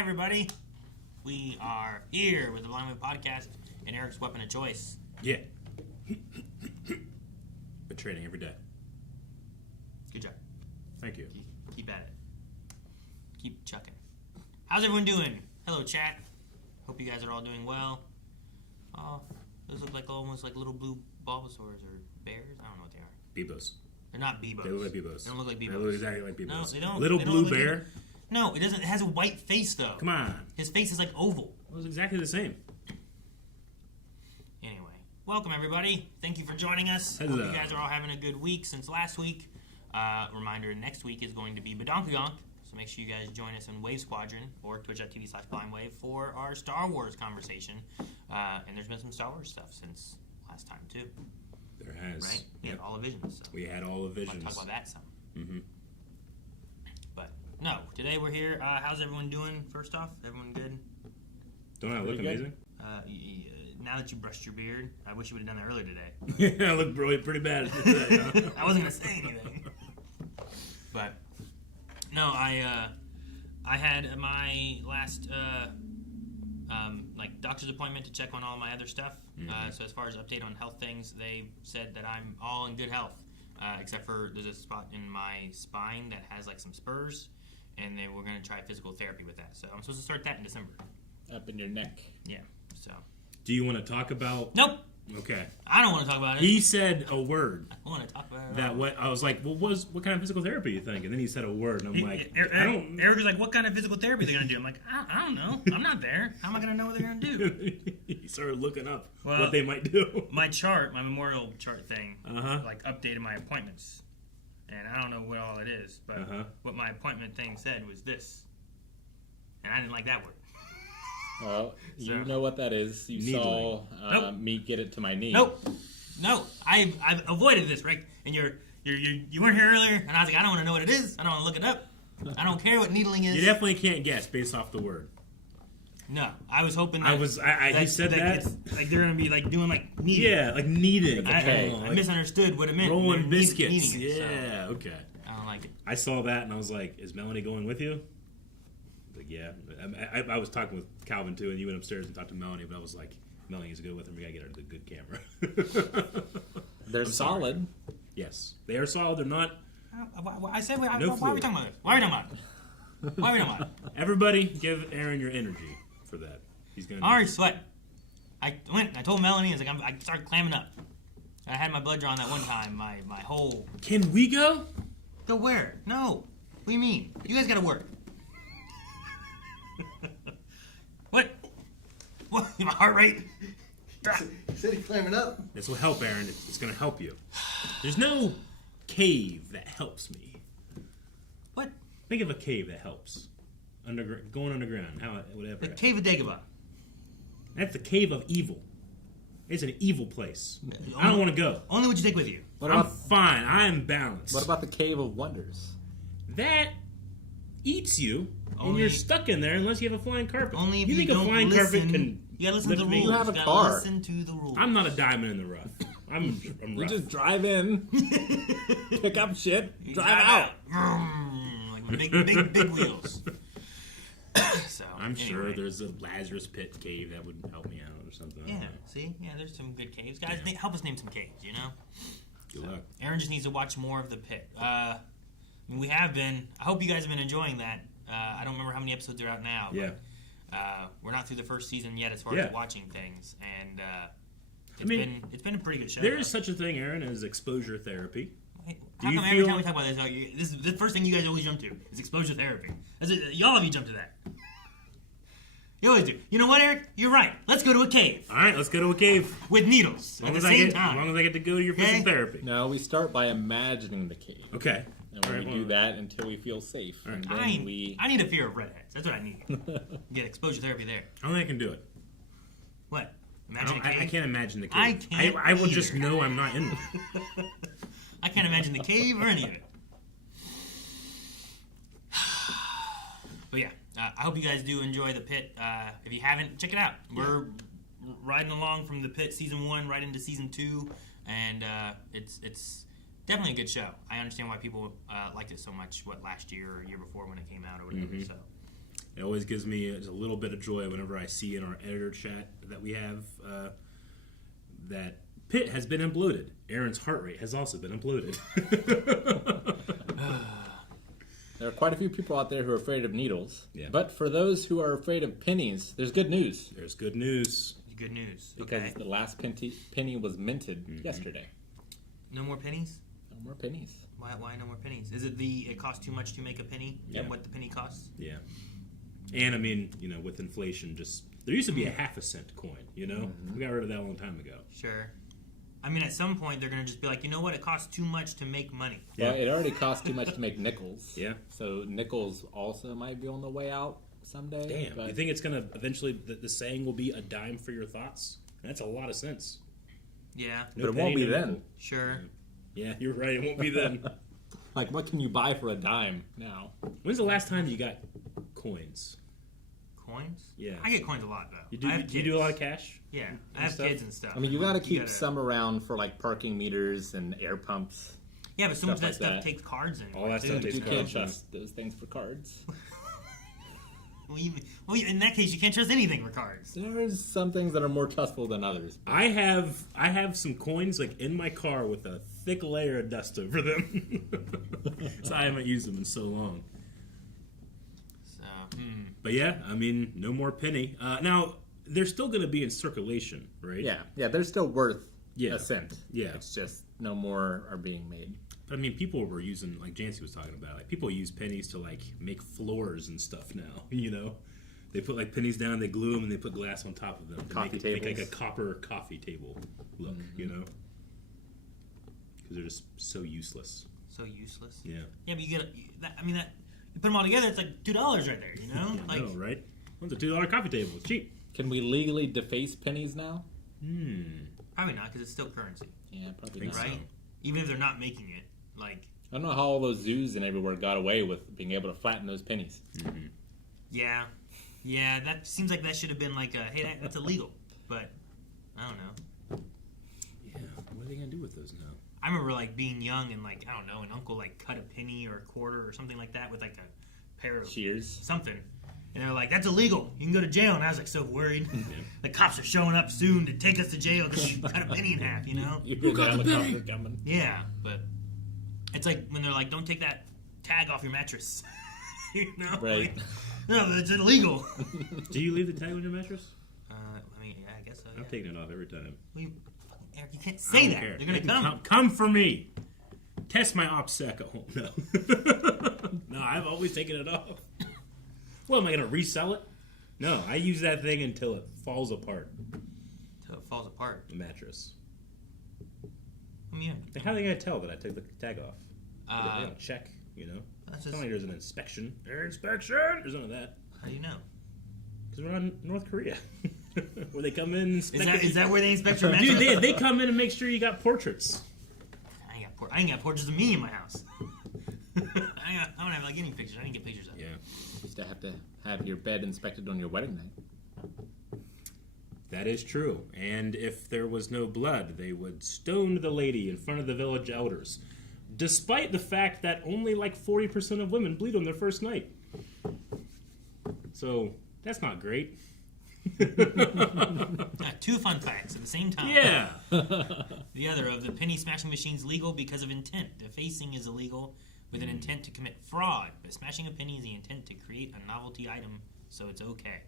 Hi, everybody. We are here with the Blind Wave Podcast and Eric's weapon of choice. Yeah. Been training every day. Good job. Thank you. Keep at it. Keep chucking. How's everyone doing? Hello, chat. Hope you guys are all doing well. Oh, those look like almost like little blue Bulbasaurs or bears. I don't know what they are. Bebos. They're not Bebos. They look like Bebos. They don't look like Bebos. They look exactly like Bebos. No, they don't. Little They don't blue look like bear. Bebos. No, it doesn't. It has a white face though. Come on. His face is like oval. It was exactly the same. Anyway, welcome everybody. Thank you for joining us. Hello. Hope you guys are all having a good week since last week. Reminder, next week is going to be Badonkagong, so make sure you guys join us on Wave Squadron or twitch.tv/blindwave for our Star Wars conversation. And there's been some Star Wars stuff since last time too. There has. Right? We had all the visions. So We had all the we'll visions. talk about that some. Mm-hmm. But no, today we're here. How's everyone doing? First off, everyone good? Don't I look amazing? Now that you brushed your beard, I wish you would have done that earlier today. Yeah, I look really pretty bad today, huh? I wasn't gonna say anything, but no, I had my last like doctor's appointment to check on all my other stuff. Mm-hmm. So as far as update on health things, they said that I'm all in good health, except for there's a spot in my spine that has like some spurs, and they were gonna try physical therapy with that. So I'm supposed to start that in December. Up in your neck. Yeah. So. Do you want to talk about... Nope. Okay. I don't want to talk about it. He said a word. I don't want to talk about it. That what I was like, well, what kind of physical therapy you think? And then he said a word, and I'm like, I don't... Eric was like, what kind of physical therapy are they going to do? I'm like, I don't know. I'm not there. How am I going to know what they're going to do? He started looking up Well, what they might do. My chart, my memorial chart thing, Uh-huh. like updated my appointments. And I don't know what all it is, but what my appointment thing said was this. And I didn't like that word. Well, you So- know what that is. You Needling. saw Nope. me get it to my knee. No, I've avoided this, Rick. And you weren't here earlier, and I was like, I don't want to know what it is. I don't want to look it up. I don't care what needling is. You definitely can't guess based off the word. No, I was hoping that He said that? it's, like they're gonna be like doing like kneading. Yeah, like kneading. Okay. I misunderstood what it meant. Rolling Kneading biscuits. it, so Yeah, okay. I don't like it. I saw that and I was like, is Melanie going with you? Like, yeah. I was talking with Calvin too, and you went upstairs and talked to Melanie, but I was like, Melanie's good with her. We gotta get her the good camera. They're solid. Yes, they are solid. They're not. I said, why are No we fluid. talking about this? Why are we talking about it? Why are we talking about it? Everybody, give Aaron your energy for that. He's gonna. I already sweat. I told Melanie, I was like, I started clamming up. I had my blood drawn that one time. My whole. Can we go? Go where? No. What do you mean? You guys gotta work. What? What? My heart rate? He said he's climbing up. This will help, Aaron. It's gonna help you. There's no cave that helps me. What? Think of a cave that helps. Going underground. Whatever. The Cave of Dagobah. That's the cave of evil. It's an evil place. I don't want to go. Only what you take with you. What I'm about fine. I am balanced. what about the Cave of Wonders? That eats you, and Only- you're stuck in there unless you have a flying carpet. Only if you think a don't flying carpet listen. can You gotta listen to the lift me? rules. You have a gotta car. listen to the rules. I'm not a diamond in the rough. I'm You rough. just drive in, pick up shit, drive out. Like with big wheels. So I'm sure anyway. there's a Lazarus Pit cave that would help me out or something. I don't Yeah, know. see? Yeah, there's some good caves. Guys, Yeah. help us name some caves, you know? Good luck. Aaron just needs to watch more of The Pit. I mean, we have been. I hope you guys have been enjoying that. I don't remember how many episodes are out now. Yeah. But, we're not through the first season yet as far Yeah. as watching things. And it's been a pretty good show. There is such a thing, Aaron, as exposure therapy. How you come every feel- time we talk about this is the first thing you guys always jump to is exposure therapy? Y'all of you jump to that. You always do. You know what, Eric? You're right. Let's go to a cave All right, let's go to a cave. with needles at the same As time. long as I get to go to your physical Okay. therapy. No, we start by imagining the cave. Okay. And All we right, do that until we feel safe. All right. And then we... I need a fear of redheads. That's what I need. Get exposure therapy there. I don't think I can do it. What? I, Imagine a don't, cave? I can't imagine the cave. I can't I will just either. know I'm not in one. I can't imagine the cave or any of it. But yeah, I hope you guys do enjoy The Pit. If you haven't, check it out. We're riding along from The Pit season 1 right into season 2, and it's definitely a good show. I understand why people liked it so much. Last year or year before when it came out or whatever. Mm-hmm. So It always gives me a little bit of joy whenever I see in our editor chat that we have that Pitt has been imploded. Aaron's heart rate has also been imploded. There are quite a few people out there who are afraid of needles. Yeah. But for those who are afraid of pennies, there's good news. There's good news. Good news. Because Okay. the last penny was minted yesterday. No more pennies? No more pennies. Why no more pennies? Is it it costs too much to make a penny Yeah. than what the penny costs? Yeah. And I mean, with inflation, there used to be a half a cent coin, We got rid of that a long time ago. Sure. I mean, at some point, they're going to just be like, you know what? It costs too much to make money. Well, it already costs too much to make nickels. Yeah. So nickels also might be on the way out someday. Damn. But You think it's going to eventually, the saying will be a dime for your thoughts? That's a lot of sense. Yeah, But it penny, won't be no then. nickel. sure. Yeah, you're right. It won't be then. Like, what can you buy for a dime now? When's the last time you got coins? Coins? Yeah. I get coins a lot, though. You do, I have you do a kids. lot of cash? Yeah, I have stuff? kids and stuff. I mean, you got to keep gotta- some around for, like, parking meters and air pumps. Yeah, but so much of that stuff like stuff that. takes cards anymore. All that too. stuff takes You cards. can't trust those things for cards. Well, in that case, you can't trust anything for cards. There's some things that are more trustful than others. I have some coins in my car with a thick layer of dust over them. So I haven't used them in so long. So, But yeah, I mean, no more penny. Now they're still going to be in circulation, right? Yeah, they're still worth Yeah. a cent. Yeah. It's just no more are being made. But I mean, people were using, like Jancy was talking about, people use pennies to make floors and stuff now. They put pennies down, they glue them, and they put glass on top of them to Coffee make tables. a copper coffee table look. Because they're just so useless. so useless. Yeah. Yeah, but you get you put them all together, it's like $2 right there. I know, right? What's a $2 coffee table? It's cheap. Can we legally deface pennies now? Probably not, because it's still currency, Yeah, probably Think not. so. right? Even if they're not making it, like, I don't know how all those zoos and everywhere got away with being able to flatten those pennies. yeah, that seems like that should have been like, hey, that's illegal. But I don't know. Yeah. What are they going to do with those now? I remember being young and I don't know, an uncle cut a penny or a quarter or something like that with a pair of Shears. something. And they're like, that's illegal. You can go to jail. And I was so worried. The cops are showing up soon to take us to jail because you cut a penny in half, You hear the helicopter coming. Yeah, but it's like when they're like, don't take that tag off your mattress. Right. No, it's illegal. Do you leave the tag on your mattress? Yeah, I guess so. I'm Yeah. taking it off every time. Well, Eric, you can't I say don't that. care. They're gonna They can come. Come for me. Test my OPSEC at home. No. No, I've always taken it off. Well, am I going to resell it? No, I use that thing until it falls apart. Till it falls apart. The mattress. I mean, Then how are they going to tell that I took the tag off? They yeah. don't check, That's It's just, not like there's an inspection. Inspection! There's none of that. how do you know? Because we're on North Korea. Where they come in and inspect Is that where they inspect your mattress? Dude, they come in and make sure you got portraits. I ain't got portraits of me in my house. I don't have any pictures. I didn't get pictures of it. Yeah. You used to have your bed inspected on your wedding night. That is true. And if there was no blood, they would stone the lady in front of the village elders. Despite the fact that only 40% of women bleed on their first night. So, that's not great. Two fun facts at the same time. Yeah. The other of the penny smashing machine's legal because of intent. Defacing is illegal with an intent to commit fraud, but smashing a penny is the intent to create a novelty item, so it's okay.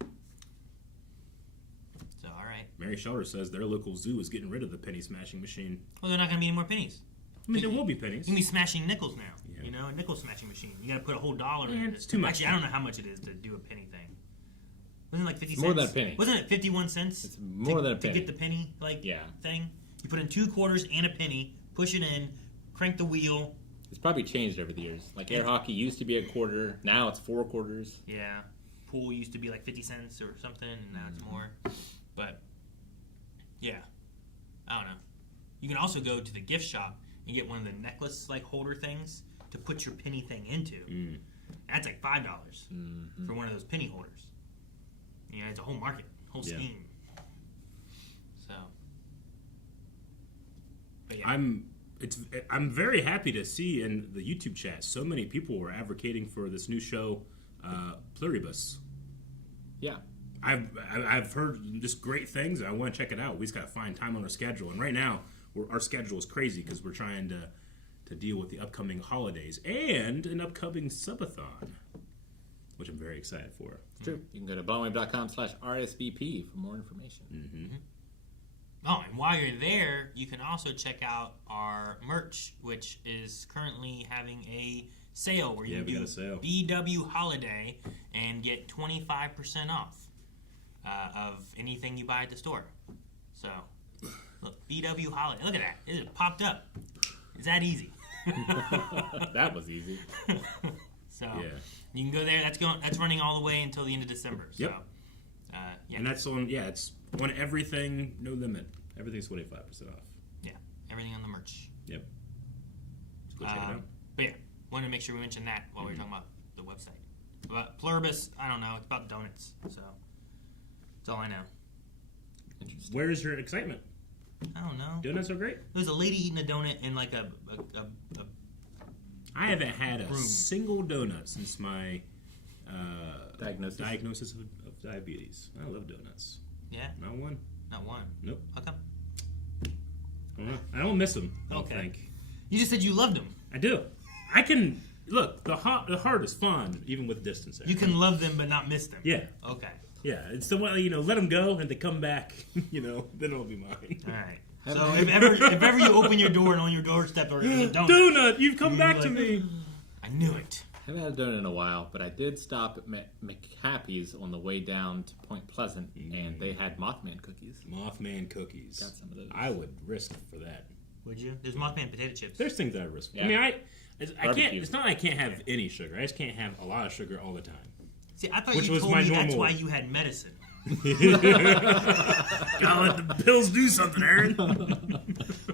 So, all right. Mary Shelter says their local zoo is getting rid of the penny smashing machine. Well, they're not going to be any more pennies. I mean, there will be pennies. You can be smashing nickels now. Yeah. A nickel smashing machine. You got to put a whole dollar in Man, it. it's too much. Actually, I don't know how much it is to do a penny thing. Wasn't it 50 It's cents? more than a penny. Wasn't it 51 cents? It's more than a penny. To get the penny, Yeah. thing? You put in 2 quarters and a penny, push it in, crank the wheel. It's probably changed over the years. Air hockey used to be a quarter. Now it's 4 quarters. Yeah. Pool used to be 50 cents or something, and now it's more. But, yeah. I don't know. You can also go to the gift shop and get one of the necklace holder things to put your penny thing into. That's $5 for one of those penny holders. It's a whole market, whole Yeah. scheme. So, but yeah. I'm very happy to see in the YouTube chat so many people were advocating for this new show, Pluribus. Yeah. I've heard just great things. I want to check it out. We just got to find time on our schedule. And right now, our schedule is crazy because we're trying to deal with the upcoming holidays and an upcoming subathon, which I'm very excited for. It's true. You can go to blowingwave.com/RSVP for more information. Mm-hmm. Oh, and while you're there, you can also check out our merch, which is currently having a sale where you Yeah, we can got a sale. do BW Holiday and get 25% off of anything you buy at the store. So, look, BW Holiday. Look at that. It just popped up. It's that easy. That was easy. So, Yeah. you can go there. That's running all the way until the end of December. So, Yep. yeah. And that's on, it's on everything, no limit. Everything's 25% off. Yeah, everything on the merch. Yep. Let's go check it out. But yeah, wanted to make sure we mentioned that while we were talking about the website. But Pluribus, I don't know. It's about donuts, so that's all I know. Interesting. Where's your excitement? I don't know. Donuts are great. There's a lady eating a donut in like a I haven't had a Room. single donut since my Diagnosis. of diabetes. I love donuts. yeah, Not one. not one. Nope. How come? I don't miss them. I don't Okay. think. You just said you loved them. I do. I can look. The heart is fun, even with distance. There. You can love them but not miss them. Yeah, Okay. yeah. It's the way let them go, and they come back. Then it'll be mine. All right. So if ever you open your door and on your doorstep there's a donut, Donut, you've come You're back to like, me. I knew it. I haven't had a donut in a while, but I did stop at McHappy's on the way down to Point Pleasant, and they had Mothman cookies. Mothman cookies. Got some of those. I would risk for that. Would you? There's Mothman potato chips. There's things that I risk. Yeah. I mean, I can't. Barbecue. It's not like I can't have any sugar. I just can't have a lot of sugar all the time. See, I thought Which you was told my me that's normal- why you had medicine. Gotta let the pills do something, Aaron.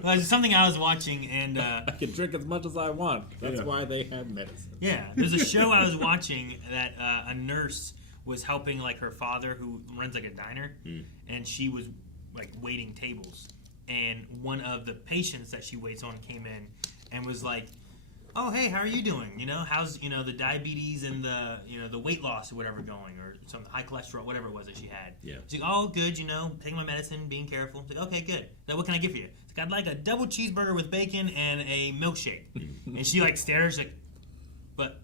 Well, it's something I was watching, and I can drink as much as I want. That's Yeah. why they have medicine. yeah, there's a show I was watching that a nurse was helping like her father who runs like a diner, and she was like waiting tables, and one of the patients that she waits on came in and was like, "Oh, hey, how are you doing? How's the diabetes and the weight loss or whatever going, or some high cholesterol, whatever it was that she had." Yeah. She's like, "Oh, good, taking my medicine, being careful." She's like, "Okay, good. Now, what can I get for you?" She's like, "I'd like a double cheeseburger with bacon and a milkshake." And she like stares, like, "But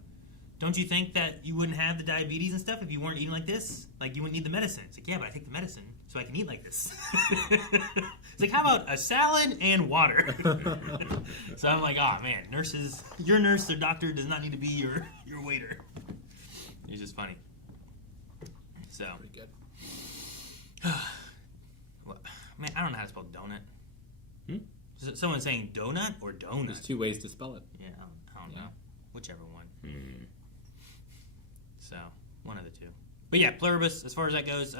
don't you think that you wouldn't have the diabetes and stuff if you weren't eating like this? Like, you wouldn't need the medicine." It's like, "Yeah, but I take the medicine so I can eat like this." It's like, "How about a salad and water?" So I'm like, "Oh man, nurses, your nurse or doctor does not need to be your waiter." It's just funny. So, Pretty good. well, man, I don't know how to spell donut. Hmm? Is it someone saying donut or donut? There's two ways to spell it. Yeah, I don't Yeah. know. Whichever one. So, one of the two. But yeah, Pluribus, as far as that goes,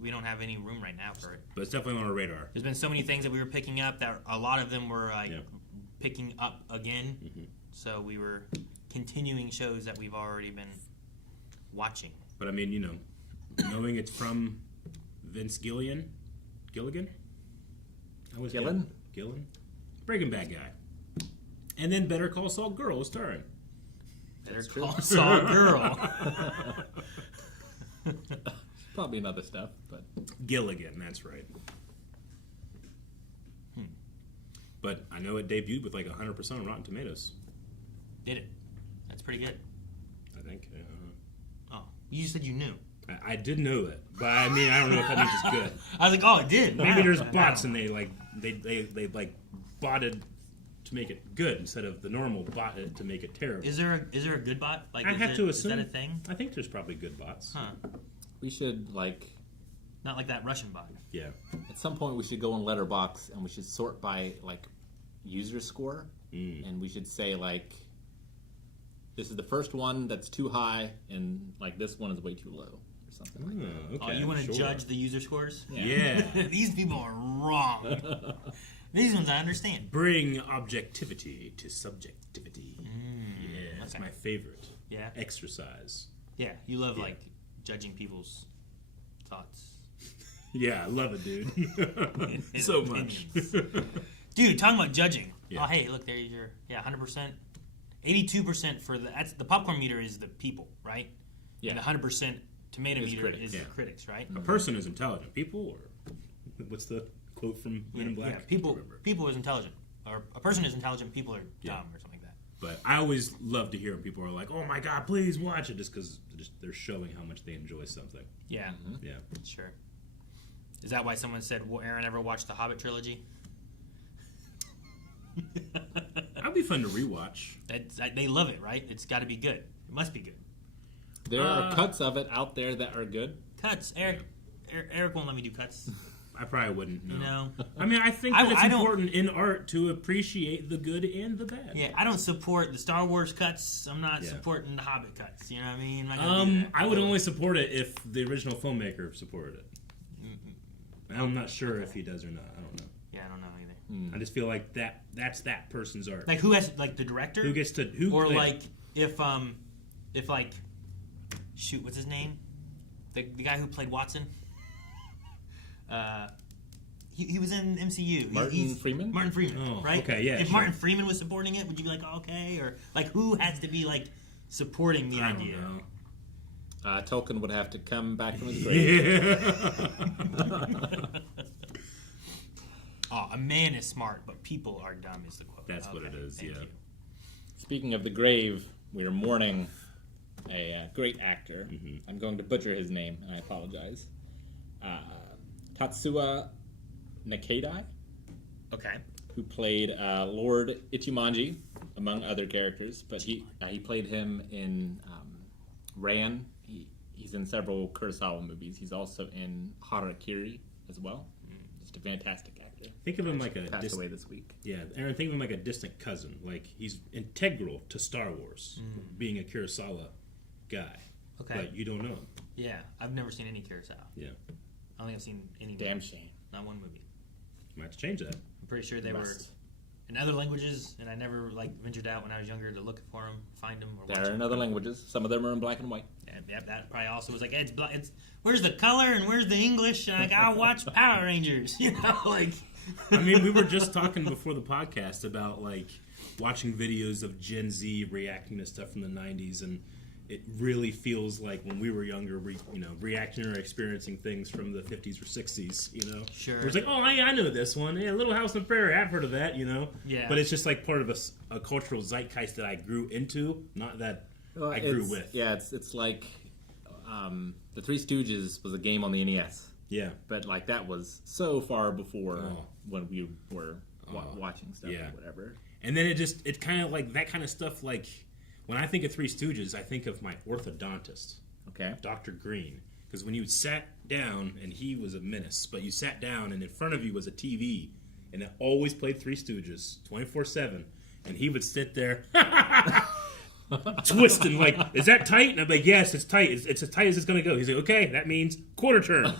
we don't have any room right now for it. But it's definitely on our radar. There's been so many things that we were picking up that a lot of them were like Yeah. picking up again. So we were continuing shows that we've already been watching. But I mean, knowing it's from Vince Gilligan? I was Gillen? Gillen? Breaking Bad guy. And then Better Call Saul Girl is starring. Better true. Call Saul Girl. Probably in other stuff, but Gilligan, that's right. But I know it debuted with like 100% on Rotten Tomatoes. Did it? That's pretty good. I think. Oh, you said you knew. I did know that, but I mean, I don't know if that means it's good. I was like, oh, it did. Maybe Wow. there's Wow. bots and they botted to make it good instead of the normal bot it to make it terrible. Is there a good bot? Like, I is have it- to Is assume. that a thing? I think there's probably good bots. Huh. we should Not like that Russian bot. Yeah. at some point we should go on Letterboxd and we should sort by user score, and we should say this is the first one that's too high, and this one is way too low, or something like that. Okay. Oh, you want to sure. judge the user scores? Yeah. These people are wrong. These ones I understand. Bring objectivity to subjectivity. Yeah, that's okay. my favorite Yeah. exercise. Yeah. You love Yeah. judging people's thoughts. Yeah, I love it, dude. And So much. opinions. Dude, talking about judging. Yeah. Oh, hey, look, there's your 100%. 82% for the popcorn meter is the people, right? Yeah. And 100% tomato It's meter critics. is Yeah. critics, right? A person is intelligent. People, or what's the quote from Men in Black? Yeah, people is intelligent, or a person is intelligent. People are dumb, or something like that. But I always love to hear when people are like, "Oh my God, please watch it," just because they're showing how much they enjoy something. Yeah, Yeah. sure. Is that why someone said, "Will Aaron ever watch the Hobbit trilogy?" That'd be fun to rewatch. They love it, right? It's got to be good. It must be good. There are cuts of it out there that are good. Cuts, Eric. Eric won't let me do cuts. I probably wouldn't know. You know. I mean, I think that it's important in art to appreciate the good and the bad. Yeah, I don't support the Star Wars cuts. I'm not supporting the Hobbit cuts. You know what I mean? I'm not gonna do that. I would only support it if the original filmmaker supported it. I'm not sure if he does or not. I don't know. Yeah, I don't know either. I just feel like that's that person's art. Like who has the director? Who gets to who? Or like if like shoot, what's his name? The guy who played Watson. He was in MCU. Martin Freeman? Martin Freeman, Oh, right? okay, yeah, If sure. Martin Freeman was supporting it, would you be like, oh, okay? Or like who has to be like supporting the I idea? don't know. Tolkien would have to come back from his grave. Oh, a man is smart, but people are dumb is the quote. That's what it is, thank yeah. you. Speaking of the grave, we are mourning a great actor. I'm going to butcher his name, and I apologize. Tatsuya Nakadai, Okay. who played Lord Ichimonji, among other characters, but he played him in Ran. He's in several Kurosawa movies. He's also in Harakiri as well. Just a fantastic actor. Think of him like a Passed away this week. Yeah, Aaron, think of him like a distant cousin. Like he's integral to Star Wars, being a Kurosawa guy. Okay. But you don't know him. Yeah, I've never seen any Kurosawa. Yeah. I don't think I've seen any. Damn movie. shame. Not one movie. You might have to change that. I'm pretty sure they were Must. in other languages, and I never ventured out when I was younger to look for them, find them, or watch There are them. in other languages. Some of them are in black and white. Yeah, that probably also was like, hey, it's where's the color and where's the English? And like, I'll watch Power Rangers, you know, like. I mean, we were just talking before the podcast about like watching videos of Gen Z reacting to stuff from the '90s, and it really feels like when we were younger, reacting or experiencing things from the '50s or '60s. You know, Sure. It was like, oh, I know this one. Yeah, Little House on the Prairie. I've heard of that. You know. Yeah. But it's just like part of a cultural zeitgeist that I grew into, not that I grew with. Yeah, it's like the Three Stooges was a game on the NES. Yeah. But like that was so far before Oh. when we were watching stuff yeah. or whatever. And then it's kind of like that kind of stuff. Like when I think of Three Stooges, I think of my orthodontist, Okay. Dr. Green, because when you sat down, and he was a menace, but you sat down and in front of you was a TV, and it always played Three Stooges 24/7, and he would sit there. Twisting like, is that tight? And I'm like, yes, it's tight. It's as tight as it's gonna go. He's like, okay, that means quarter turn.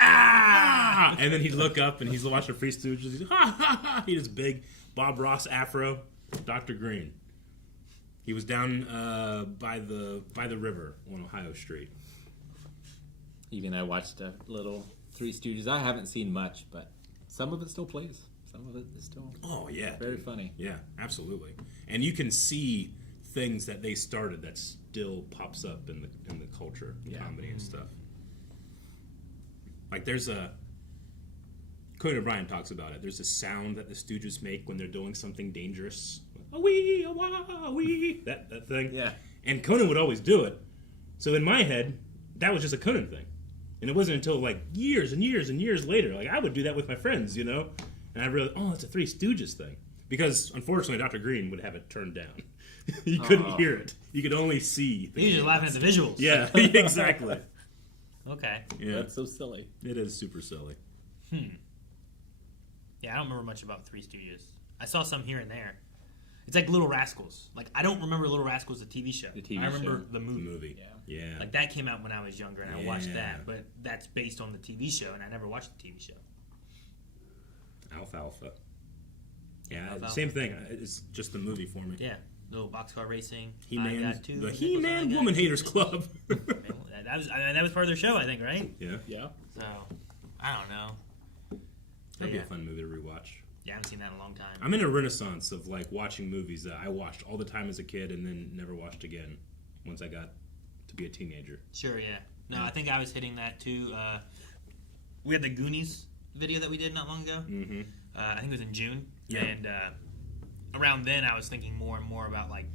Ah! And then he'd look up and he's watching Three Stooges. He's like, ha ha ha! He had this big Bob Ross afro. Dr. Green. He was down by the river on Ohio Street. Even I watched a little Three Stooges. I haven't seen much, but some of it still plays. Some of it is still Oh yeah, very dude. funny. Yeah, absolutely. And you can see things that they started that still pops up in the culture, comedy and stuff. Like there's Conan O'Brien talks about it. There's a sound that the Stooges make when they're doing something dangerous. A wee, a wah, a wee. That thing. Yeah. And Conan would always do it. So in my head, that was just a Conan thing. And it wasn't until like years and years and years later, like I would do that with my friends, you know? And I realized, oh, it's a Three Stooges thing. Because unfortunately, Dr. Green would have it turned down. You couldn't hear it. You could only see. You're just laughing at the visuals. Yeah, exactly. Okay. Yeah, That's so silly. it is super silly. Yeah, I don't remember much about Three Stooges. I saw some here and there. It's like Little Rascals. Like I don't remember Little Rascals, the TV show. The TV I remember show. the The movie. movie. Yeah. Like that came out when I was younger, and I watched Yeah. that. But that's based on the TV show, and I never watched the TV show. Alfalfa. Yeah, Alfalfa. same thing. It's just the movie for me. Yeah, little boxcar racing. I He-Man, got two the nickels, He-Man I got Woman two Haters nickels. Club. That was part of their show, I think, right? Yeah, Yeah. So I don't know. that'd be Yeah. a fun movie to rewatch. Yeah, I haven't seen that in a long time. I'm in a renaissance of like watching movies that I watched all the time as a kid and then never watched again once I got to be a teenager. Sure, yeah. No, I think I was hitting that too. We had the Goonies video that we did not long ago. Mm-hmm. I think it was in June. Yeah. And around then, I was thinking more and more about like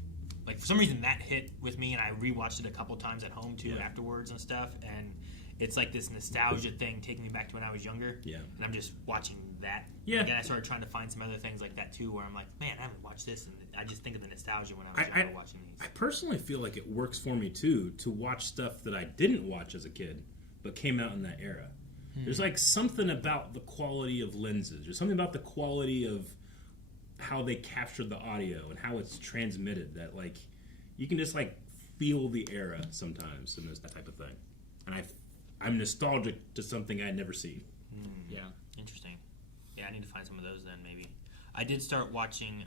for some reason that hit with me, and I rewatched it a couple times at home too afterwards and stuff. And it's like this nostalgia thing taking me back to when I was younger. Yeah. And I'm just watching that. Yeah. And I started trying to find some other things like that too, where I'm like, man, I haven't watched this, and I just think of the nostalgia when I was younger watching these. I personally feel like it works for me too to watch stuff that I didn't watch as a kid, but came out in that era. There's like something about the quality of lenses, or something about the quality of how they captured the audio and how it's transmitted that like you can just like feel the era sometimes and that type of thing. And I'm nostalgic to something I'd never seen. Yeah. Interesting. Yeah, I need to find some of those then maybe. I did start watching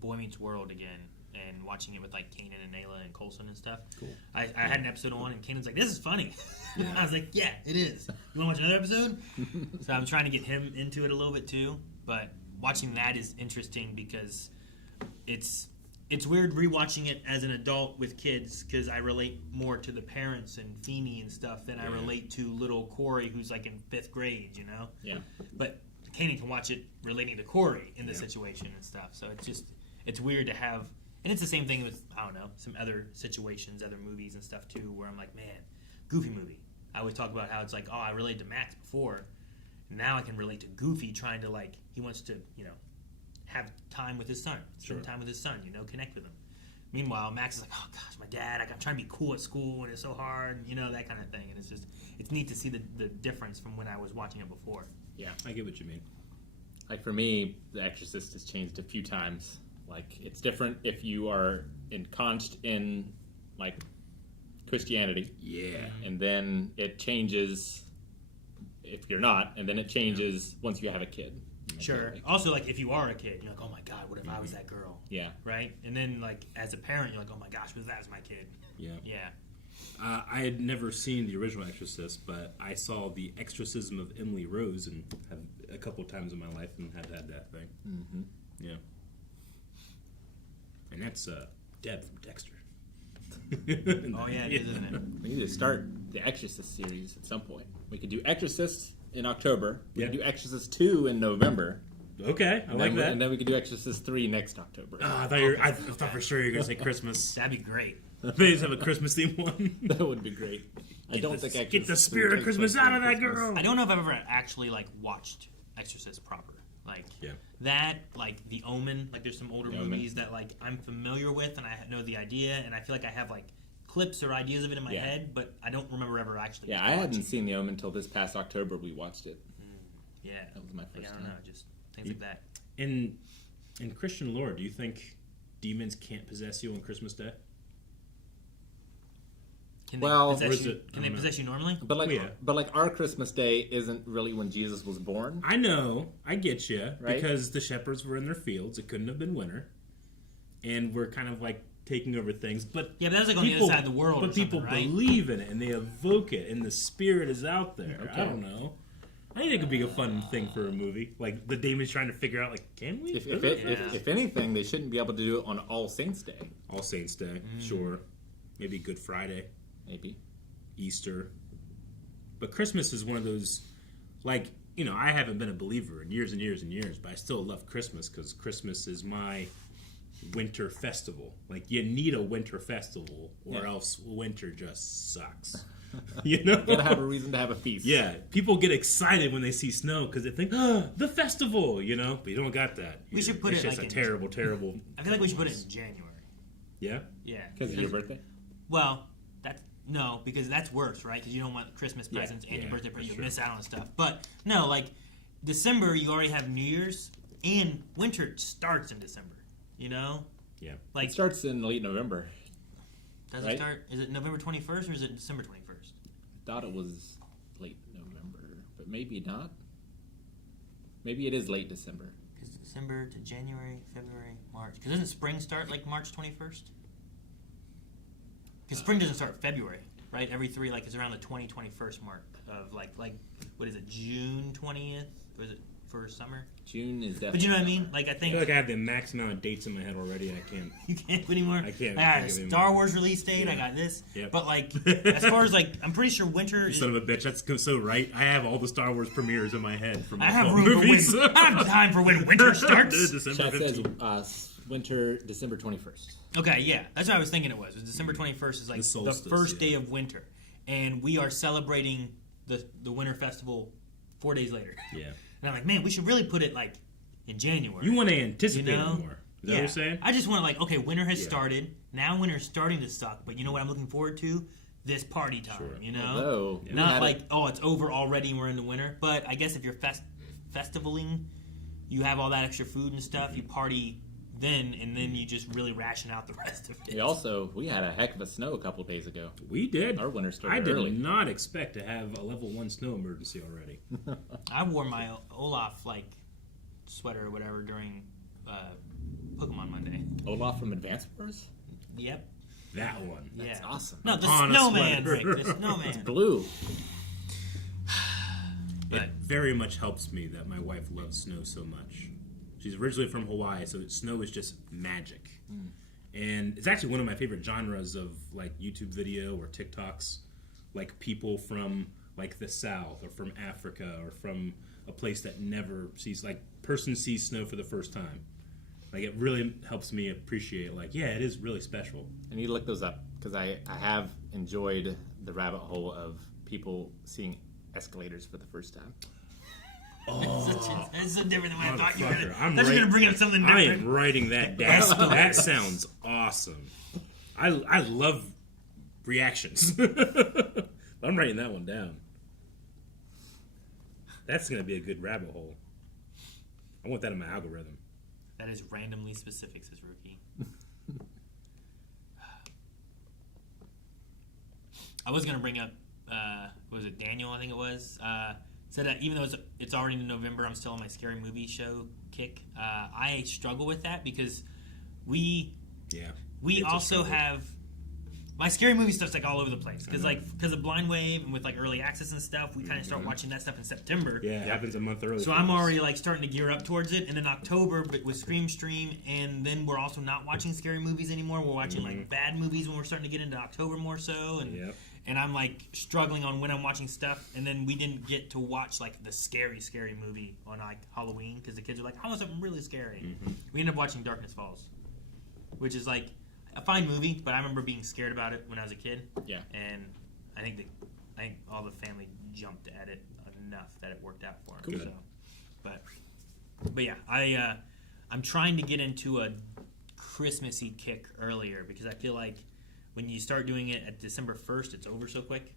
Boy Meets World again, and watching it with like Kanan and Ayla and Coulson and stuff. Cool. I had an episode on, and Kanan's like, "This is funny." I was like, "Yeah, it is." You want to watch another episode? So I'm trying to get him into it a little bit too. But watching that is interesting because it's weird rewatching it as an adult with kids because I relate more to the parents and Feeny and stuff than I relate to little Corey who's like in 5th grade, you know? Yeah. But Kanan can watch it relating to Corey in the situation and stuff. So it's weird to have, and it's the same thing with, I don't know, some other situations, other movies and stuff too, where I'm like, man, Goofy movie. I always talk about how it's like, oh, I related to Max before. Now I can relate to Goofy trying to like, he wants to, you know, have time with his son, spend time with his son, you know, connect with him. Meanwhile, Max is like, oh gosh, my dad, I'm trying to be cool at school and it's so hard, you know, that kind of thing. And it's neat to see the difference from when I was watching it before. Yeah. I get what you mean. Like for me, The Exorcist has changed a few times. Like it's different if you are entrenched in like Christianity. Yeah. And then it changes if you're not, and then it changes once you have a kid. Sure. Also, like, if you are a kid, you're like, oh my God, what if I was that girl? Yeah. Right? And then, like, as a parent, you're like, oh my gosh, what if that was my kid? Yeah. Yeah. I had never seen the original Exorcist, but I saw the Exorcism of Emily Rose and had a couple times in my life and had that thing. Mm-hmm. Yeah. And that's Deb from Dexter. Oh, yeah, it is, isn't it? We need to start the Exorcist series at some point. We could do Exorcist in October. We could do Exorcist 2 in November. Okay, I like that. And then we could do Exorcist 3 next October. Oh, I thought for sure you were going to say Christmas. That'd be great. They just have a Christmas theme one. That would be great. I don't think Exorcist get the spirit of Christmas out of that girl. I don't know if I've ever actually, like, watched Exorcist proper. Like, that, like, The Omen. Like, there's some older movies that, like, I'm familiar with and I know the idea, and I feel like I have, like, clips or ideas of it in my head, but I don't remember ever actually watching. I hadn't seen The Omen until this past October we watched it. Yeah. That was my first I time. don't know, just things like that. In Christian lore, do you think demons can't possess you on Christmas Day? Can Well, they possess you normally? But like our Christmas Day isn't really when Jesus was born. I know, I get you, Right? because the shepherds were in their fields. It couldn't have been winter, and we're kind of like taking over things. But yeah, but that's like on the other side of the world. But people believe in it and they evoke it, and the spirit is out there. Okay. I don't know. I think it could be a fun thing for a movie. Like the demons trying to figure out, like, can we? If anything, they shouldn't be able to do it on All Saints Day. All Saints Day, sure. Maybe Good Friday. Maybe. Easter. But Christmas is one of those, like, you know, I haven't been a believer in years and years and years, but I still love Christmas because Christmas is my winter festival. Like, you need a winter festival or else winter just sucks. You know? You gotta have a reason to have a feast. Yeah. People get excited when they see snow because they think, oh, the festival, you know? But you don't got that. We should put it's it just like a terrible, terrible. I feel like we should put it in January. Yeah? Yeah. Because of your birthday? Well, no, because that's worse, right? Because you don't want Christmas presents and your birthday presents. You miss out on stuff. But, no, like, December, you already have New Year's, and winter starts in December, you know? Yeah. Like, it starts in late November. Does it start? Is it November 21st or is it December 21st? I thought it was late November, but maybe not. Maybe it is late December. Because December to January, February, March. Because doesn't spring start like March 21st? Because spring doesn't start February, right? Every three, like, it's around the 21st mark of, like, what is it, June 20th? Or is it for summer. June is definitely. But you know what I mean? Like, I I think feel like I have the max amount of dates in my head already. I can't. you can't anymore. I can't I got think a of Star anymore. Wars release date. Yeah. I got this. Yep. But like, as far as like, I'm pretty sure winter. You son of a bitch. That's so right. I have all the Star Wars premieres in my head from the I have fall room movies. for when. I have time for when winter starts. December Chat says 15th. winter, December 21st. Okay, yeah, that's what I was thinking. It was December 21st is like The the solstice, first yeah. day of winter, and we are celebrating the winter festival 4 days later. Yeah. And I'm like, man, we should really put it like in January. You want to anticipate You know? it more. Is that what you're saying? I just want to like, okay, winter has Yeah. started. Now winter's starting to suck, but you know what I'm looking forward to? This party time, Sure. you know? Although, we Not had like, oh, it's over already and we're in the winter. But I guess if you're festivaling, you have all that extra food and stuff, you party then, and then you just really ration out the rest of it. we had a heck of a snow a couple days ago. We did. Our winter started I did early. not expect to have a level 1 snow emergency already. I wore my Olaf like sweater or whatever during Pokemon Monday. Olaf from Advance Wars? Yep. That one. Yeah. awesome. No, the On a snowman, sweater. Rick. The snowman. Blue. But It very much helps me that my wife loves snow so much. She's originally from Hawaii, so snow is just magic. And it's actually one of my favorite genres of like YouTube video or TikToks. Like people from like the South or from Africa or from a place that never sees, like person sees snow for the first time. Like it really helps me appreciate like, yeah, it is really special. I need to look those up because I have enjoyed the rabbit hole of people seeing escalators for the first time. it's so different than what I thought you were Motherfucker, going to. You're going to bring up something I different. am writing that down. That sounds awesome. I love reactions. I'm writing that one down. That's going to be a good rabbit hole. I want that in my algorithm. That is randomly specific, says Rookie. I was going to bring up, was it Daniel, I think it was, said that even though it's already in November, I'm still on my scary movie show kick. I struggle with that because we It's a also struggle. have my scary movie stuff's like all over the place because of Blind Wave and with like early access and stuff, we kind of start watching that stuff in September. Yeah, it happens a month early. So for I'm us. already like starting to gear up towards it, and then October, but with Scream Stream, and then we're also not watching scary movies anymore. We're watching like bad movies when we're starting to get into October more so, and Yep. and I'm like struggling on when I'm watching stuff, and then we didn't get to watch like the scary movie on like Halloween because the kids are like, I want something really scary. We ended up watching Darkness Falls, which is like a fine movie, but I remember being scared about it when I was a kid. Yeah. And I think all the family jumped at it enough that it worked out for them. Good. So, but yeah, I'm trying to get into a Christmassy kick earlier because I feel like when you start doing it at December 1st, it's over so quick.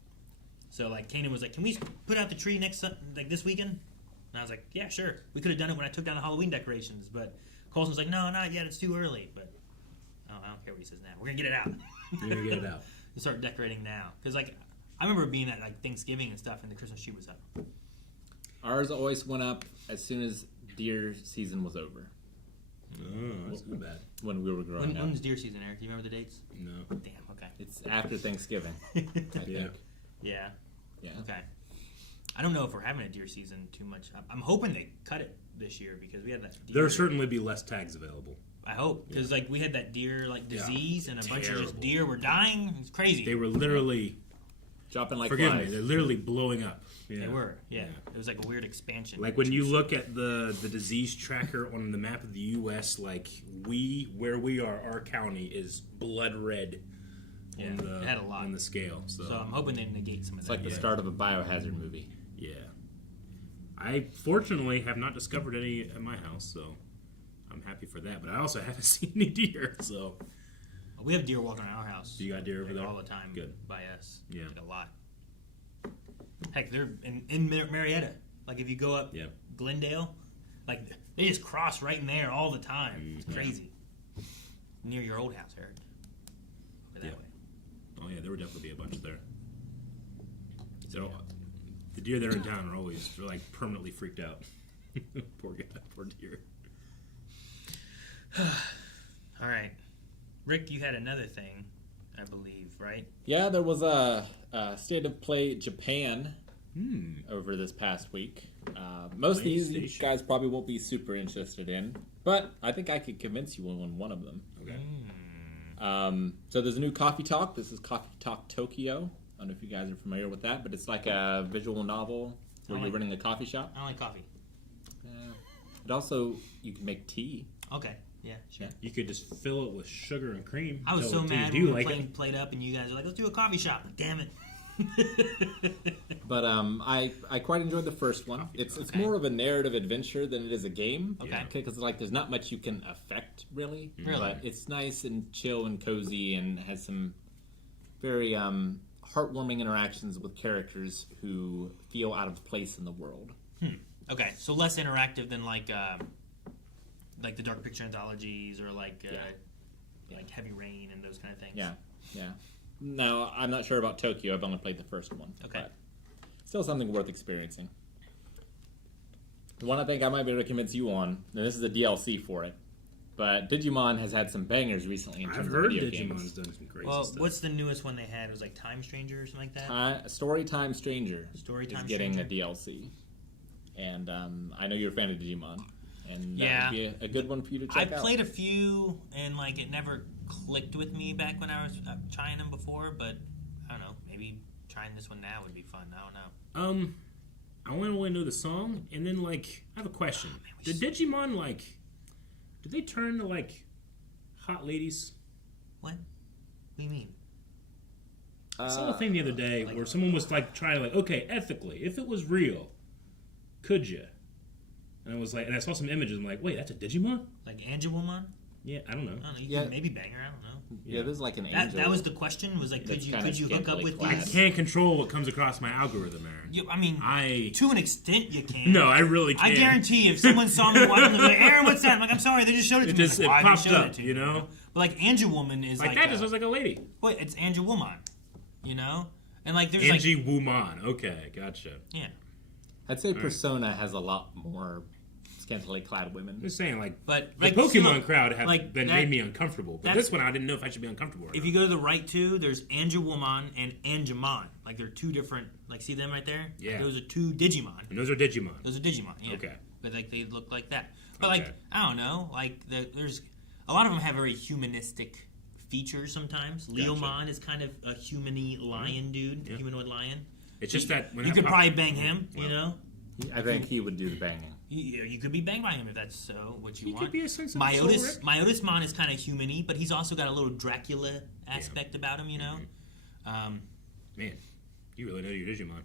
So like Kanan was like, "Can we put out the tree like this weekend?" And I was like, "Yeah, sure." We could have done it when I took down the Halloween decorations, but Colson's like, "No, not yet. It's too early." But I don't care what he says now. We're gonna get it out. You're gonna get it out. You start decorating now because like I remember being at like Thanksgiving and stuff, and the Christmas tree was up. Ours always went up as soon as deer season was over Oh, that's not bad. when we were growing up. When's deer season, Eric? Do you remember the dates? No. Damn. Okay. It's after Thanksgiving, I think. Yeah. Yeah. Yeah. Okay. I don't know if we're having a deer season too much. I'm hoping they cut it this year because we had that. Deer. There'll certainly be less tags available. I hope because like we had that deer like Yeah. disease and a bunch of just Terrible. deer were dying. It's crazy. They were literally, Dropping like forgive me, flies. they're literally blowing up. Yeah. They were. Yeah. It was like a weird expansion. Like when you look at the disease tracker on the map of the U.S., like where we are, our county is blood red Yeah, on the it had a lot. on the scale. So, So I'm hoping they negate some of It's that. like the start of a biohazard movie. yeah, I fortunately have not discovered any at my house, so I'm happy for that. But I also haven't seen any deer. So We have deer walking around our house. you got deer over like, there all the time. Good. By us. Yeah. Like a lot. Heck, they're in Marietta. Like if you go up Yeah. Glendale, like they just cross right in there all the time. It's crazy. Near your old house, Eric. Over that Yeah. way. Oh yeah, there would definitely be a bunch there. So the deer that are in town are always like permanently freaked out. Poor guy, poor deer. All right. Rick, you had another thing, I believe, right? Yeah, there was a State of Play Japan over this past week. Most of these you PlayStation. guys probably won't be super interested in, but I think I could convince you on one of them. Okay. So there's a new Coffee Talk. This is Coffee Talk Tokyo. I don't know if you guys are familiar with that, but it's like a visual novel where you're running a coffee shop. I don't like coffee. But also, you can make tea. Okay. Yeah, sure. You could just fill it with sugar and cream. I was so Do mad you when we like were it? played up and you guys were like, let's do a coffee shop. Damn it. But I quite enjoyed the first one. It's more of a narrative adventure than it is a game. Okay. Because like there's not much you can affect really. Really? But it's nice and chill and cozy and has some very heartwarming interactions with characters who feel out of place in the world. Okay, so less interactive than like the Dark Picture anthologies or like Heavy Rain and those kind of things. Yeah. Now, I'm not sure about Tokyo. I've only played the first one. Okay. But still something worth experiencing. The one I think I might be able to convince you on, and this is a DLC for it, but Digimon has had some bangers recently in terms I've heard of video Digimon's games. done some crazy Well, stuff. what's the newest one they had? It was like Time Stranger or something like that? Storytime Stranger Storytime is getting Stranger. a DLC. And I know you're a fan of Digimon, and Yeah. that would be a good one for you to I check out. played a few, and like it never clicked with me back when I was trying them before, but I don't know. Maybe trying this one now would be fun. I don't know. I want to only know the song, and then like I have a question. Oh, man, we Did Digimon did they turn to like hot ladies? What? What do you mean? I saw a thing the other day where someone was like trying to like, okay, ethically, if it was real, could you? And I was like, and I saw some images. I'm like, wait, that's a Digimon? Like Angelwoman? Yeah, I don't know. I don't know. You Yeah. can maybe bang her. I don't know. Yeah, there's like an That angel. was the question. Was like, That's could kinda you hook up scantily with clad. I these? can't control what comes across my algorithm, Aaron. I mean, to an extent, you can. No, I really can't. I guarantee if someone saw me watching, they'd be like, Aaron, what's that? I'm like, I'm sorry, they just showed it to It me. just I'm it like, why popped they showed up, it to you know? But like Angelwoman is Like like that just looks like a lady. wait, it's Angelwoman, you know? And like there's Angie Woman. Okay, gotcha. yeah. I'd say Persona has a lot more scantily clad women. I'm just saying, like, But the like, Pokemon still, crowd have like, been that- made me uncomfortable. But that's- this one, I didn't know if I should be uncomfortable or If not. you go to the right two, there's Angelwoman and Angemon. Like they're two different. Like see them right there? Yeah. Those are two Digimon. And those are Digimon. Those are Digimon. Yeah. Okay. But like they look like that. But Okay. like I don't know. Like there's a lot of them have very humanistic features sometimes. Gotcha. Leomon is kind of a humany lion dude, a humanoid lion. It's just that when You that could pop- probably bang him. You Well, know. I think he would do the banging. You could be banged by him if that's what you He want. could be a sensitive Myotis, soul, Myotismon is kind of human-y, but he's also got a little Dracula aspect about him, you know? Man, you really know your Digimon.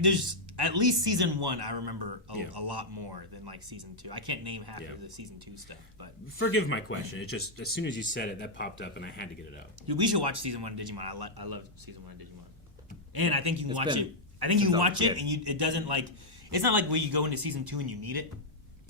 There's at least season 1 I remember Yeah. a lot more than like season 2. I can't name half Yeah. of the season 2 stuff, but Forgive my question. It's just, as soon as you said it, that popped up and I had to get it out. dude, we should watch season 1 of Digimon. I love season 1 of Digimon. And I think you can It's watch been it. I think you can since I was watch a it kid. and it doesn't like it's not like where you go into season 2 and you need it.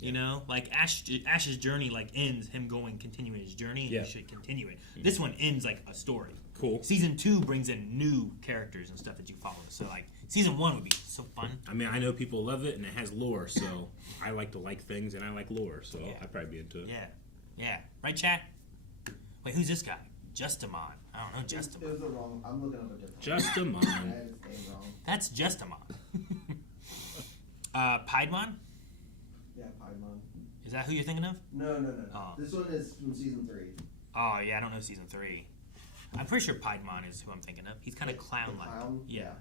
You know, like Ash's journey like ends him continuing his journey, and Yeah. you should continue it. This one ends like a story. Cool. Season 2 brings in new characters and stuff that you follow. So like season 1 would be so fun. I mean, I know people love it and it has lore, so I like to like things and I like lore, so Yeah. I'd probably be into it. Yeah. Right, chat. Wait, who's this guy? Justamon. I don't know It Justamon. was the wrong. I'm looking up a different. Just a I mon. had his name wrong. That's Justamon. Piedmon? Yeah, Piedmon. Is that who you're thinking of? No. Oh. This one is from season 3. Oh yeah, I don't know season 3. I'm pretty sure Piedmon is who I'm thinking of. He's kind of clown-like. Clown? Yeah.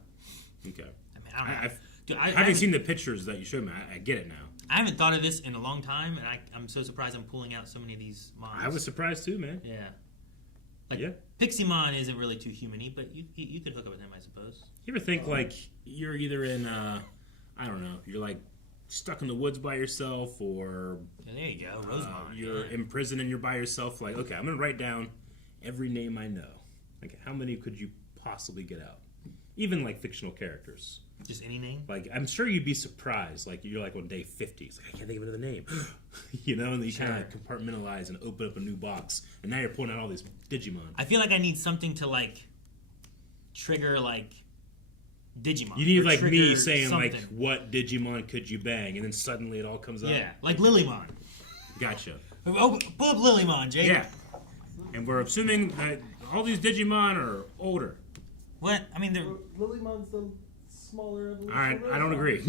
Okay. I mean, I don't know. I've, Dude, having seen the pictures that you showed me, I get it now. I haven't thought of this in a long time, and I'm so surprised I'm pulling out so many of these mons. I was surprised too, man. Yeah. Like, Yeah. Pixie-mon isn't really too human-y, but you could hook up with him, I suppose. You ever think like you're either in, I don't know, you're like stuck in the woods by yourself, or Yeah, there you go, Rosemont. you're yeah. in prison and you're by yourself? Like, okay, I'm gonna write down every name I know. Like, how many could you possibly get out? Even like fictional characters. Just any name? Like, I'm sure you'd be surprised. Like, you're like on day 50. It's like, I can't think of another name. You know, and then you kind of compartmentalize and open up a new box. And now you're pulling out all these Digimon. I feel like I need something to, like, trigger, like, Digimon. You need, or like, me trigger saying, something. like, what Digimon could you bang? And then suddenly it all comes up. Yeah, like Lilymon. Gotcha. Oh, pull up Lilymon, Jake. Yeah. And we're assuming that all these Digimon are older. What? I mean, they're... Lilymon's the smaller evolution. All right, of I don't Rosemon. agree.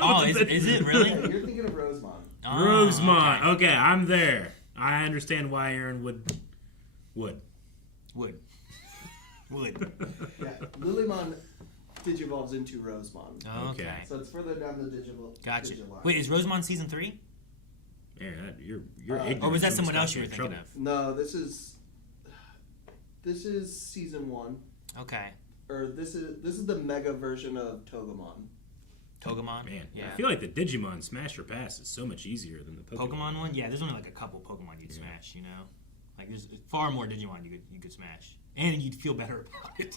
Oh, is it really? Yeah, you're thinking of Rosemon. Oh, Rosemont. okay. Okay, I'm there. I understand why Aaron would. Wood. Yeah, Lilymon digivolves into Rosemon. Okay. Okay. So it's further down the digital. Gotcha. Digiline. Wait, is Rosemont season 3? Yeah, you're ignorant. Or was that from someone stuff else you were in thinking trouble. of? No, this is season 1, Okay. or this is the mega version of Togemon. Togemon? Man, Yeah. I feel like the Digimon Smash or Pass is so much easier than the Pokemon. Pokemon one? Yeah, there's only like a couple Pokemon you'd smash, you know? Like, there's far more Digimon you could smash. And you'd feel better about it.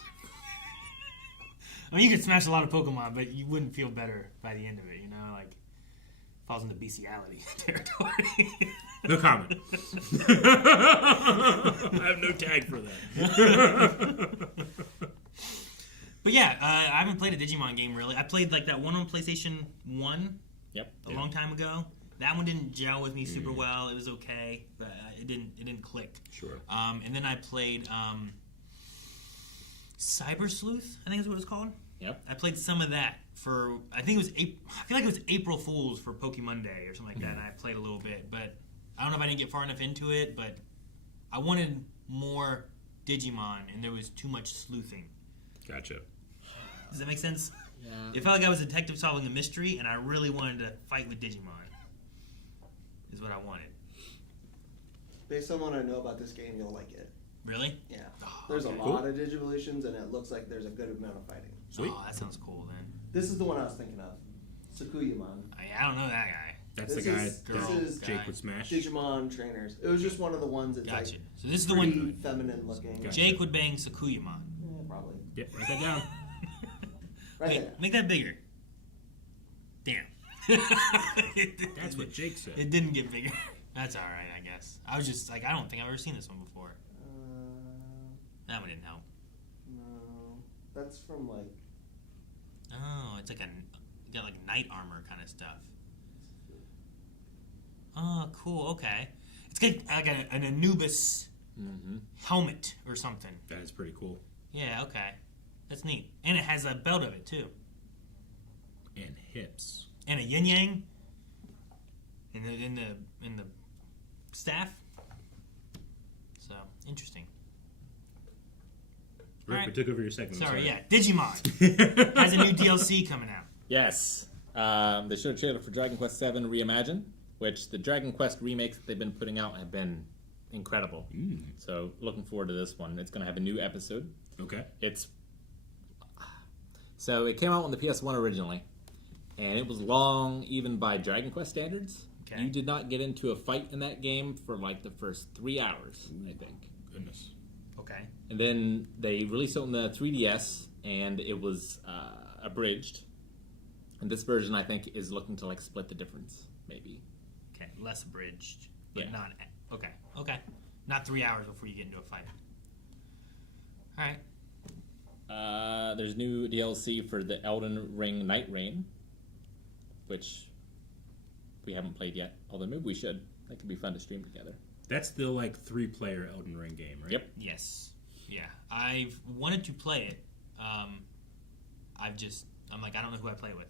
I mean, you could smash a lot of Pokemon, but you wouldn't feel better by the end of it, you know? Like, falls into bestiality territory. No comment. I have no tag for that. But yeah, I haven't played a Digimon game, really. I played, like, that one on PlayStation 1 Yep. a long time ago. That one didn't gel with me super well. It was okay, but it didn't click. Sure. And then I played Cyber Sleuth, I think is what it was called. Yep. I played some of that for, I think it was, I feel like it was April Fool's for Pokemon Day or something like that, and I played a little bit, but I don't know if I didn't get far enough into it, but I wanted more Digimon, and there was too much sleuthing. Gotcha. Does that make sense? Yeah. It felt like I was a detective solving a mystery, and I really wanted to fight with Digimon. Is what I wanted. Based on what I know about this game, you'll like it. Really? Yeah. Oh, There's okay. a lot of Digivolutions, and it looks like there's a good amount of fighting. Sweet. Oh, that sounds cool then. This is the one I was thinking of. Sakuyamon. I don't know that guy. That's This the guy is- that this is Jake would smash. Digimon trainers. It was just one of the ones that's Gotcha. like So this is the pretty one. feminine looking. Gotcha. Jake would bang Sakuyamon. Yeah, probably. Yeah, write that down. Right Wait, there. make that bigger. Damn. That's what Jake said. It didn't get bigger. That's all right, I guess. I was just like, I don't think I've ever seen this one before. That one didn't help. No. That's from like. Oh, it's like you got like knight armor kind of stuff. Oh, cool. Okay, it's got like an Anubis helmet or something. That is pretty cool. Yeah. Okay, that's neat. And it has a belt of it too, And hips. and a yin yang. In the staff. So interesting. Rick, Alright. we took over your segment. Sorry, yeah. Digimon has a new DLC coming out. Yes. They showed a trailer for Dragon Quest VII Reimagine, which the Dragon Quest remakes that they've been putting out have been incredible. So looking forward to this one. It's going to have a new episode. Okay. So it came out on the PS1 originally, and it was long even by Dragon Quest standards. Okay. You did not get into a fight in that game for like the first 3 hours, I think. Goodness. Okay. And then they released it on the 3DS, and it was abridged. And this version, I think, is looking to like split the difference, maybe. Okay. Less abridged, but Yeah. not. Okay. Okay. Not 3 hours before you get into a fight. All right. There's new DLC for the Elden Ring Night Rain, which we haven't played yet. Although maybe we should. That could be fun to stream together. That's the like 3-player Elden Ring game, right? Yep. Yes. Yeah. I've wanted to play it. I'm like, I don't know who I play it with.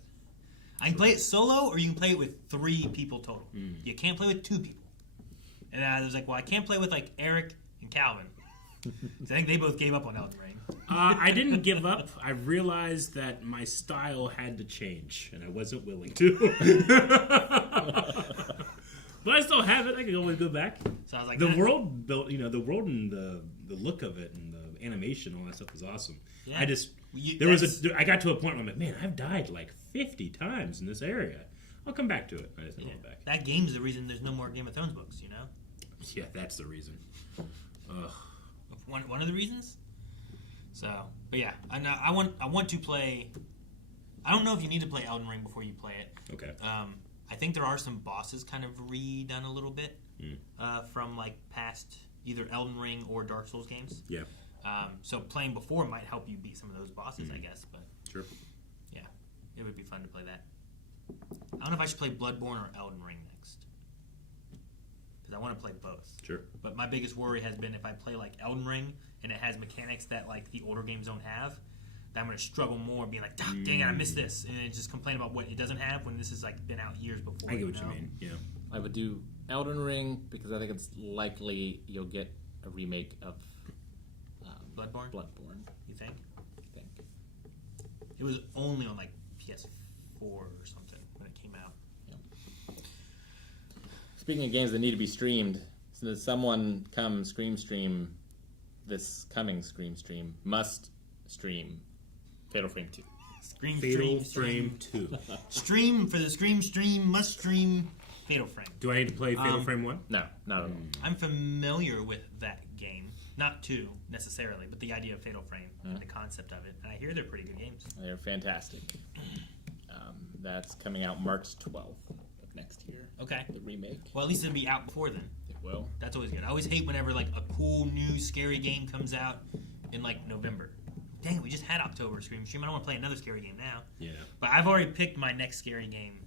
I can play it solo, or you can play it with 3 people total. You can't play with 2 people. And I was like, well, I can't play with like Eric and Calvin. So I think they both gave up on Elden Ring. I didn't give up. I realized that my style had to change, and I wasn't willing to. But I still have it. I can always go back. So I was like, The nah. world built, the world and the look of it and the animation, all that stuff was awesome. Yeah. I just I got to a point where I'm like, man, I've died like 50 times in this area. I'll come back to it. I just never went back. That game's the reason there's no more Game of Thrones books, you know? Yeah, that's the reason. Ugh. One of the reasons. So, but yeah, I want to play. I don't know if you need to play Elden Ring before you play it. Okay. I think there are some bosses kind of redone a little bit from like past either Elden Ring or Dark Souls games. Yeah. So playing before might help you beat some of those bosses, I guess. But Sure. yeah, it would be fun to play that. I don't know if I should play Bloodborne or Elden Ring next. because I want to play both. Sure. But my biggest worry has been if I play like Elden Ring and it has mechanics that like the older games don't have, that I'm going to struggle more, being like, dang it, I missed this, and then just complain about what it doesn't have when this has like been out years before. I get what know? you mean. Yeah. I would do Elden Ring because I think it's likely you'll get a remake of Bloodborne? Bloodborne. You think? I think. It was only on like PS4 or something when it came out. Speaking of games that need to be streamed, so that someone come stream this coming stream must stream Fatal Frame 2. Fatal Frame 2. Stream for the stream must stream Fatal Frame. Do I need to play Fatal Frame 1? No, not at all. I'm familiar with that game. Not 2 necessarily, but the idea of Fatal Frame and the concept of it. And I hear they're pretty good games. They're fantastic. That's coming out March 12th of next year. Okay. The remake. Well, at least it'll be out before then. It will. That's always good. I always hate whenever like a cool new scary game comes out in like November. Dang it, we just had October Scream Stream. I don't want to play another scary game now. Yeah. But I've already picked my next scary game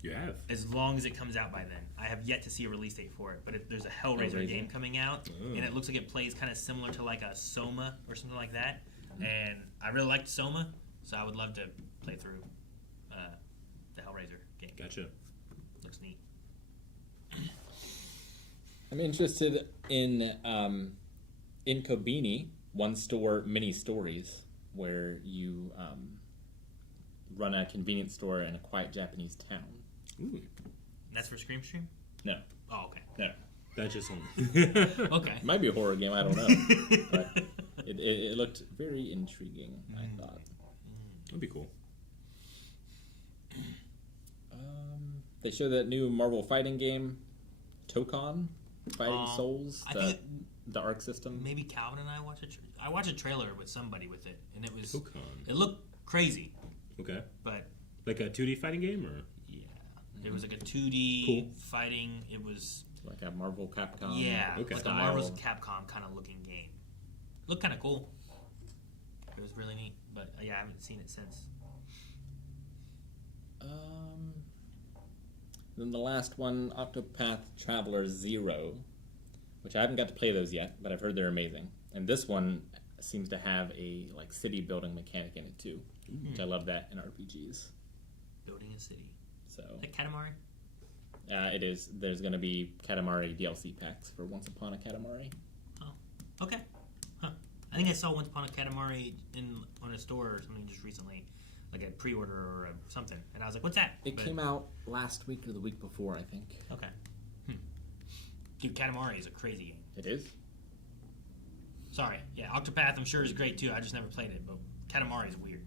You have. as long as it comes out by then. I have yet to see a release date for it, but there's a Hellraiser Hellraiser? game coming out, and it looks like it plays kind of similar to like a Soma or something like that. And I really liked Soma, so I would love to play through the Hellraiser game. Gotcha. Looks neat. I'm interested in Kobeni, one store mini stories, where you run a convenience store in a quiet Japanese town. Ooh. And that's for Scream Stream? No, Oh, okay. no. That's just one. Okay. It might be a horror game, I don't know. But it looked very intriguing, I thought. That'd be cool. They show that new Marvel fighting game, Tokon, Fighting Souls, I think the Arc system. maybe Calvin and I watched I watched a trailer with somebody with it, and it was Tokon. it looked crazy, Okay. but Like a 2D fighting game, or? yeah, it was like a 2D Cool. fighting. It was Like a Marvel Capcom. yeah, okay. like a Marvel's Capcom kind of looking game. Looked kind of cool. It was really neat, but yeah, I haven't seen it since. Then the last one, Octopath Traveler 0, which I haven't got to play those yet, but I've heard they're amazing. And this one seems to have a like city building mechanic in it too, which I love that in RPGs. Building a city. So Is that Katamari? it is. There's going to be Katamari DLC packs for Once Upon a Katamari. Oh, okay. Huh. I think I saw Once Upon a Katamari on a store or something just recently, like a pre-order or something, and I was like, "What's that?" It came out last week or the week before, I think. Okay. Dude, Katamari is a crazy game. It is. Sorry. Yeah, Octopath I'm sure is great too. I just never played it, but Katamari is weird.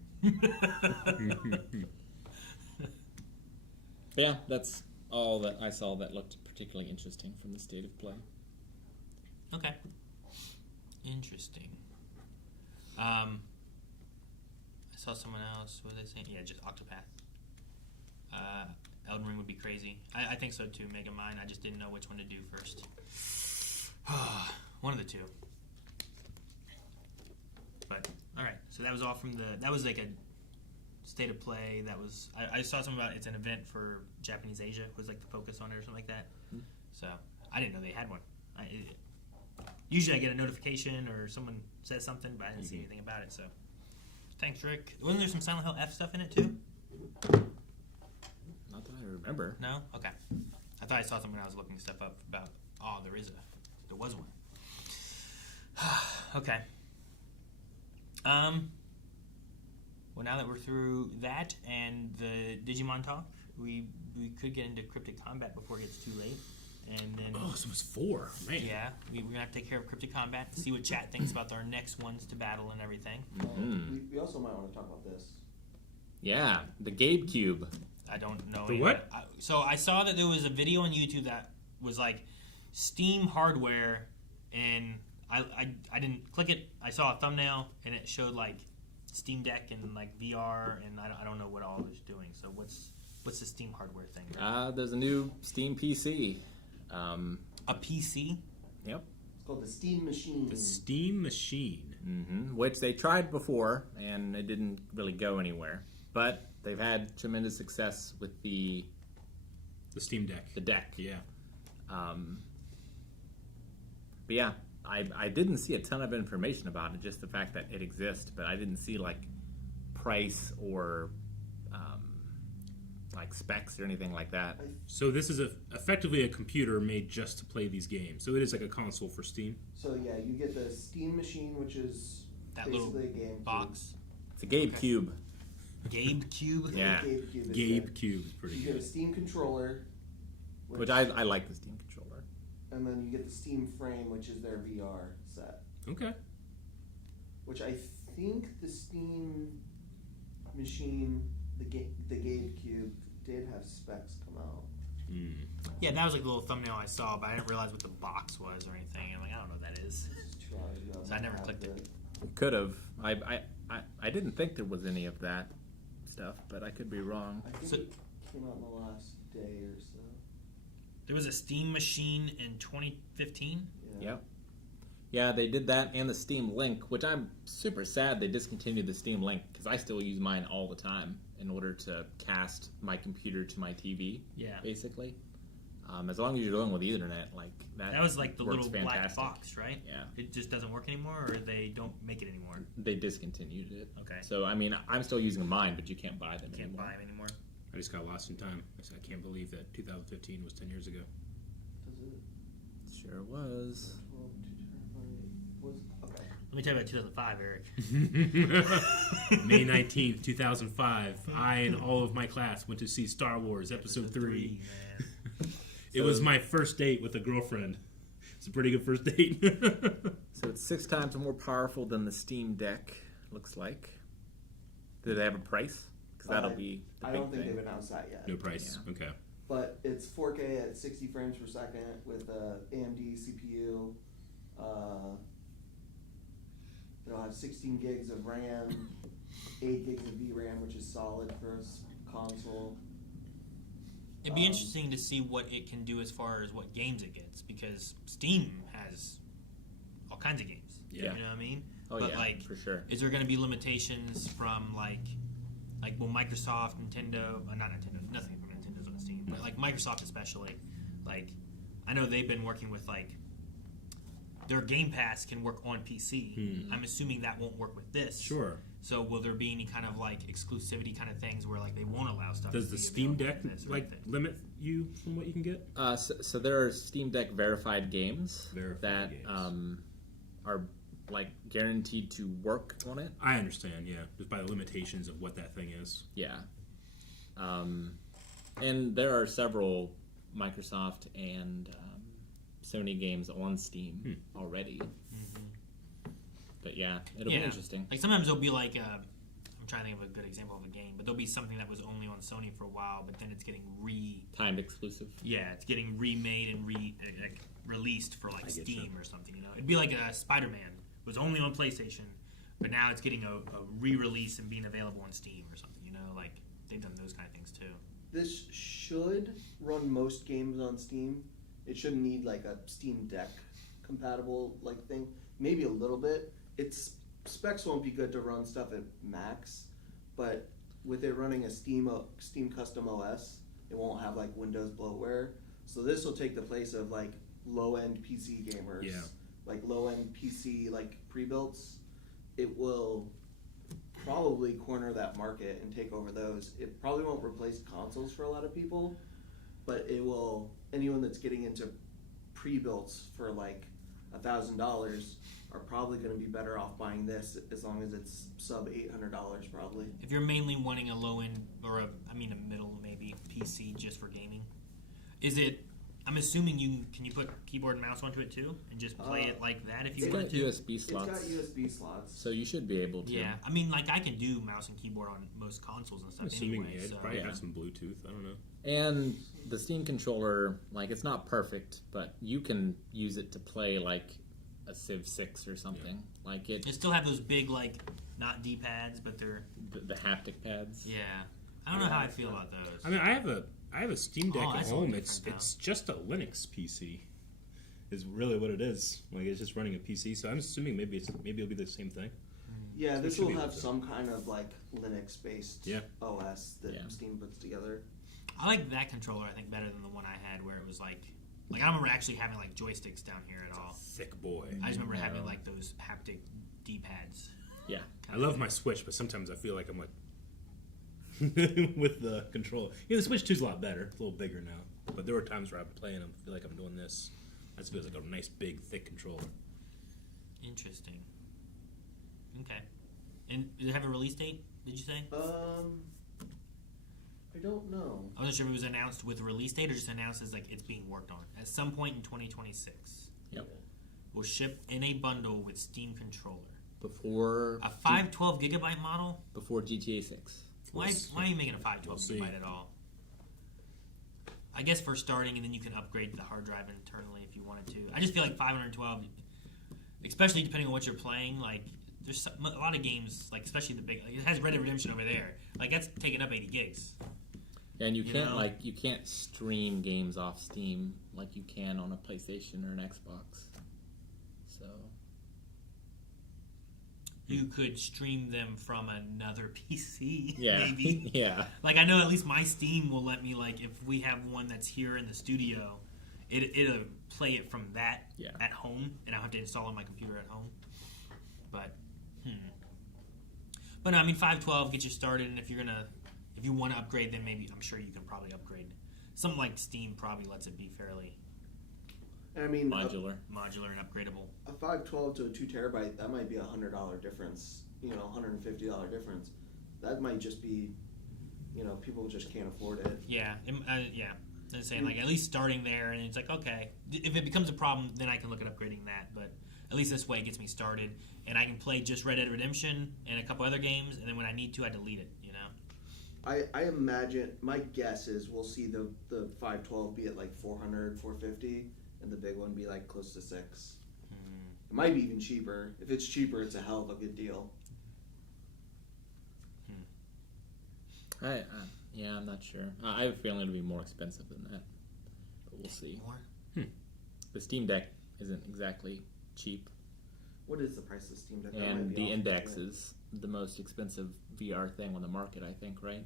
But yeah, that's all that I saw that looked particularly interesting from the state of play. Okay. Interesting. I saw someone else. What was they saying? Yeah, just Octopath. Elden Ring would be crazy. I think so too. Mega Mine. I just didn't know which one to do first. One of the two. But all right. So that was all from the. That was like a state of play. That was. I saw something about it's an event for Japanese Asia. Was like the focus on it or something like that. So I didn't know they had one. Usually I get a notification or someone says something, but I didn't see anything about it. So thanks, Rick. Wasn't there some Silent Hill F stuff in it too? Not that I remember. No? Okay. I thought I saw something when I was looking stuff up about, there was one. Okay. Well, now that we're through that and the Digimon talk, we could get into Cryptid Combat before it gets too late. And then, Oh, so it's 4. Man. yeah, we're going to have to take care of Cryptid Combat, see what chat thinks about our next ones to battle and everything. We also might want to talk about this. Yeah, the Gabe Cube. I don't know. The any- what? So I saw that there was a video on YouTube that was like Steam hardware, and I didn't click it. I saw a thumbnail, and it showed like Steam Deck and like VR, and I don't know what all it was doing. So what's the Steam hardware thing? There's a new Steam PC. A PC? Yep. It's called the Steam Machine. The Steam Machine. Which they tried before, and it didn't really go anywhere. But they've had tremendous success with the The Steam Deck. deck. Yeah. But yeah, I didn't see a ton of information about it, just the fact that it exists, but I didn't see like price or like specs or anything like that. So this is effectively a computer made just to play these games. So it is like a console for Steam. So yeah, you get the Steam machine, which is That little basically a game box. It's a Gabe Cube. Gabe Cube. Yeah. Gabe Cube. Gabe Cube is pretty You get a good. Steam controller, Which I like the Steam controller. and then you get the Steam frame, which is their VR set. Okay. Which I think the Steam machine, the Gabe Cube, did have specs come out. Yeah, that was like the little thumbnail I saw, but I didn't realize what the box was or anything. I'm like, I don't know what that is. This is 2 hours ago. So I never have clicked it. Could have. I didn't think there was any of that stuff, but I could be wrong. I think So- it came out in the last day or so. There was a Steam machine in 2015. Yeah. Yep. Yeah, they did that and the Steam Link, which I'm super sad they discontinued the Steam Link because I still use mine all the time in order to cast my computer to my TV, Yeah. basically. As long as you're going with Ethernet, like that. That was like the works little black fantastic. box, right? Yeah, It just doesn't work anymore, or they don't make it anymore. they discontinued it. Okay. So I mean, I'm still using mine, but you can't buy them Can't anymore. buy them anymore. I just got lost in time. I can't believe that 2015 was 10 years ago. Does it? Sure was. 12 to was okay. Let me tell you about 2005, Eric. May 19th, 2005, I and all of my class went to see Star Wars Episode 3. Man. It was my first date with a girlfriend. It's a pretty good first date. So it's 6 times more powerful than the Steam Deck. Looks like. Do they have a price? Because that'll be the I big don't think thing. they've announced that yet. No price. Yeah. Okay. But it's 4K at 60 frames per second with a AMD CPU. It'll have 16 gigs of RAM, 8 gigs of VRAM, which is solid for a console. It'd be interesting to see what it can do as far as what games it gets, because Steam has all kinds of games. Yeah. You know what I mean? Oh But yeah, like, for sure. is there going to be limitations from like will Microsoft, Nintendo, not Nintendo, nothing from Nintendo's on Steam, but like Microsoft especially, like I know they've been working with like their Game Pass can work on PC. I'm assuming that won't work with this. Sure. So will there be any kind of like exclusivity kind of things where like they won't allow stuff? Does to the be Steam available Deck with this or like anything? limit you from what you can get? So there are Steam Deck verified games Verified that games. Are like guaranteed to work on it. I understand, yeah, just by the limitations of what that thing is. Yeah. And there are several Microsoft and Sony games on Steam already. But yeah, it'll be interesting. Like sometimes there'll be like I'm trying to think of a good example of a game, but there'll be something that was only on Sony for a while, but then it's getting Timed exclusive. it's getting remade and released for like I get Steam you. or something. You know, it'd be like a Spider-Man was only on PlayStation, but now it's getting a re-release and being available on Steam or something. You know, like they've done those kind of things too. This should run most games on Steam. It shouldn't need like a Steam Deck compatible like thing. Maybe a little bit. Its specs won't be good to run stuff at max, but with it running a Steam custom OS, it won't have like Windows bloatware. So this will take the place of like low-end PC gamers, Yeah. like low-end PC like pre-builts. It will probably corner that market and take over those. It probably won't replace consoles for a lot of people, but it will. Anyone that's getting into pre-builts for like $1,000 are probably going to be better off buying this as long as it's sub $800 probably. If you're mainly wanting a low end or a middle maybe PC just for gaming, is it? I'm assuming can you put keyboard and mouse onto it too and just play it like that if you It's wanted got to? USB slots, It's got USB slots. so you should be able to. Yeah, I mean, like I can do mouse and keyboard on most consoles and stuff I'm assuming anyway. it So. probably Yeah. has some Bluetooth. I don't know. And the Steam controller, like it's not perfect, but you can use it to play like a Civ 6 or something. Like They still have those big like not D pads, but they're the haptic pads. yeah. I don't know how I feel about those. I mean, I have a Steam Deck Oh, at that's a little home. It's different, it's just a Linux PC. Is really what it is. Like it's just running a PC. So I'm assuming maybe it'll be the same thing. Yeah, So it this should will be have able to. some kind of like Linux-based Yeah. OS that Yeah. Steam puts together. I like that controller. I think better than the one I had, where it was like Like I don't remember actually having like joysticks down here at all. Thick boy. I just remember No. having like those haptic D-pads. Yeah. I love my Switch, but sometimes I feel like I'm like with the controller. Yeah, the Switch 2's a lot better. It's a little bigger now. But there were times where I'm playing them, I feel like I'm doing this. That feels like a nice, big, thick controller. Interesting. Okay. And did it have a release date? Did you say? I don't know. I wasn't sure if it was announced with a release date or just announced as like it's being worked on. At some point in 2026, Yep. will ship in a bundle with Steam controller. Before A 512 gigabyte model? before GTA 6. Why are you making a 512 We'll see. gigabyte at all? I guess for starting, and then you can upgrade the hard drive internally if you wanted to. I just feel like 512, especially depending on what you're playing, like there's a lot of games, like especially the big, like, it has Red Dead Redemption over there. Like that's taking up 80 gigs. And you can't know? you can't stream games off Steam like you can on a PlayStation or an Xbox. So You could stream them from another PC, yeah, maybe. yeah, Like I know at least my Steam will let me, like if we have one that's here in the studio, it'll play it from that Yeah. at home, and I'll have to install it on my computer at home. But but no, I mean 512 get you started, and if you want to upgrade, then maybe I'm sure you can probably upgrade. Something like Steam probably lets it be fairly And I mean, modular. modular and upgradable. a 512 to a 2 terabyte, that might be $100 difference. $150 difference. That might just be, people just can't afford it. Yeah, yeah. I'm saying like at least starting there, and it's like okay, if it becomes a problem, then I can look at upgrading that. But at least this way it gets me started, and I can play just Red Dead Redemption and a couple other games, and then when I need to, I delete it. I imagine, my guess is we'll see the 512 be at like 400, 450, and the big one be like close to 6. It might be even cheaper. If it's cheaper, it's a hell of a good deal. I'm not sure. I have a feeling it'll be more expensive than that, but we'll see. More? The Steam Deck isn't exactly cheap, What is the price of Steam Deck? That might and be the off Index the- is the most expensive VR thing on the market, I think, right?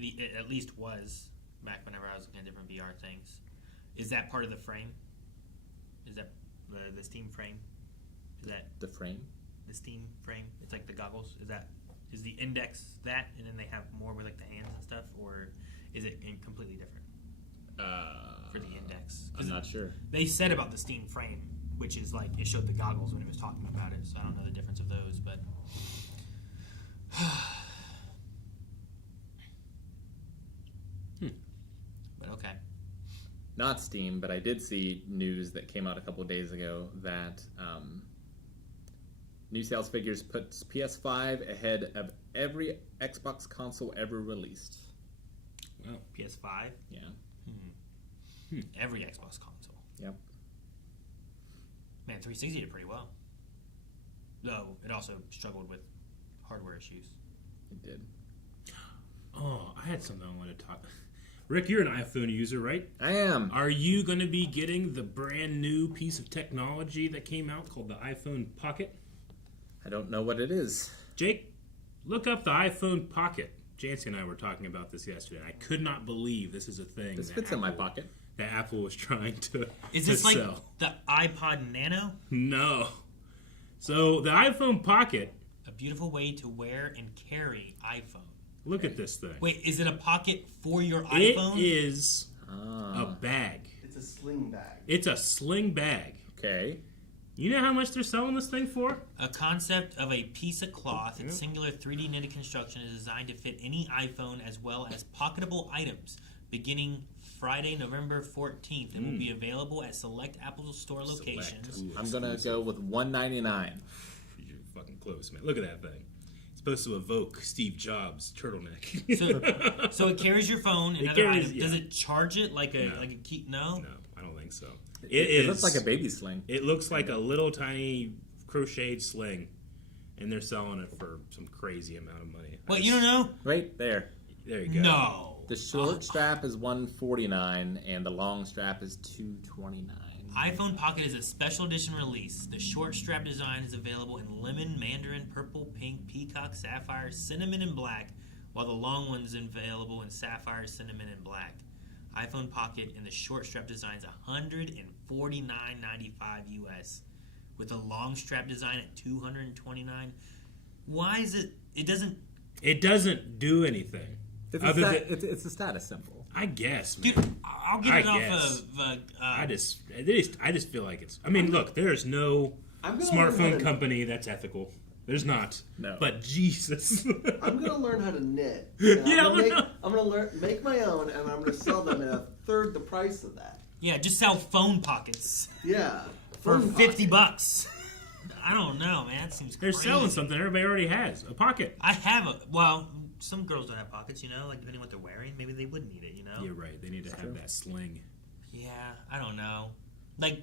It at least was back whenever I was looking at different VR things. Is that part of the frame? Is that the Steam frame? Is that The frame. the Steam frame? It's like the goggles. Is the Index that, and then they have more with like the hands and stuff, or is it completely different for the Index? 'Cause I'm not sure. They said about the Steam frame, which is like it showed the goggles when it was talking about it. So I don't know the difference of those, but. But okay. Not Steam, but I did see news that came out a couple of days ago that new sales figures puts PS5 ahead of every Xbox console ever released. Wow. PS5. Yeah. Every Xbox console. Yep. Man, 360 did pretty well. Though it also struggled with hardware issues. It did. Oh, I had something I wanted to talk. Rick, you're an iPhone user, right? I am. Are you going to be getting the brand new piece of technology that came out called the iPhone Pocket? I don't know what it is. Jake, look up the iPhone Pocket. Jancy and I were talking about this yesterday. I could not believe this is a thing. This that fits in my Apple- pocket. That Apple was trying to Is to this like sell. the iPod Nano? No. So the iPhone Pocket, A beautiful way to wear and carry iPhone. look at this thing. Wait, is it a pocket for your It iPhone? is a Ah, bag. It's a sling bag. It's a sling bag. okay. You know how much they're selling this thing for? A concept of a piece of cloth and singular 3D knitted construction is designed to fit any iPhone as well as pocketable items. Beginning Friday, November 14th, it will be available at select Apple Store locations. Ooh, I'm gonna exclusive. go with $199. You're fucking close, man. Look at that thing. It's supposed to evoke Steve Jobs' turtleneck. So it carries your phone and It other carries- items. Does yeah. it charge it like a No. key? No. No, I don't think so. It looks like a baby sling. It looks like a little tiny crocheted sling, and they're selling it for some crazy amount of money. Wait, you don't know? Right there. There you go. No. The short strap is $149 and the long strap is $229. iPhone Pocket is a special edition release. The short strap design is available in lemon, mandarin, purple, pink, peacock, sapphire, cinnamon, and black, while the long one is available in sapphire, cinnamon, and black. iPhone Pocket in the short strap design is $149.95 US, with a long strap design at $229. Why is it? It doesn't do anything. It's a status symbol. I guess, man. Dude, I'll get it off of. I just feel like it's. I mean, look, there's no smartphone company that's ethical. There's not. No. But Jesus. I'm gonna learn how to knit. I'm gonna make my own, and I'm gonna sell them at a third the price of that. Yeah, just sell phone pockets. Yeah. For $50. I don't know, man. That seems They're crazy. selling something everybody already has. A pocket. I have well, some girls don't have pockets, you know, like depending on what they're wearing. Maybe they would need it, you know? You're right. They need to have that sling. Yeah, I don't know. Like,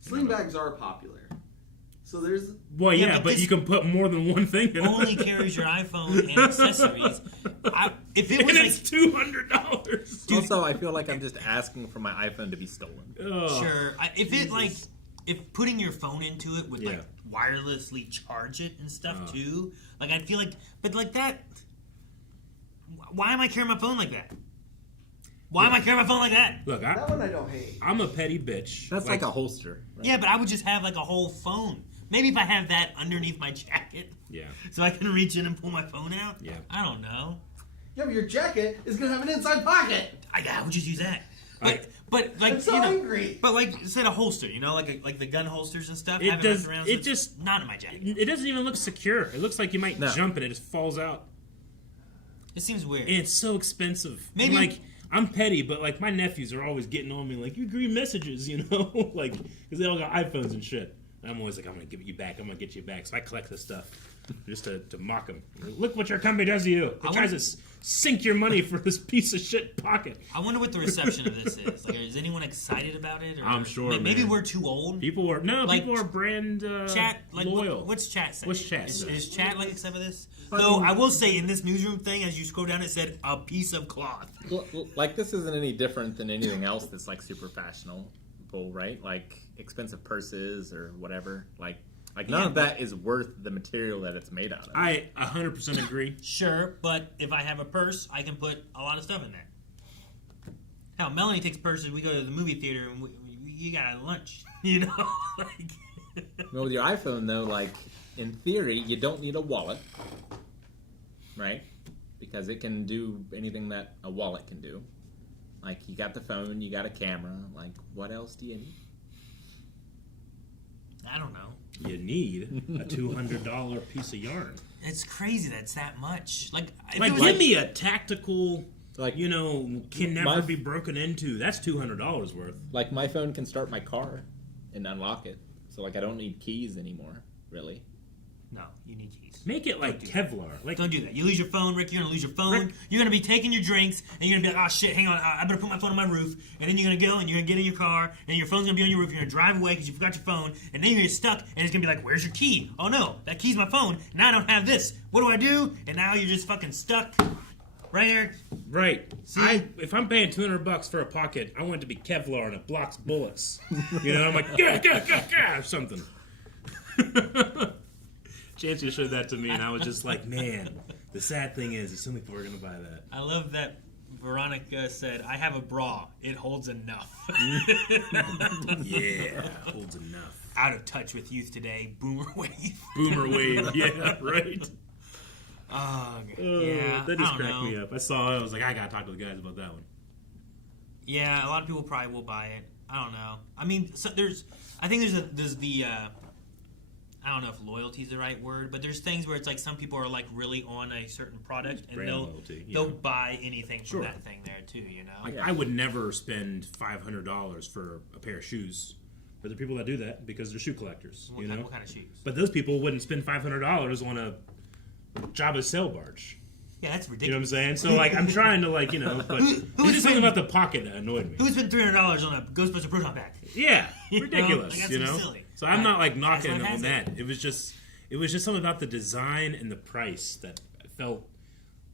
sling bags are popular. So there's... Well, yeah, but you can put more than one thing in it. Only carries your iPhone and accessories. If it was and it's $200. Dude, also, I feel like I'm just asking for my iPhone to be stolen. Oh, sure. If putting your phone into it would like wirelessly charge it and stuff too, like I feel like, but like that, why am I carrying my phone like that? Why am I carrying my phone like that? Look, that one I don't hate. I'm a petty bitch. That's like a holster. Right? Yeah, but I would just have like a whole phone. Maybe if I have that underneath my jacket. Yeah. So I can reach in and pull my phone out. Yeah. I don't know. Yeah, but your jacket is gonna have an inside pocket. I would just use that. But like I'm so angry. But like instead of holster, you know, like the gun holsters and stuff. It does. Around, it just not in my jacket. It doesn't even look secure. It looks like you might jump and it just falls out. It seems weird. And it's so expensive. Maybe like I'm petty, but like my nephews are always getting on me like you green messages, you know, like because they all got iPhones and shit. And I'm always like, I'm gonna give you back. I'm gonna get you back. So I collect this stuff just to mock them. Look what your company does to you. It tries to sink your money for this piece of shit pocket. I wonder what the reception of this is. Like, is anyone excited about it? Or I'm sure. Maybe we're too old. People are brand chat. Like, loyal. What's chat saying? What's chat? Is chat like except for this? No, I will say in this newsroom thing, as you scroll down, it said a piece of cloth. Like this isn't any different than anything else that's like super fashionable, right? Like expensive purses or whatever. Like none of that is worth the material that it's made out of. I 100% agree. Sure, but if I have a purse, I can put a lot of stuff in there. Hell, Melanie takes purses. We go to the movie theater and you got lunch. You know, Well, with your iPhone though, like in theory, you don't need a wallet, right? Because it can do anything that a wallet can do. Like you got the phone, you got a camera. Like what else do you need? I don't know. You need a $200 piece of yarn. It's crazy that's that much. Like give me a tactical, like can never be broken into. That's $200 worth. Like my phone can start my car and unlock it, so like I don't need keys anymore, really. No, you need keys. Make it like Kevlar. Like don't do that. You lose your phone, Rick. You're gonna lose your phone. Rick. You're gonna be taking your drinks, and you're gonna be like, "Oh shit, hang on, I better put my phone on my roof." And then you're gonna go and you're gonna get in your car, and your phone's gonna be on your roof. You're gonna drive away because you forgot your phone, and then you're gonna get stuck, and it's gonna be like, "Where's your key? Oh no, that key's my phone. Now I don't have this. What do I do?" And now you're just fucking stuck. Right, Eric? Right. See? If I'm paying $200 for a pocket, I want it to be Kevlar and it blocks bullets. You know, I'm like, or something. Chancey showed that to me, and I was just like, man, the sad thing is so many people are going to buy that. I love that Veronica said, "I have a bra. It holds enough." Yeah, holds enough. Out of touch with youth today. Boomer wave. Boomer wave, yeah, right? Yeah, that just cracked me up. I saw it. I was like, I got to talk to the guys about that one. Yeah, a lot of people probably will buy it. I don't know. I mean, so I think there's the I don't know if loyalty is the right word, but there's things where it's like some people are like really on a certain product and they'll buy anything from that thing there too, you know? Like, I would never spend $500 for a pair of shoes. But there are people that do that because they're shoe collectors. What kind of shoes? But those people wouldn't spend $500 on a Jabba sail barge. Yeah, that's ridiculous. You know what I'm saying? So, like, I'm trying to, like, but there's just something about the pocket that annoyed me. Who spent $300 on a Ghostbuster Proton Pack? Yeah, ridiculous, Like, you know? silly. So I'm not, like, knocking on that. It was just something about the design and the price that felt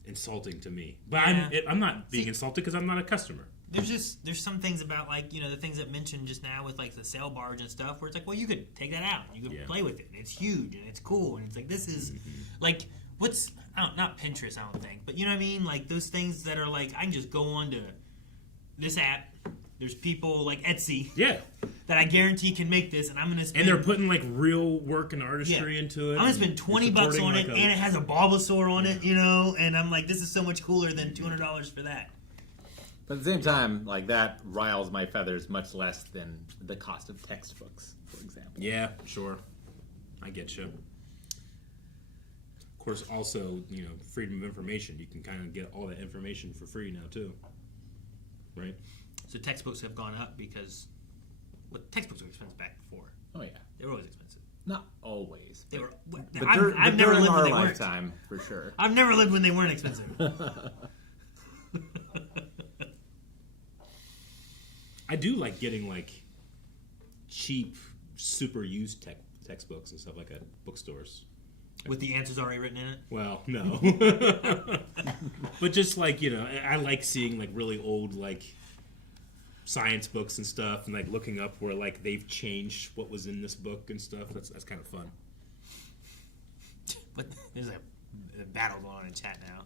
insulting to me. But I'm not being insulted because I'm not a customer. There's some things about, like, you know, the things that mentioned just now with, like, the sail barge and stuff where it's like, well, you could take that out. You could play with it. And it's huge and it's cool. And it's like, this is, like, not Pinterest, I don't think. But you know what I mean? Like, those things that are, like, I can just go on to this app, there's people like Etsy Yeah. that I guarantee can make this, and I'm going to spend... And they're putting like real work and artistry into it. I'm going to spend $20 on it, like and it has a Bulbasaur on it, you know? And I'm like, this is so much cooler than $200 for that. But at the same time, like that riles my feathers much less than the cost of textbooks, for example. Yeah, sure. I get you. Of course, also, freedom of information. You can kind of get all that information for free now, too. Right? So textbooks have gone up because... Well, textbooks were expensive back before. Oh, yeah. They were always expensive. Not always. They were... But I've never during lived our when they weren't. lifetime, for sure. I've never lived when they weren't expensive. I do like getting, like, cheap, super used textbooks and stuff like at bookstores. With the answers already written in it? Well, no. But just, like, I like seeing, like, really old, like, science books and stuff, and like looking up where like they've changed what was in this book and stuff. That's kind of fun. But there's a battle going on in chat now.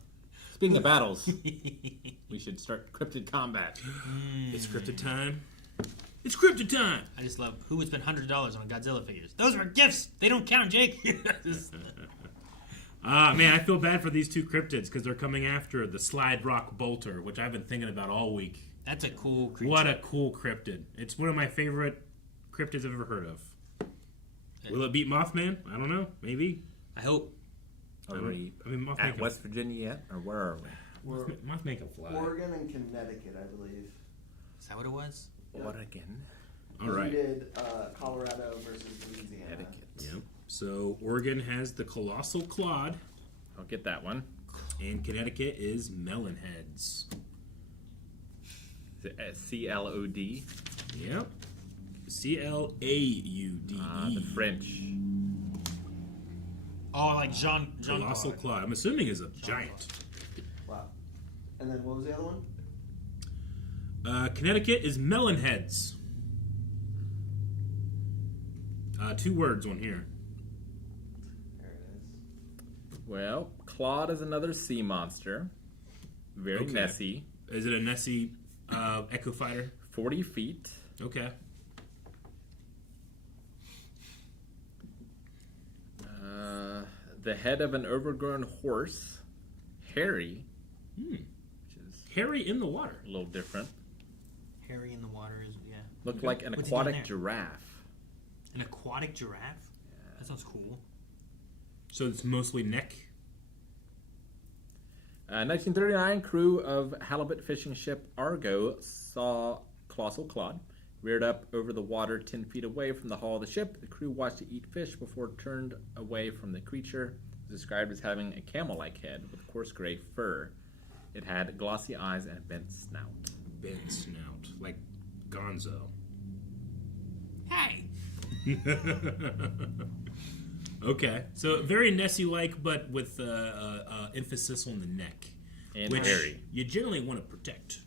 Speaking of battles, we should start Cryptid combat. It's Cryptid time. It's Cryptid time. I just love who would spend $100 on Godzilla figures. Those were gifts. They don't count, Jake. Man, I feel bad for these two cryptids because they're coming after the Slide Rock Bolter, which I've been thinking about all week. That's a cool creature. What a cool cryptid. It's one of my favorite cryptids I've ever heard of. Will it beat Mothman? I don't know. Maybe. I hope. Are we Mothman at West Virginia yet? Or where are we? Mothman can fly. Oregon and Connecticut, I believe. Is that what it was? Yep. What again? All right. We did Colorado versus Louisiana. Connecticut. Yep. So Oregon has the Colossal Clawed, I'll get that one. and Connecticut is Melonheads. CLOD. Yep. CLAUDE. The French. Oh, like Jean Colossal Clawed. I'm assuming is a giant. Wow. And then what was the other one? Connecticut is Melonheads. 2 words on here. There it is. Well, Claude is another sea monster. Very Okay. messy. Is it a Nessie Echo Fighter? 40 feet. Okay. The head of an overgrown horse. Hairy. Hmm. Which is Harry in the water. a little different. Harry in the water is, yeah. Looked like an What's he doing aquatic there? giraffe. An aquatic giraffe? That sounds cool. So it's mostly neck. 1939, crew of halibut fishing ship Argo saw Colossal Claude reared up over the water 10 feet away from the hull of the ship. The crew watched it eat fish before it turned away from the creature. It was described as having a camel-like head with coarse gray fur. It had glossy eyes and a bent snout. Bent snout. Like Gonzo. Hey! Okay. So very Nessie-like, but with emphasis on the neck. And which hairy. you generally want to protect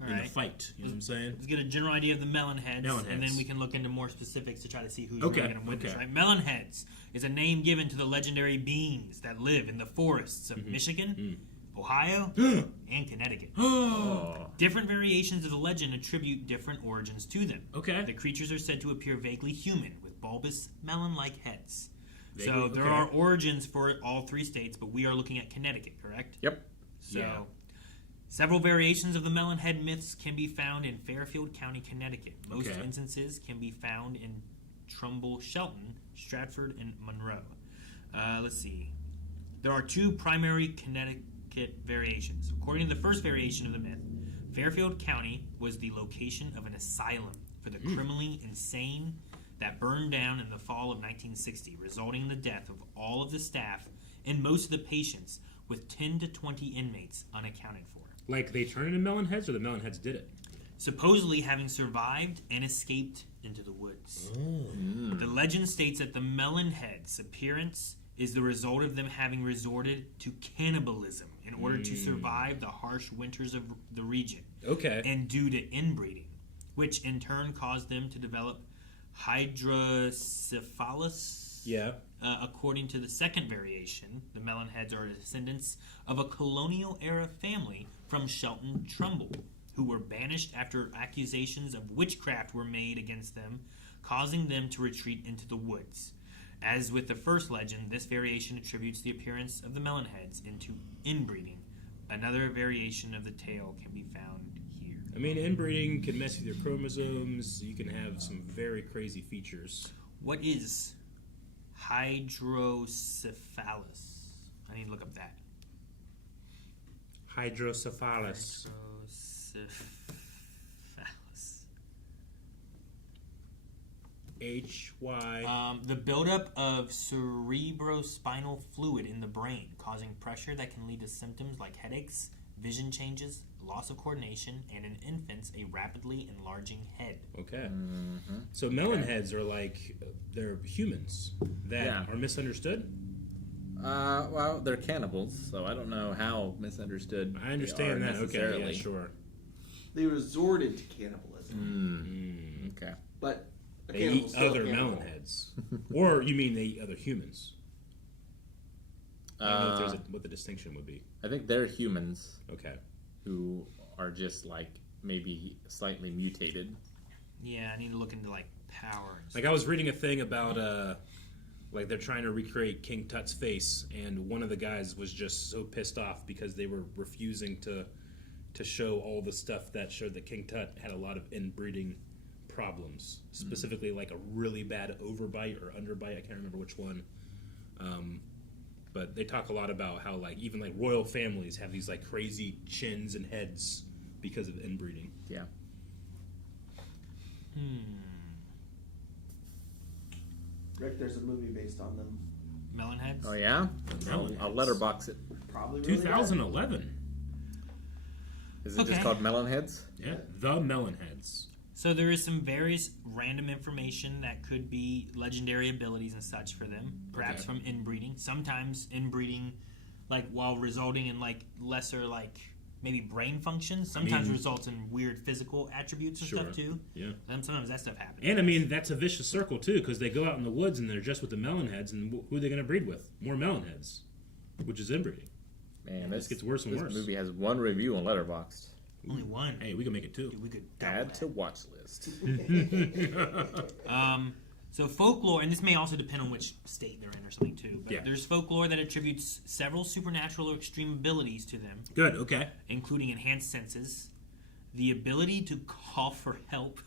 in Alright. the fight. You know what I'm saying? Let's get a general idea of the melon heads, Melon and heads. then we can look into more specifics to try to see who's Okay, really going to win this, okay. right? Melon heads is a name given to the legendary beings that live in the forests of Michigan, Ohio, and Connecticut. Oh. Different variations of the legend attribute different origins to them. Okay. The creatures are said to appear vaguely human, with bulbous, melon-like heads. So Vaguely- there okay. are origins for all 3 states, but we are looking at Connecticut, correct? Yep. So, Yeah. several variations of the melon head myths can be found in Fairfield County, Connecticut. Most Okay. instances can be found in Trumbull, Shelton, Stratford, and Monroe. Let's see. There are 2 primary Connecticut variations. According to the first variation of the myth, Fairfield County was the location of an asylum for the criminally insane that burned down in the fall of 1960, resulting in the death of all of the staff and most of the patients, with 10 to 20 inmates unaccounted for. Like they turned into Melonheads, or the Melonheads did it? Supposedly having survived and escaped into the woods. The legend states that the Melonheads' appearance is the result of them having resorted to cannibalism in order to survive the harsh winters of the region, Okay. and due to inbreeding, which in turn caused them to develop hydrocephalus. Yeah. According to the second variation, the Melonheads are descendants of a colonial-era family from Shelton, Trumbull, who were banished after accusations of witchcraft were made against them, causing them to retreat into the woods. As with the first legend, this variation attributes the appearance of the Melonheads into inbreeding. Another variation of the tale can be found here. I mean, inbreeding can mess with your chromosomes. You can have some very crazy features. What is hydrocephalus? I need to look up that. Hydrocephalus. Hydrocephalus. H-Y... The buildup of cerebrospinal fluid in the brain, causing pressure that can lead to symptoms like headaches, vision changes, loss of coordination, and in infants, a rapidly enlarging head. Okay. So melonheads are like, they're humans that are misunderstood? Well, they're cannibals, so I don't know how misunderstood. I understand they are that. Okay, necessarily. yeah, sure. They resorted to cannibalism, Okay. but a They cannibal's eat still a other cannibal. melonheads. Or you mean they eat other humans? I don't know if there's what the distinction would be. I think they're humans Okay. who are just like maybe slightly mutated. Yeah, I need to look into like power. And Like I was reading a thing about like they're trying to recreate King Tut's face, and one of the guys was just so pissed off because they were refusing to show all the stuff that showed that King Tut had a lot of inbreeding problems, specifically like a really bad overbite or underbite. I can't remember which one. But they talk a lot about how like even like royal families have these like crazy chins and heads because of inbreeding. Yeah. Rick, there's a movie based on them. Melonheads? Oh yeah. Melonheads. I'll letterbox it. Probably really 2011. Is it Okay. just called Melonheads? Yeah, the Melonheads. So there is some various random information that could be legendary abilities and such for them, perhaps Okay. from inbreeding. Sometimes inbreeding, like while resulting in like lesser like maybe brain functions, sometimes results in weird physical attributes and Sure. stuff too. Yeah. And sometimes that stuff happens. And I mean, that's a vicious circle too, because they go out in the woods and they're just with the melonheads, and who are they going to breed with? More melonheads, which is inbreeding. Man, This gets worse and this worse. movie has one review on Letterboxd. Only one. Hey, we can make it two. Dude, we could double Add that. to watch list. So folklore, and this may also depend on which state they're in or something too, but Yeah. there's folklore that attributes several supernatural or extreme abilities to them, Good. Okay. including enhanced senses, the ability to call for help,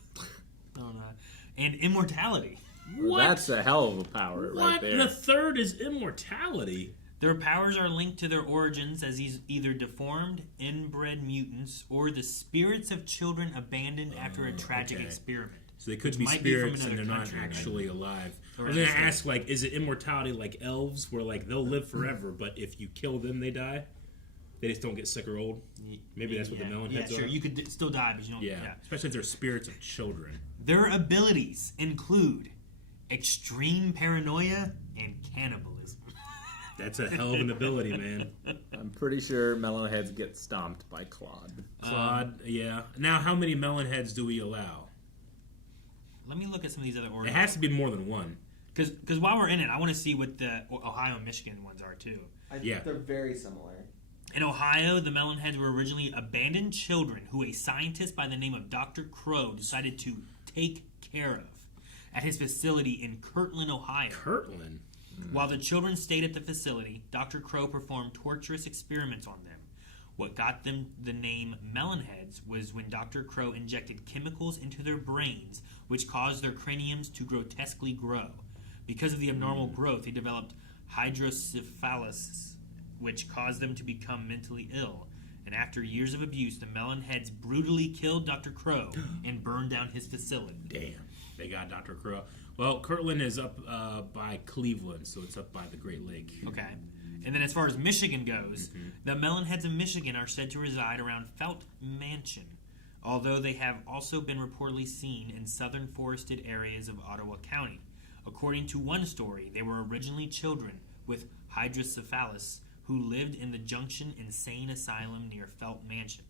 and immortality. What? That's a hell of a power right What? there. The third is immortality. Their powers are linked to their origins as either deformed, inbred mutants, or the spirits of children abandoned after a tragic okay. experiment. So they could Which be might be from spirits and they're another not country, right? actually alive. Or I was going to just ask, like, is it immortality like elves, where like they'll live forever, but if you kill them, they die? They just don't get sick or old. Maybe that's what the melonheads Yeah, sure. are. You could still die, but you don't. Yeah. Especially if they're spirits of children. Their abilities include extreme paranoia and cannibalism. That's a hell of an ability, man. I'm pretty sure Melonheads get stomped by Claude. Claude, yeah. Now, how many melonheads do we allow? Let me look at some of these other It origins. has to be more than one. Because while we're in it, I want to see what the Ohio and Michigan ones are too. Yeah. They're very similar. In Ohio, the Melonheads were originally abandoned children who a scientist by the name of Dr. Crow decided to take care of at his facility in Kirtland, Ohio. Kirtland? While the children stayed at the facility, Dr. Crow performed torturous experiments on them. What got them the name Melonheads was when Dr. Crow injected chemicals into their brains, which caused their craniums to grotesquely grow. Because of the abnormal growth, they developed hydrocephalus, which caused them to become mentally ill. And after years of abuse, the Melonheads brutally killed Dr. Crow and burned down his facility. Damn. They got Dr. Crow. Well, Kirtland is up by Cleveland, so it's up by the Great Lake. Okay. And then as far as Michigan goes, the Melonheads of Michigan are said to reside around Felt Mansion, although they have also been reportedly seen in southern forested areas of Ottawa County. According to one story, they were originally children with hydrocephalus who lived in the Junction Insane Asylum near Felt Mansion.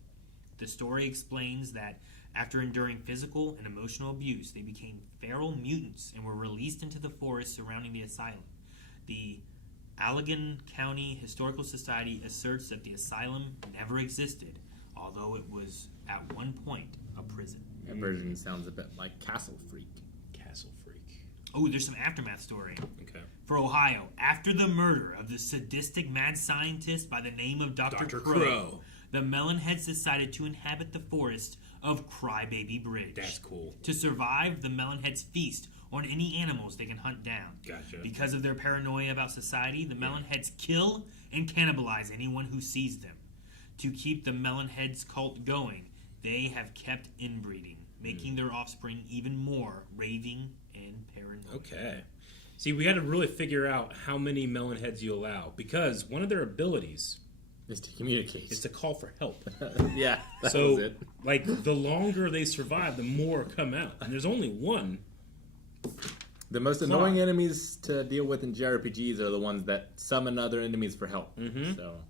The story explains that after enduring physical and emotional abuse, they became feral mutants and were released into the forest surrounding the asylum. The Allegan County Historical Society asserts that the asylum never existed, although it was at one point a prison. That version sounds a bit like Castle Freak. Castle Freak. Oh, there's some aftermath story. Okay. For Ohio, after the murder of the sadistic mad scientist by the name of Dr. Crow, the Melonheads decided to inhabit the forest of Crybaby Bridge. That's cool. To survive, the Melonheads feast on any animals they can hunt down. Gotcha. Because of their paranoia about society, the Melonheads kill and cannibalize anyone who sees them. To keep the Melonheads cult going, they have kept inbreeding, making their offspring even more raving and paranoid. Okay. See, we got to really figure out how many Melonheads you allow, because one of their abilities Is to communicate. is to call for help. Yeah, that So, was it. like, the longer they survive, the more come out. And there's only one. The most annoying enemies to deal with in JRPGs are the ones that summon other enemies for help. Mhm. So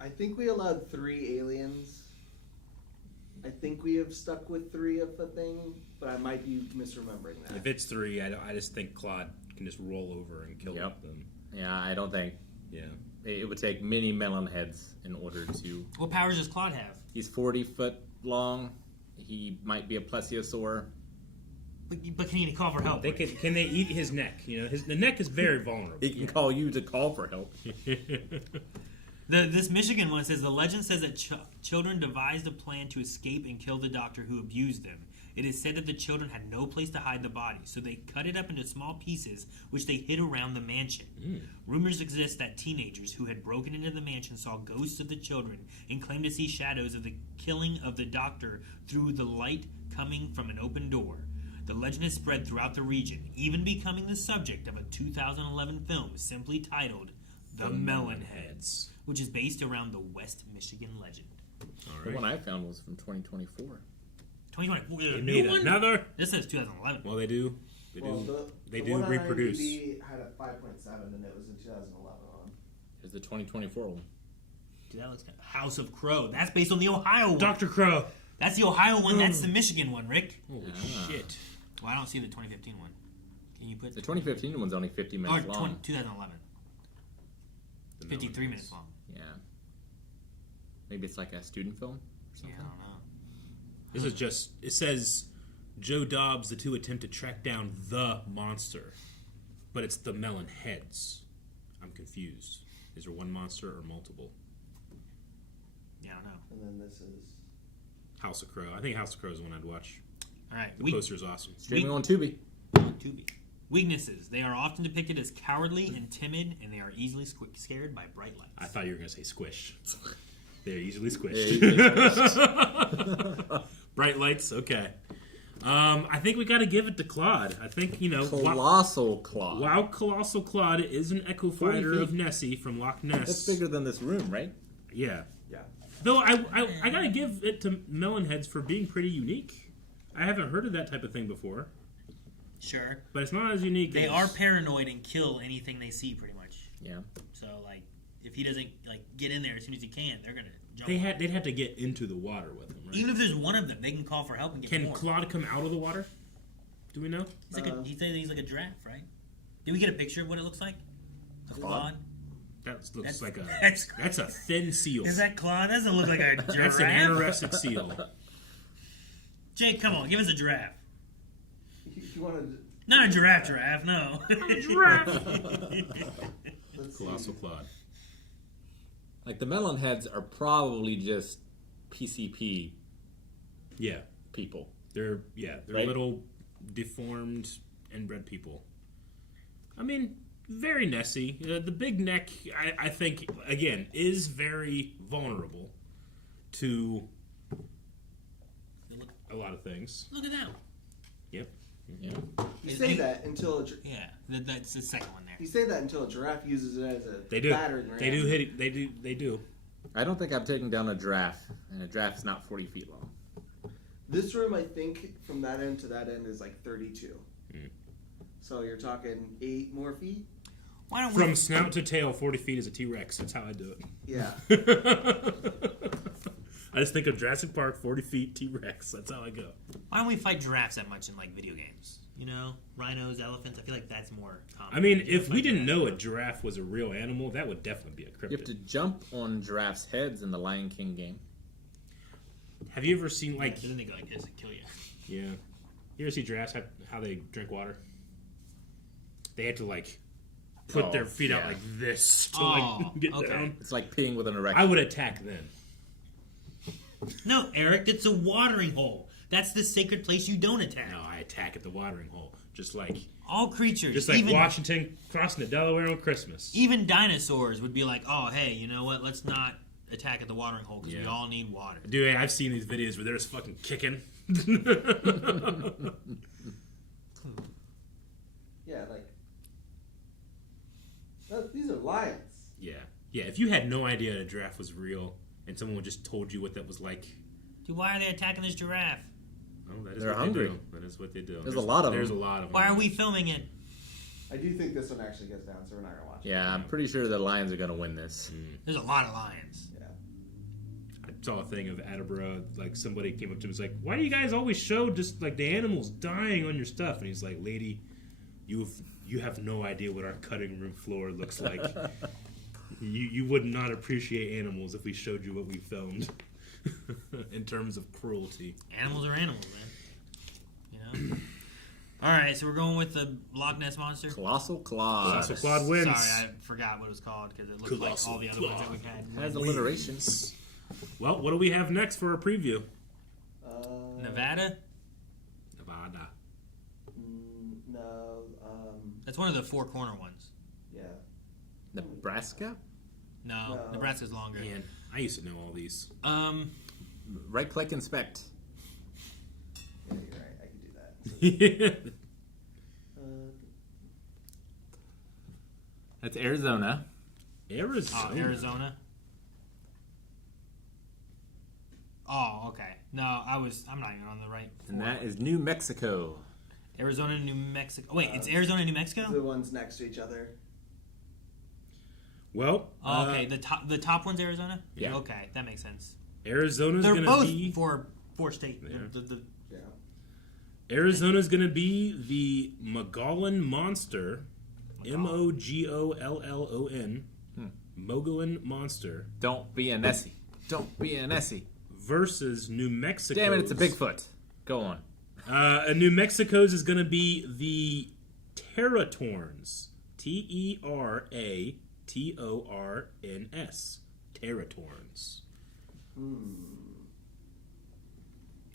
I think we allowed 3 aliens. I think we have stuck with 3 of the thing, but I might be misremembering that. If it's 3, I just think Claude can just roll over and kill Yep. them. yeah, I don't think Yeah. it would take many melon heads in order to. What powers does Claude have? He's 40 foot long. He might be a plesiosaur. But can he call for help? They can they eat his neck? You know, the neck is very vulnerable. He can call you to call for help. This Michigan one says, the legend says that children devised a plan to escape and kill the doctor who abused them. It is said that the children had no place to hide the body, so they cut it up into small pieces, which they hid around the mansion. Rumors exist that teenagers who had broken into the mansion saw ghosts of the children and claimed to see shadows of the killing of the doctor through the light coming from an open door. The legend has spread throughout the region, even becoming the subject of a 2011 film simply titled The Melonheads, which is based around the West Michigan legend. All The right. one I found was from 2024. 2024. They New made one? another. This says 2011. Well, they do. They Well, do. the do one on reproduce. IMDb had a 5.7 and it was in 2011 on. Here's the 2024 one. Dude, that looks kind of House of Crow. That's based on the Ohio one. Dr. Crow. That's the Ohio one. That's the Michigan one, Rick. Holy Ah. shit. Well, I don't see the 2015 one. Can you put The 2015 one's only 50 or minutes long. 2011? The 53 Melonheads. minutes long. Yeah. Maybe it's like a student film or Yeah, something. I don't know. This is just. It says Joe Dobbs, the two attempt to track down the monster, but it's the Melonheads. I'm confused. Is there one monster or multiple? Yeah, I don't know. And then this is. House of Crow. I think House of Crow is the one I'd watch. All right. The poster's awesome. Streaming on Tubi. Tubi. Weaknesses. They are often depicted as cowardly and timid, and they are easily scared by bright lights. I thought you were going to say squish. They're easily Yeah, squished. Bright lights, okay. I think we got to give it to Claude. I think, Colossal Claw. Wow, Colossal Claude is an Echo 40 Fighter feet. of Nessie from Loch Ness. That's bigger than this room, right? Yeah. Yeah. Though I got to give it to Melonheads for being pretty unique. I haven't heard of that type of thing before, Sure. but it's not as unique. They as... are paranoid and kill anything they see, pretty much. Yeah. So, like, if he doesn't get in there as soon as he can, they're gonna jump. They'd have to get into the water with him, right? Even if there's one of them, they can call for help and get Can more. Claude come out of the water? Do we know? He said he's like a giraffe, right? Did we get a picture of what it looks like? A Claude? Claude? That looks like a that's, that's a thin seal. is that Claude? That doesn't look like a giraffe. That's an anorexic seal. Jake, come on, give us a giraffe. If you wanted. Not a giraffe, no. Let's Colossal see. Claude. Like the melon heads are probably just PCP Yeah, people. they're Right? little deformed inbred people. I mean, very Nessie. The big neck, I think, again, is very vulnerable to a lot of things. Look at that. Yep. Yeah. You say that until Yeah, that's the second one there. you say that until a giraffe uses it as a They do. battering ram. They do hit it. They do. I don't think I've taken down a giraffe, and a giraffe's not 40 feet long. This room, I think, from that end to that end is like 32. So you're talking 8 more feet. Why don't From snout to tail, 40 feet is a T-Rex. That's how I do Yeah. it. I just think of Jurassic Park, 40 feet, T-Rex. That's how I go. Why don't we fight giraffes that much in like video games? You know, rhinos, elephants. I feel like that's more common. I mean, You if fight we didn't giraffes. know a giraffe was a real animal, that would definitely be a You have to cryptid. jump on giraffes' heads in the Lion King game. Have you ever seen like? Then they go like this and kill you. Yeah. You ever see giraffes how they drink water? They have to like put their feet out like this to like get down. It's like peeing with an erection. I would attack them. No, Eric, it's a watering hole. That's the sacred place you don't attack. No, I attack at the watering hole. Just like All creatures, just like even, Washington crossing the Delaware on Christmas. even dinosaurs would be like, oh, hey, you know what? Let's not attack at the watering hole because we Yeah. all need water. Dude, I've seen these videos where they're just fucking kicking. Yeah, like these are lions. Yeah. Yeah, if you had no idea a giraffe was real and someone just told you what that was like, Dude, why are they attacking this giraffe? oh, that is They're what hungry. they do. That is what they do. There's a lot of There's them. a lot of them. Why are we filming it? I do think this one actually gets down, so we're not gonna watch it. Yeah, I'm pretty sure the Lions are going to win this. There's a lot of lions. Yeah. I saw a thing of Attleboro, like somebody came up to him and was like, why do you guys always show just like the animals dying on your stuff? And he's like, lady, you have no idea what our cutting room floor looks like. you would not appreciate animals if we showed you what we filmed in terms of cruelty. Animals are animals, man. You know? All right, so we're going with the Loch Ness Monster. Colossal Claw. Colossal Claude wins. Sorry, I forgot what it was called because it looked Colossal like all the other ones that we've had. Has alliteration. Well, what do we have next for our preview? Nevada? Nevada. No. That's one of the four corner ones. Yeah. Nebraska? No, No. Nebraska's longer. Man, I used to know all these. Right click inspect. Yeah, you're right. I can do that. That's Arizona. Arizona. Arizona. Oh, okay. No, I'm not even on the right. And that is New Mexico. Arizona, New Mexico. Wait, it's Arizona, New Mexico? The ones next to each other. Well, Oh, okay. The top one's Arizona? Yeah. Okay, that makes sense. Arizona's They're going both to be... four state. Yeah. Yeah. Arizona's going to be the Mogollon Monster. Mogollon. Mogollon Monster. Don't be a Nessie. Don't be a Nessie. Versus New Mexico. Damn it, it's a Bigfoot. Go on. New Mexico's is going to be the Terratorns. Teratorns. Terratorns.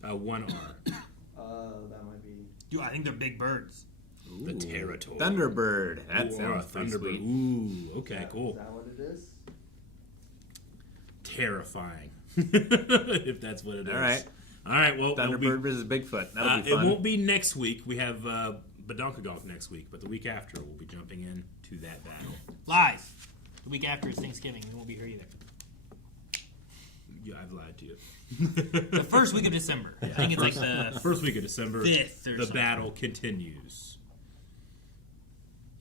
One R. That might be. Dude, I think they're big birds. The Terrator. Thunderbird. That Ooh, sounds pretty Thunderbird. sweet. Ooh, okay, Is cool. that what it is? Terrifying. If that's what it is. All right. All right, well, Thunderbird versus Bigfoot. That'll be it fun. won't be next week. We have Badonkagong next week, but the week after we'll be jumping in to that battle. Lies. The week after is Thanksgiving. We won't be here either. Yeah, I've lied to you. The first week of December. I think it's like the First week of December, 5th or the something. battle continues.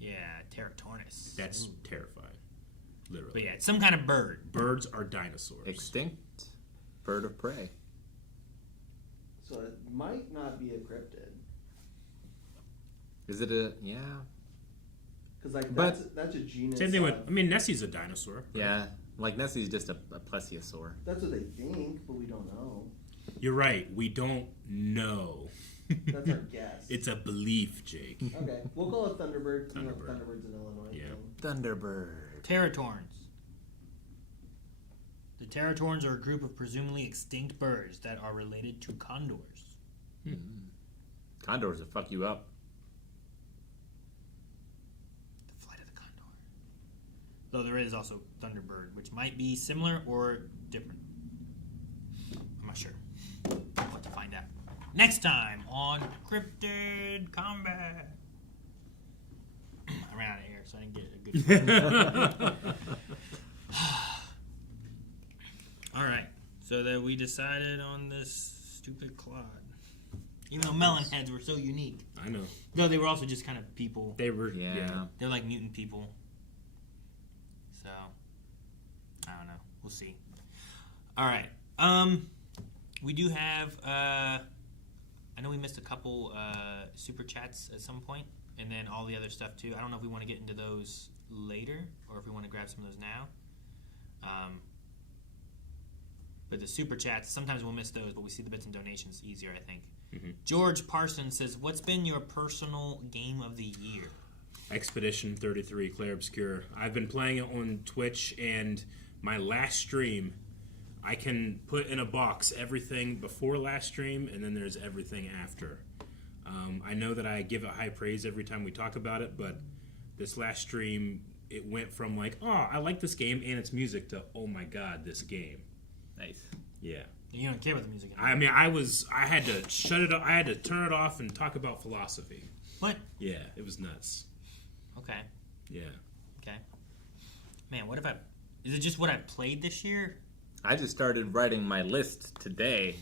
Yeah, Terratornis. That's terrifying. Literally. But yeah, it's some kind of bird. Birds are dinosaurs. Extinct bird of prey. So it might not be a cryptid. Is it a... Yeah. Because like But- that's a genus. Same thing with, of- I mean, Nessie's a dinosaur. Yeah. Like Nessie's just a plesiosaur. That's what they think, but we don't know. You're right. We don't know. That's our guess. It's a belief, Jake. Okay, we'll call it Thunderbird. 'Cause you know Thunderbird. Thunderbird's an Illinois Yeah. thing. Thunderbird. Terratorns. The Terratorns are a group of presumably extinct birds that are related to condors. Condors will fuck you up. The flight of the condor. Though there is also Thunderbird, which might be similar or different. I'm not sure. We'll have to find out. Next time on Cryptid Combat. I ran out of air, so I didn't get a good All right. So that we decided on this stupid clod. Even though melon heads were so unique. I know. No, they were also just kind of people. They were, Yeah. They're like mutant people. So, I don't know. We'll see. All right. We do have. I know we missed a couple super chats at some point, and then all the other stuff too. I don't know if we want to get into those later, or if we want to grab some of those now. But the super chats, sometimes we'll miss those, but we see the bits and donations easier, I think. Mm-hmm. George Parsons says, what's been your personal game of the year? Expedition 33, Claire Obscure. I've been playing it on Twitch, and my last stream, I can put in a box everything before last stream, and then there's everything after. I know that I give it high praise every time we talk about it, but this last stream, it went from like, oh, I like this game and its music to, oh my god, this game. Nice. Yeah. You don't care about the music anymore. I mean, I had to shut it off. I had to turn it off and talk about philosophy. What? Yeah, it was nuts. Okay. Yeah. Okay. Man, is it just what I've played this year? I just started writing my list today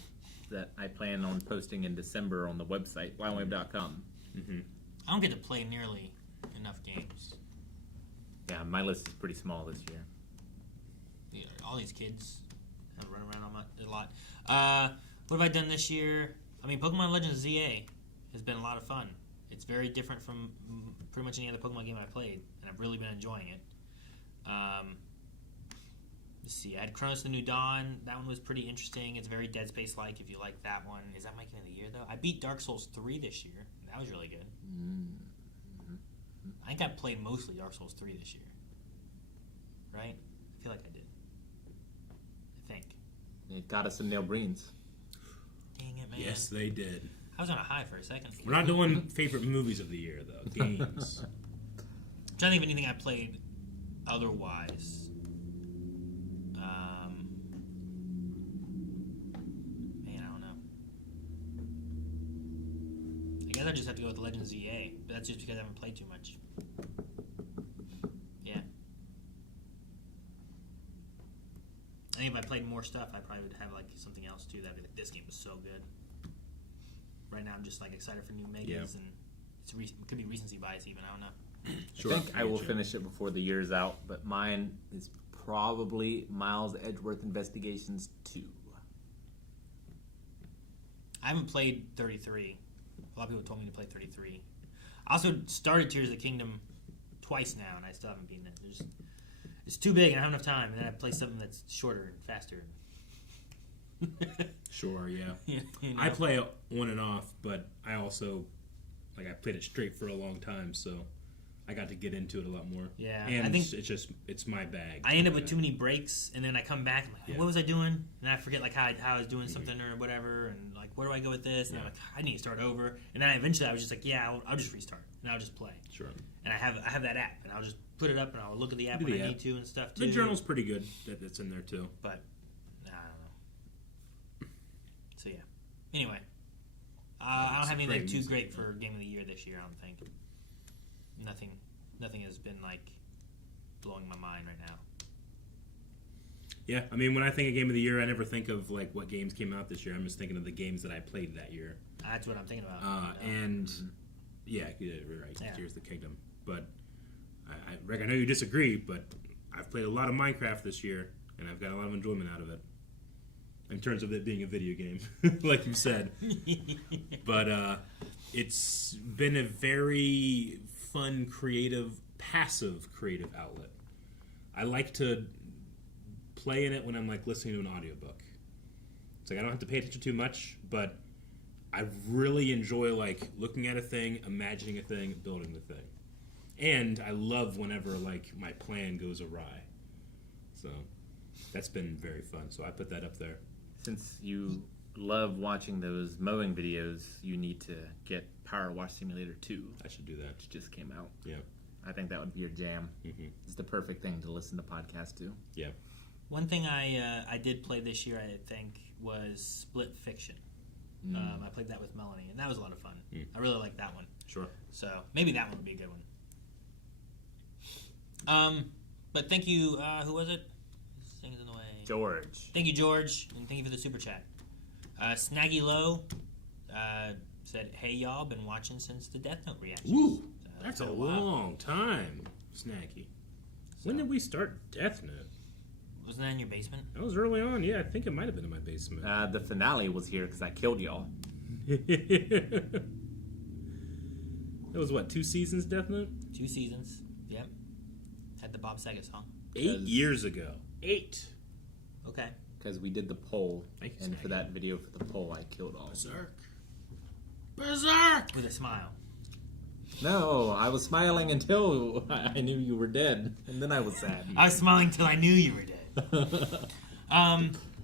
that I plan on posting in December on the website, blindwave.com. Mm-hmm. I don't get to play nearly enough games. Yeah, my list is pretty small this year. Yeah, all these kids run around a lot. What have I done this year? I mean, Pokemon Legends ZA has been a lot of fun. It's very different from pretty much any other Pokemon game I played, and I've really been enjoying it. Let's see, I had Chronos the New Dawn. That one was pretty interesting. It's very Dead Space-like if you like that one. Is that my game of the year, though? I beat Dark Souls 3 this year. That was really good. Mm-hmm. I think I played mostly Dark Souls 3 this year. Right? I feel like I did. I think. It got us some nail breens. Dang it, man. Yes, they did. I was on a high for a second. We're not doing favorite movies of the year, though. Games. I'm trying to think of anything I played otherwise. Man, I don't know. I guess I just have to go with Legends ZA, but that's just because I haven't played too much. Yeah. I think if I played more stuff, I probably would have like something else too. That'd be like, this game was so good. Right now, I'm just like excited for new megas, and it could be recency bias even. I don't know. Sure. I think I will finish it before the year's out, but mine is probably Miles Edgeworth Investigations 2. I haven't played 33. A lot of people told me to play 33. I also started Tears of the Kingdom twice now, and I still haven't beaten it. It's too big, and I don't have enough time. And then I play something that's shorter and faster. Sure, yeah. You know? I play it on and off, but I also, I played it straight for a long time, so I got to get into it a lot more. Yeah, and I think it's my bag. I end up with too many breaks, and then I come back, I'm like, Yeah. what was I doing? And I forget like how I was doing something or whatever, and like, where do I go with this? And I'm like, I need to start over. And then eventually I was just like, yeah, I'll just restart, and I'll just play. Sure. And I have that app, and I'll just put it up, and I'll look at the app when I need to and stuff too. The journal's pretty good. That's in there too. But I don't know. So yeah. Anyway, I don't have anything too great for Game of the Year this year. I don't think. Nothing has been like blowing my mind right now. Yeah, I mean, when I think of Game of the Year, I never think of like what games came out this year. I'm just thinking of the games that I played that year. That's what I'm thinking about. And yeah, you're right. Yeah. Tears of the Kingdom. But Rick, I know you disagree, but I've played a lot of Minecraft this year, and I've got a lot of enjoyment out of it. In terms of it being a video game, like you said. But it's been a very fun, passive creative outlet. I like to play in it when I'm like listening to an audiobook. It's like I don't have to pay attention too much, but I really enjoy like looking at a thing, imagining a thing, building the thing. And I love whenever like my plan goes awry. So that's been very fun. So I put that up there. Since you love watching those mowing videos, you need to get Power Wash Simulator 2. I should do that. Which just came out. Yeah. I think that would be your jam. Mm-hmm. It's the perfect thing to listen to podcasts to. Yeah. One thing I did play this year, I think, was Split Fiction. I played that with Melanie, and that was a lot of fun. I really liked that one. Sure. So maybe that one would be a good one. But thank you. Who was it? This thing's in the way. George. Thank you, George, and thank you for the super chat. Snaggy Low said, "Hey y'all, been watching since the Death Note reaction." Woo! That's a long time, Snacky. When did we start Death Note? Wasn't that in your basement? That was early on. Yeah, I think it might have been in my basement. The finale was here because I killed y'all. That was what, 2 seasons, Death Note? 2 seasons. Yep. Had the Bob Saget song. 8 years ago. 8. Okay. because we did the poll, Thank you, and for Snaggy. that video for the poll, I killed all. Berserk. Berserk! With a smile. No, I was smiling until I knew you were dead, and then I was sad. I was smiling till I knew you were dead.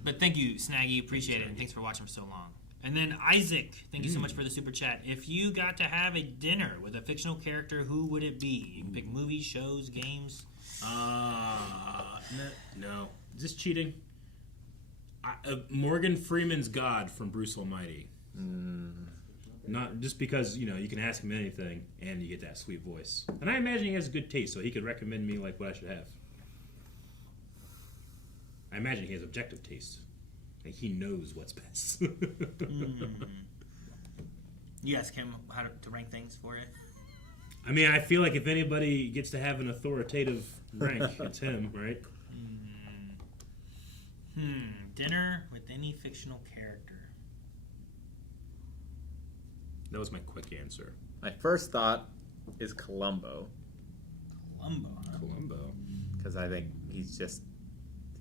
But thank you, Snaggy. Appreciate it, and thanks for watching for so long. And then Isaac, thank you so much for the super chat. If you got to have a dinner with a fictional character, who would it be? You can pick movies, shows, games. No. Is this cheating? Morgan Freeman's God from Bruce Almighty. Not just because, you can ask him anything and you get that sweet voice. And I imagine he has good taste, so he could recommend me like what I should have. I imagine he has objective taste. Like he knows what's best. You ask him how to rank things for you? I mean, I feel like if anybody gets to have an authoritative rank, it's him, right? Dinner with any fictional character. That was my quick answer. My first thought is Columbo, Columbo, huh? Columbo. because I think he's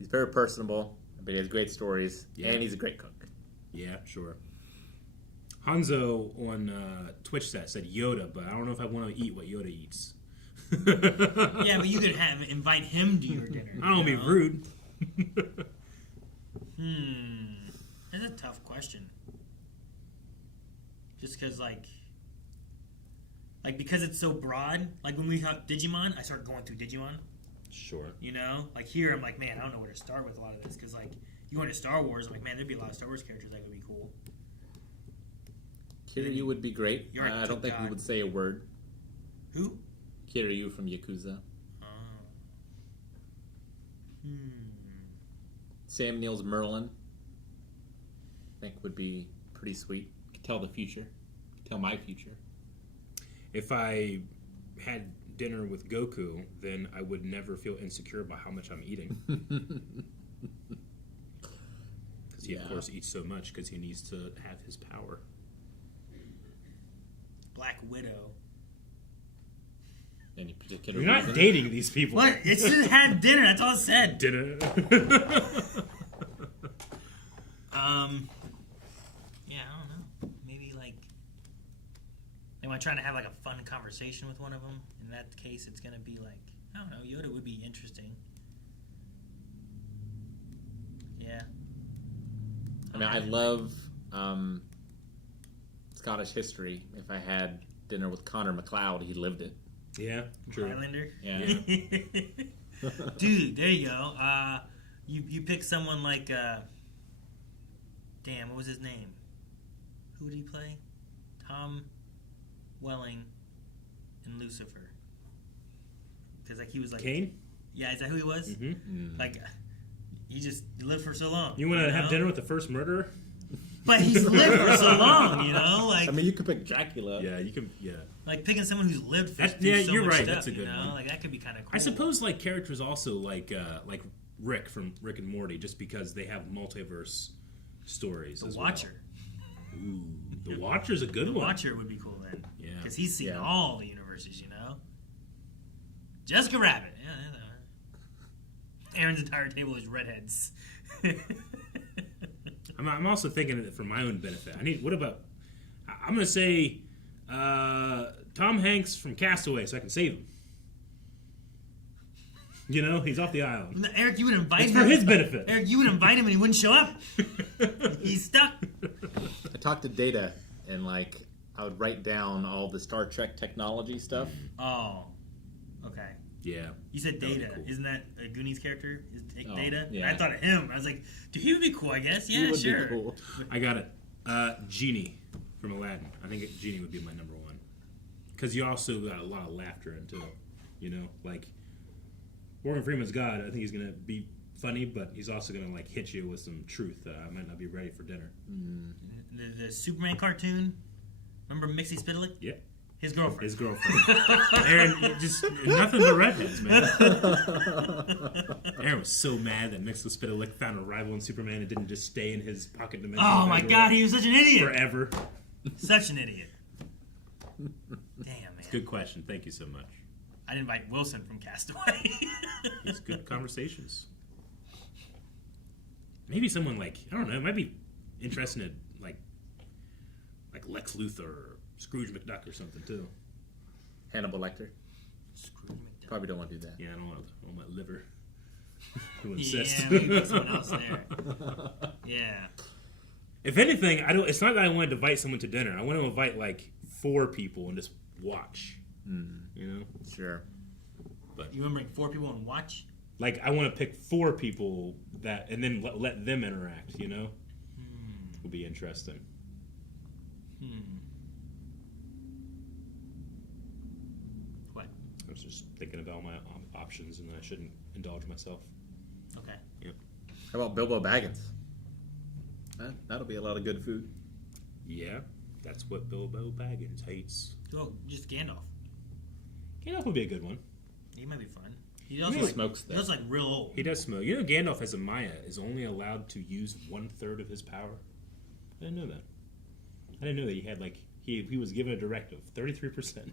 very personable, but he has great stories, Yeah. and he's a great cook. Yeah, sure. Hanzo on Twitch said Yoda, but I don't know if I want to eat what Yoda eats. Yeah, but you could invite him to your dinner. I don't you be know? rude. That's a tough question. Just because, like because it's so broad. Like when we have Digimon, I start going through Digimon. Sure. Like here, I'm like, man, I don't know where to start with a lot of this because, like, you go into Star Wars, I'm like, man, there'd be a lot of Star Wars characters that would be cool. Kiryu would be great. You're a I don't think he god. would say a word. Who? Kiryu from Yakuza. Sam Neill's Merlin, I think, would be pretty sweet. Could tell the future. Could tell my future. If I had dinner with Goku, then I would never feel insecure about how much I'm eating. Because he, of course, eats so much because he needs to have his power. Black Widow. Any particular You're not reason? dating these people. What? It just had dinner. That's all it said. Dinner. Yeah, I don't know. Maybe like, am I trying to have like a fun conversation with one of them? In that case, it's gonna be like, I don't know. Yoda would be interesting. Yeah. I mean, I love Scottish history. If I had dinner with Connor McLeod, he lived it. Yeah, true. Highlander. Yeah. Dude, there you go. You pick someone like, damn, what was his name? Who did he play? Tom Welling in Lucifer. Because like he was like, Kane? yeah, is that who he was? Mm-hmm. Like, he just lived for so long. You want to have know? dinner with the first murderer? But he's lived for so long, Like, I mean, you could pick Dracula. Yeah, you can. Yeah. like picking someone who's lived for That's- through yeah, so you're much right. stuff, That's a good one. Like that could be kind of cool. I suppose like characters also like Rick from Rick and Morty, just because they have multiverse stories. The as Watcher. Well. Ooh, the Watcher's a good one. Watcher would be cool then. Yeah. Because he's seen Yeah. all the universes, Jessica Rabbit. Yeah, Aaron's entire table is redheads. I'm also thinking of it for my own benefit. What about? I'm gonna say Tom Hanks from Castaway, so I can save him. He's off the island. Eric, you would invite It's him. for his benefit. Eric, you would invite him and he wouldn't show up. He's stuck. I talked to Data, and I would write down all the Star Trek technology stuff. Oh, okay. Yeah. You said That would be Data. cool. Isn't that a Goonies character? Is Oh, Data? yeah. I thought of him. I was like, dude, he would be cool, I guess. He Yeah, would sure. be cool. I got it. Genie from Aladdin. I think Genie would be my number one. Because you also got a lot of laughter into it. Like Morgan Freeman's God, I think he's going to be funny, but he's also going to hit you with some truth that I might not be ready for dinner. The Superman cartoon. Remember Mixie Spitalik? Yeah. His girlfriend. His girlfriend. Aaron, just nothing but redheads, man. Aaron was so mad that Mixel Spitalik found a rival in Superman and didn't just stay in his pocket dimension. Oh my god, he was such an idiot. Forever. Such an idiot. Damn, man. Good question. Thank you so much. I'd invite Wilson from Castaway. It's good conversations. maybe someone like, I don't know, it might be interesting to like Lex Luthor or Scrooge McDuck or something too. Hannibal Lecter. Scrooge McDuck. Probably don't want to do that. Yeah, I don't want liver. Who Yeah, insists? we can put someone else there. Yeah. If anything, I don't. It's not that I want to invite someone to dinner. I want to invite like 4 people and just watch. You know, Sure. You want to bring 4 people and watch? like I want to pick 4 people that, and then let them interact. You know, would be interesting. What? I was just thinking about my options, and I shouldn't indulge myself. Okay. Yep. How about Bilbo Baggins? That'll be a lot of good food. Yeah, that's what Bilbo Baggins hates. Well, just Gandalf. Gandalf would be a good one. He might be fun. He's He also like, smokes he's also like real old. He does smoke. You know, Gandalf as a Maya is only allowed to use 1/3 of his power. I didn't know that. I didn't know that he had like he was given a directive 33%.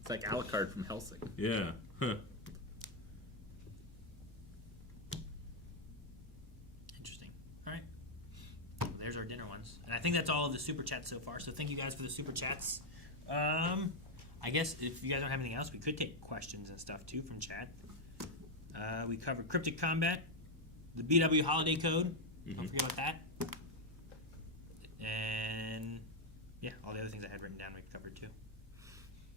It's like Alucard from Helsing. Yeah. Huh. Interesting. All right. Well, there's our dinner ones, and I think that's all of the super chats so far. So thank you guys for the super chats. I guess if you guys don't have anything else, we could take questions and stuff too from chat. We covered Cryptid Combat, the BW holiday code. Don't forget about that. And yeah, all the other things I had written down we covered too.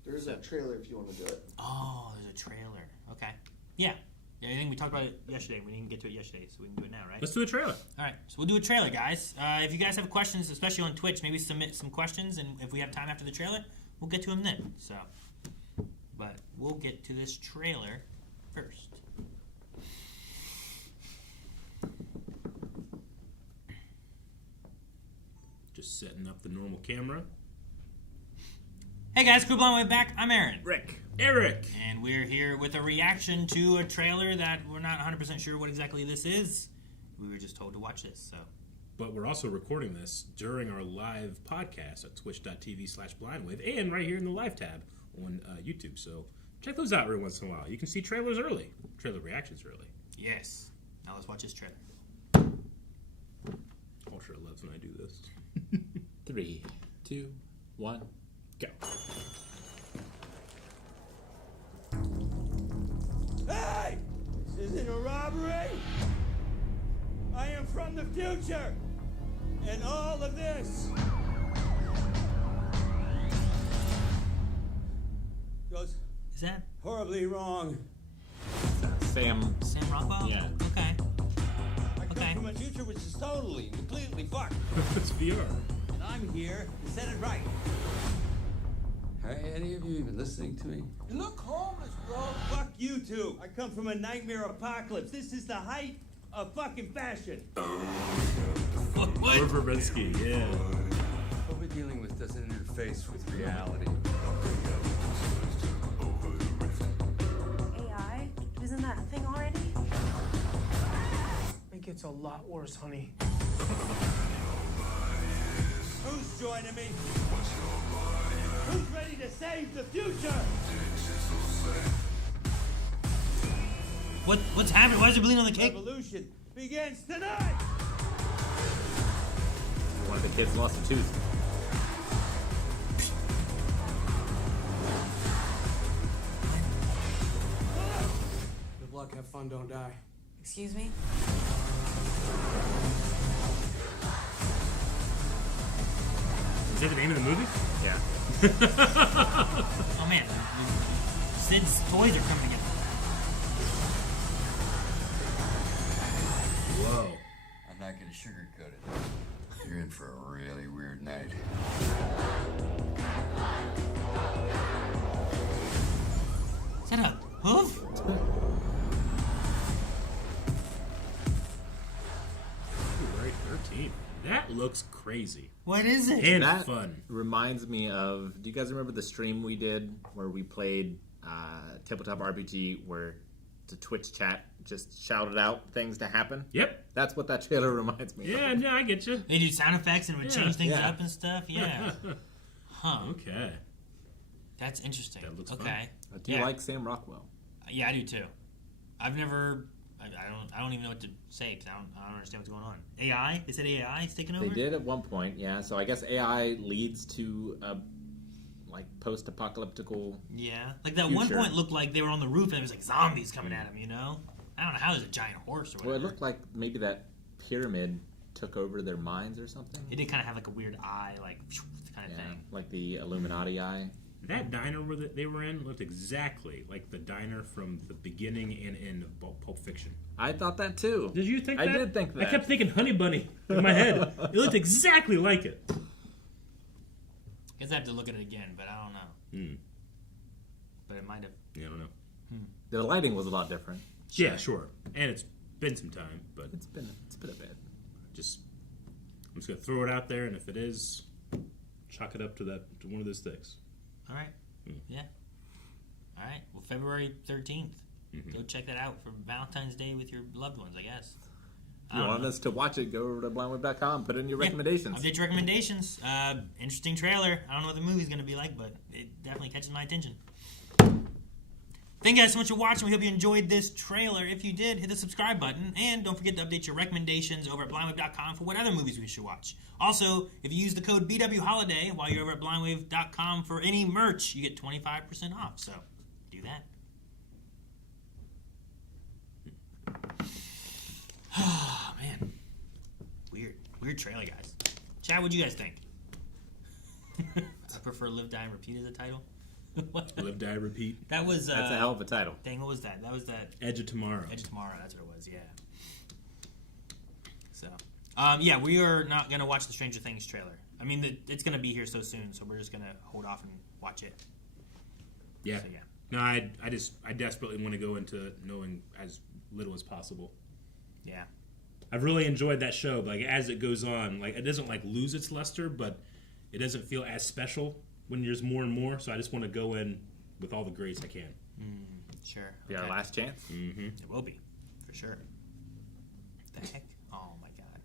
There's a trailer if you want to do it. Oh, there's a trailer. Okay. Yeah. I think we talked about it yesterday. We didn't get to it yesterday, so we can do it now, right? Let's do a trailer. All right, so we'll do a trailer, guys. If you guys have questions, especially on Twitch, maybe submit some questions, and if we have time after the trailer, we'll get to them then. So, but we'll get to this trailer first. Just setting up the normal camera. Hey guys, Crew Blind Way back. I'm Aaron. Rick. Eric. And we're here with a reaction to a trailer that we're not 100% sure what exactly this is. We were just told to watch this, so. But we're also recording this during our live podcast at twitch.tv/blindwave and right here in the live tab on YouTube. So check those out every once in a while. You can see trailers early, trailer reactions early. Yes. Now let's watch this trailer. Ultra loves when I do this. 3, 2, 1, go. Hey! This isn't a robbery! I am from the future! And all of this goes Is that horribly wrong. Sam. Sam Rockwell? Yeah. Okay. I come Okay. from a future which is totally, completely fucked. It's VR. And I'm here to set it right. Are any of you even listening to me? You look homeless, bro. Fuck you two. I come from a nightmare apocalypse. This is the height of fucking fashion. What? Lord Verbinski, yeah. What we're dealing with doesn't interface with reality. AI? Isn't that a thing already? It gets a lot worse, honey. Who's joining me? Who's ready to save the future? What's happening? Why is there bleeding on the cake? Revolution begins tonight. One of the kids lost a tooth. Good luck, have fun, don't die. Excuse me? Is that the name of the movie? Yeah. Oh man, Sid's toys are coming together. Whoa. I'm not gonna sugarcoat it. You're in for a really weird night. Is that a hoof? February 13th. That looks crazy. What is it? And That fun. reminds me of. Do you guys remember the stream we did where we played Tabletop RPG, where the Twitch chat just shouted out things to happen? Yep. That's what that trailer reminds me of. Yeah, no, I get you. They do sound effects and it would Yeah. change things Yeah. up and stuff. Yeah. Huh. Okay. That's interesting. That looks fun. okay. Do you Yeah. like Sam Rockwell? Yeah, I do too. I've never I don't even know what to say because I don't understand what's going on. AI? They said AI is taking over? They did at one point, yeah. So I guess AI leads to a post-apocalyptical. Yeah, like that one point looked like they were on the roof and there was like zombies coming at them. You know, I don't know how there's a giant horse or whatever. Well, it looked like maybe that pyramid took over their minds or something. It did kind of have like a weird eye, like kind of thing, like the Illuminati eye. That diner they were in looked exactly like the diner from the beginning and end of Pulp Fiction. I thought that too. Did you think that? I did think that. I kept thinking Honey Bunny in my head. It looked exactly like it. I guess I have to look at it again, but I don't know. But it might have. Yeah, I don't know. The lighting was a lot different. Sure. Yeah, sure. And it's been some time, but it's been a bit. I'm just gonna throw it out there, and if it is, chalk it up to one of those sticks. All right. Yeah. All right. Well, February 13th. Go check that out for Valentine's Day with your loved ones, I guess. If you want us to watch it, go over to blindwave.com. Put in your recommendations. Update your recommendations. Interesting trailer. I don't know what the movie's going to be like, but it definitely catches my attention. Thank you guys so much for watching. We hope you enjoyed this trailer. If you did, hit the subscribe button. And don't forget to update your recommendations over at blindwave.com for what other movies we should watch. Also, if you use the code BWHoliday while you're over at blindwave.com for any merch, you get 25% off. So, do that. Oh, man. Weird trailer, guys. Chat, what'd you guys think? I prefer Live, Die, and Repeat as a title. Live, Die, Repeat. That's a hell of a title. Dang, what was that? That was that Edge of Tomorrow. Edge of Tomorrow, that's what it was, yeah. So, yeah, we are not going to watch the Stranger Things trailer. I mean, it's going to be here so soon, so we're just going to hold off and watch it. Yeah. So, yeah. No, I desperately want to go into knowing as little as possible. Yeah. I've really enjoyed that show, but like, as it goes on, like, it doesn't like lose its luster, but it doesn't feel as special when there's more and more, so I just want to go in with all the grace I can. Sure. Be our last chance? Mm-hmm. It will be, for sure. The heck? Oh, my God.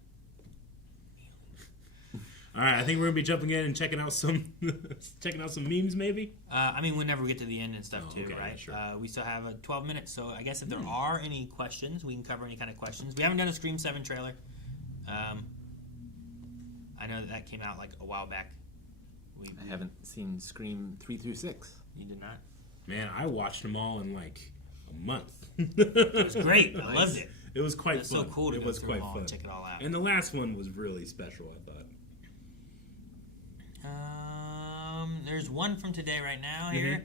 All right, I think we're going to be jumping in and checking out some memes, maybe? I mean, whenever we get to the end and stuff, too, okay, right? Sure. We still have 12 minutes, so I guess if there are any questions, we can cover any kind of questions. We haven't done a Scream 7 trailer. I know that came out, like, a while back. I haven't seen Scream 3 through 6. You did not? Man, I watched them all in like a month. It was great. I loved it. It was quite It's fun. so cool to it go was through quite them all fun. and check it all out. And the last one was really special, I thought. There's one from today right now here.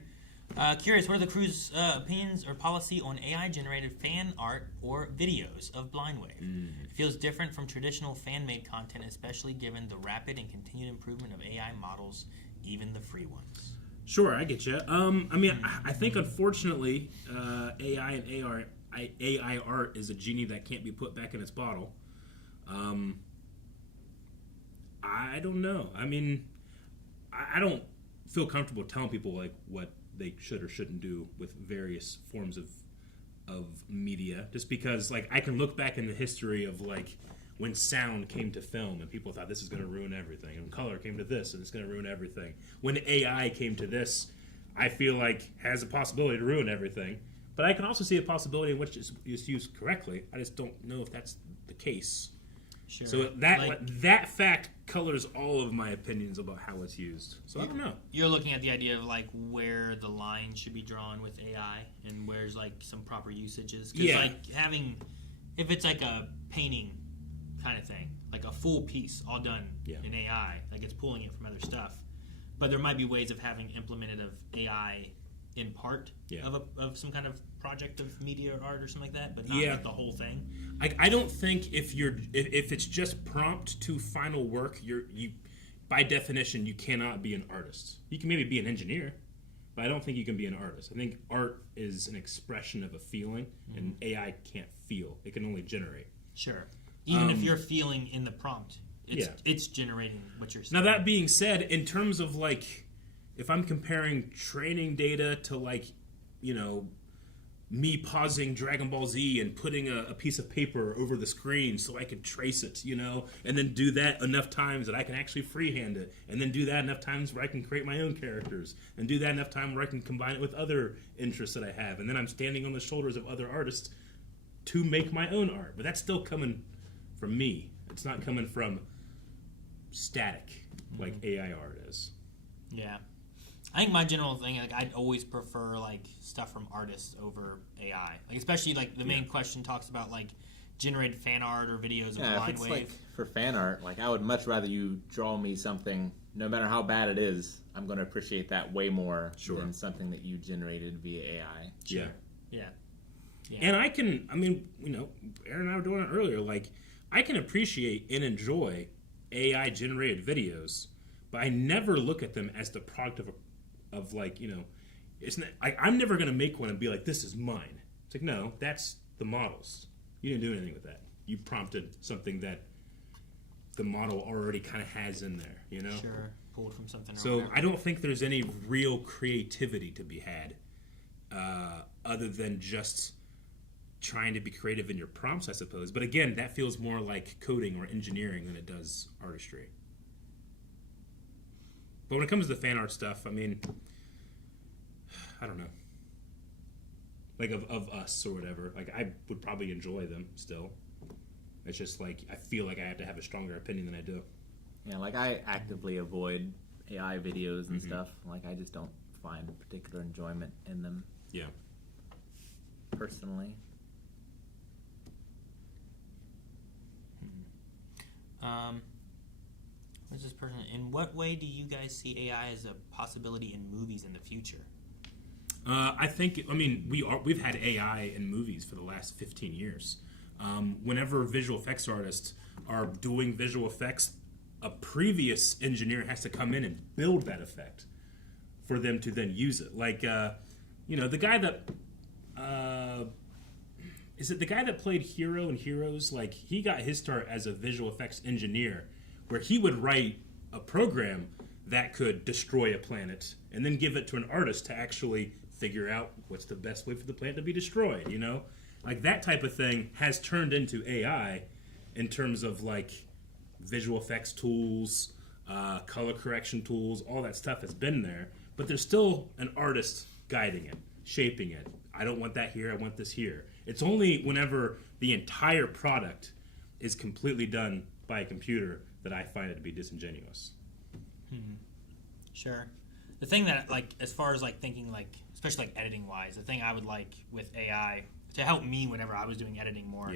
Curious, what are the crew's opinions or policy on AI-generated fan art or videos of Blindwave? It feels different from traditional fan-made content, especially given the rapid and continued improvement of AI models, even the free ones. Sure, I get you. I mean, I think unfortunately, AI and AI art is a genie that can't be put back in its bottle. I don't know. I mean, I don't feel comfortable telling people like what they should or shouldn't do with various forms of media, just because like I can look back in the history of like when sound came to film and people thought this is going to ruin everything, and color came to this and it's going to ruin everything. When AI came to this, I feel like has a possibility to ruin everything, but I can also see a possibility in which it's used correctly. I just don't know if that's the case. Sure. So that fact colors all of my opinions about how it's used. So I don't know. You're looking at the idea of like where the line should be drawn with AI and where's like some proper usages. Because like if it's like a painting kind of thing, like a full piece all done in AI, like it's pulling it from other stuff. But there might be ways of having implemented of AI in part of some kind of project of media or art or something like that, but not like the whole thing. I don't think if it's just prompt to final work, you by definition you cannot be an artist. You can maybe be an engineer, but I don't think you can be an artist. I think art is an expression of a feeling, and AI can't feel; it can only generate. Sure. Even if you're feeling in the prompt, it's generating what you're saying. Now that being said, in terms of like, if I'm comparing training data to like, me pausing Dragon Ball Z and putting a piece of paper over the screen so I can trace it, and then do that enough times that I can actually freehand it, and then do that enough times where I can create my own characters, and do that enough time where I can combine it with other interests that I have, and then I'm standing on the shoulders of other artists. to make my own art. But that's still coming from me. It's not coming from static like AI art is. Yeah. I think my general thing, like, I'd always prefer, like, stuff from artists over AI. Like, especially, like, the main question talks about, like, generated fan art or videos of Yeah, if Line it's Wave. like for fan art, like I would much rather you draw me something, no matter how bad it is, I'm going to appreciate that way more than something that you generated via AI. Yeah. Yeah. And I can, I mean, you know, Aaron and I were doing it earlier, like, I can appreciate and enjoy AI generated videos, but I never look at them as the product of like, you know, it's not, I'm never going to make one and be like, this is mine. It's like, no, that's the model's. You didn't do anything with that. You prompted something that the model already kind of has in there, you know? Sure, pulled from something. So I don't think there's any real creativity to be had other than just trying to be creative in your prompts, I suppose. But again, that feels more like coding or engineering than it does artistry. But when it comes to the fan art stuff, I mean, I don't know. Like of us or whatever. Like, I would probably enjoy them still. It's just like, I feel like I have to have a stronger opinion than I do. Yeah, like I actively avoid AI videos and stuff. Like I just don't find particular enjoyment in them. Yeah. Personally. What's this person? In what way do you guys see AI as a possibility in movies in the future? I think, I mean, we've had AI in movies for the last 15 years. Whenever visual effects artists are doing visual effects, a previous engineer has to come in and build that effect for them to then use it. Like, you know, the guy that... is it the guy that played Hero in Heroes? Like, he got his start as a visual effects engineer, where he would write a program that could destroy a planet and then give it to an artist to actually figure out what's the best way for the planet to be destroyed, you know? Like, that type of thing has turned into AI in terms of, like, visual effects tools, color correction tools, all that stuff has been there, but there's still an artist guiding it, shaping it. I don't want that here, I want this here. It's only whenever the entire product is completely done by a computer that I find it to be disingenuous. Sure. The thing that, like, as far as, like, thinking, like, especially, like, editing-wise, the thing I would like with AI to help me whenever I was doing editing more,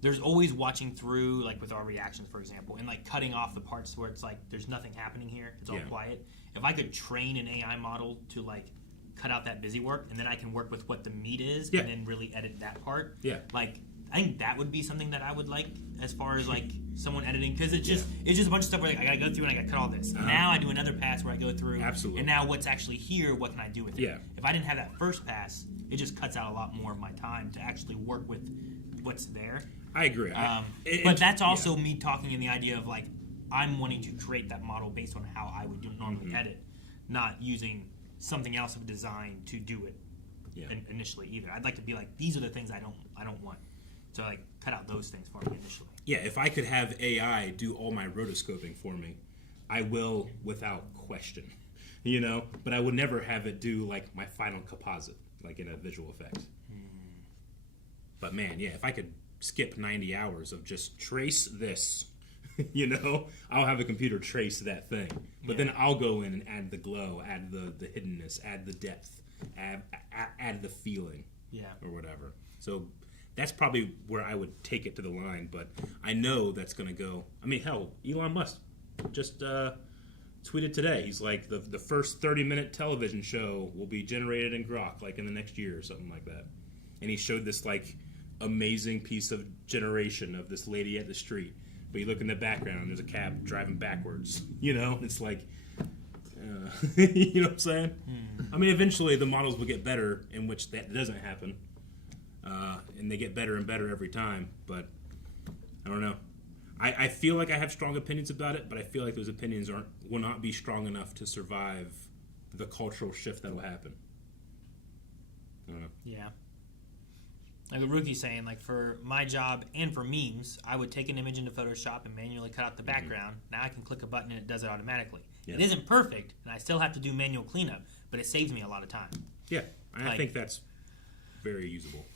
there's always watching through, like, with our reactions, for example, and, like, cutting off the parts where it's, like, there's nothing happening here, it's all quiet. If I could train an AI model to, like, cut out that busy work, and then I can work with what the meat is, and then really edit that part, like, I think that would be something that I would like as far as, like, someone editing, because it's just a bunch of stuff where, like, I gotta go through and I gotta cut all this. Now I do another pass where I go through, and now what's actually here, what can I do with it? If I didn't have that first pass, it just cuts out a lot more of my time to actually work with what's there. I agree. But that's also me talking in the idea of, like, I'm wanting to create that model based on how I would normally edit, not using something else of design to do it initially either. I'd like to be like, these are the things I don't want. So, like, cut out those things for me initially. Yeah, if I could have AI do all my rotoscoping for me, I will without question, you know? But I would never have it do, like, my final composite, like in a visual effect. But, man, yeah, if I could skip 90 hours of just trace this, you know, I'll have a computer trace that thing. But then I'll go in and add the glow, add the hiddenness, add the depth, add the feeling, or whatever. So that's probably where I would take it to the line, but I know that's going to go. I mean, hell, Elon Musk just tweeted today. He's like, the first 30-minute television show will be generated in Grok, like in the next year or something like that. And he showed this, like, amazing piece of generation of this lady at the street. But you look in the background, and there's a cab driving backwards. You know, it's like, you know what I'm saying? I mean, eventually the models will get better in which that doesn't happen. And they get better and better every time, but I don't know. I feel like I have strong opinions about it, but I feel like those opinions will not be strong enough to survive the cultural shift that will happen. I don't know. Yeah. Like the rookie's saying, like, for my job and for memes, I would take an image into Photoshop and manually cut out the background. Now I can click a button and it does it automatically. It isn't perfect, and I still have to do manual cleanup, but it saves me a lot of time. Yeah, I think that's very usable.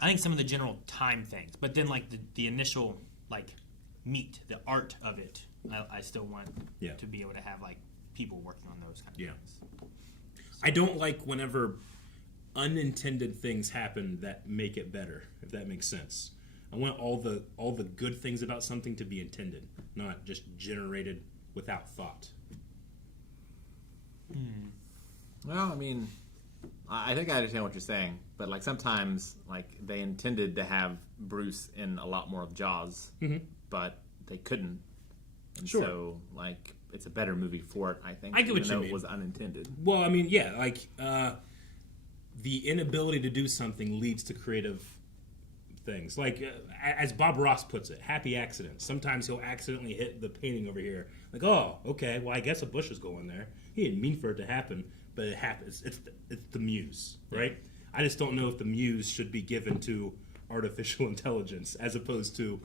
I think some of the general time things, but then like the initial like meat, the art of it, I still want to be able to have like people working on those kind of things. I don't like whenever unintended things happen that make it better, if that makes sense. I want all the good things about something to be intended, not just generated without thought. Well, I mean, I think I understand what you're saying, but like sometimes like they intended to have Bruce in a lot more of Jaws, but they couldn't. And so like it's a better movie for it, I think. I get what you mean. It was unintended. Well, I mean, yeah, like the inability to do something leads to creative things. Like as Bob Ross puts it, happy accidents. Sometimes he'll accidentally hit the painting over here. Like, oh, okay, well, I guess a bush is going there. He didn't mean for it to happen, but it happens. It's the muse, right? I just don't know if the muse should be given to artificial intelligence as opposed to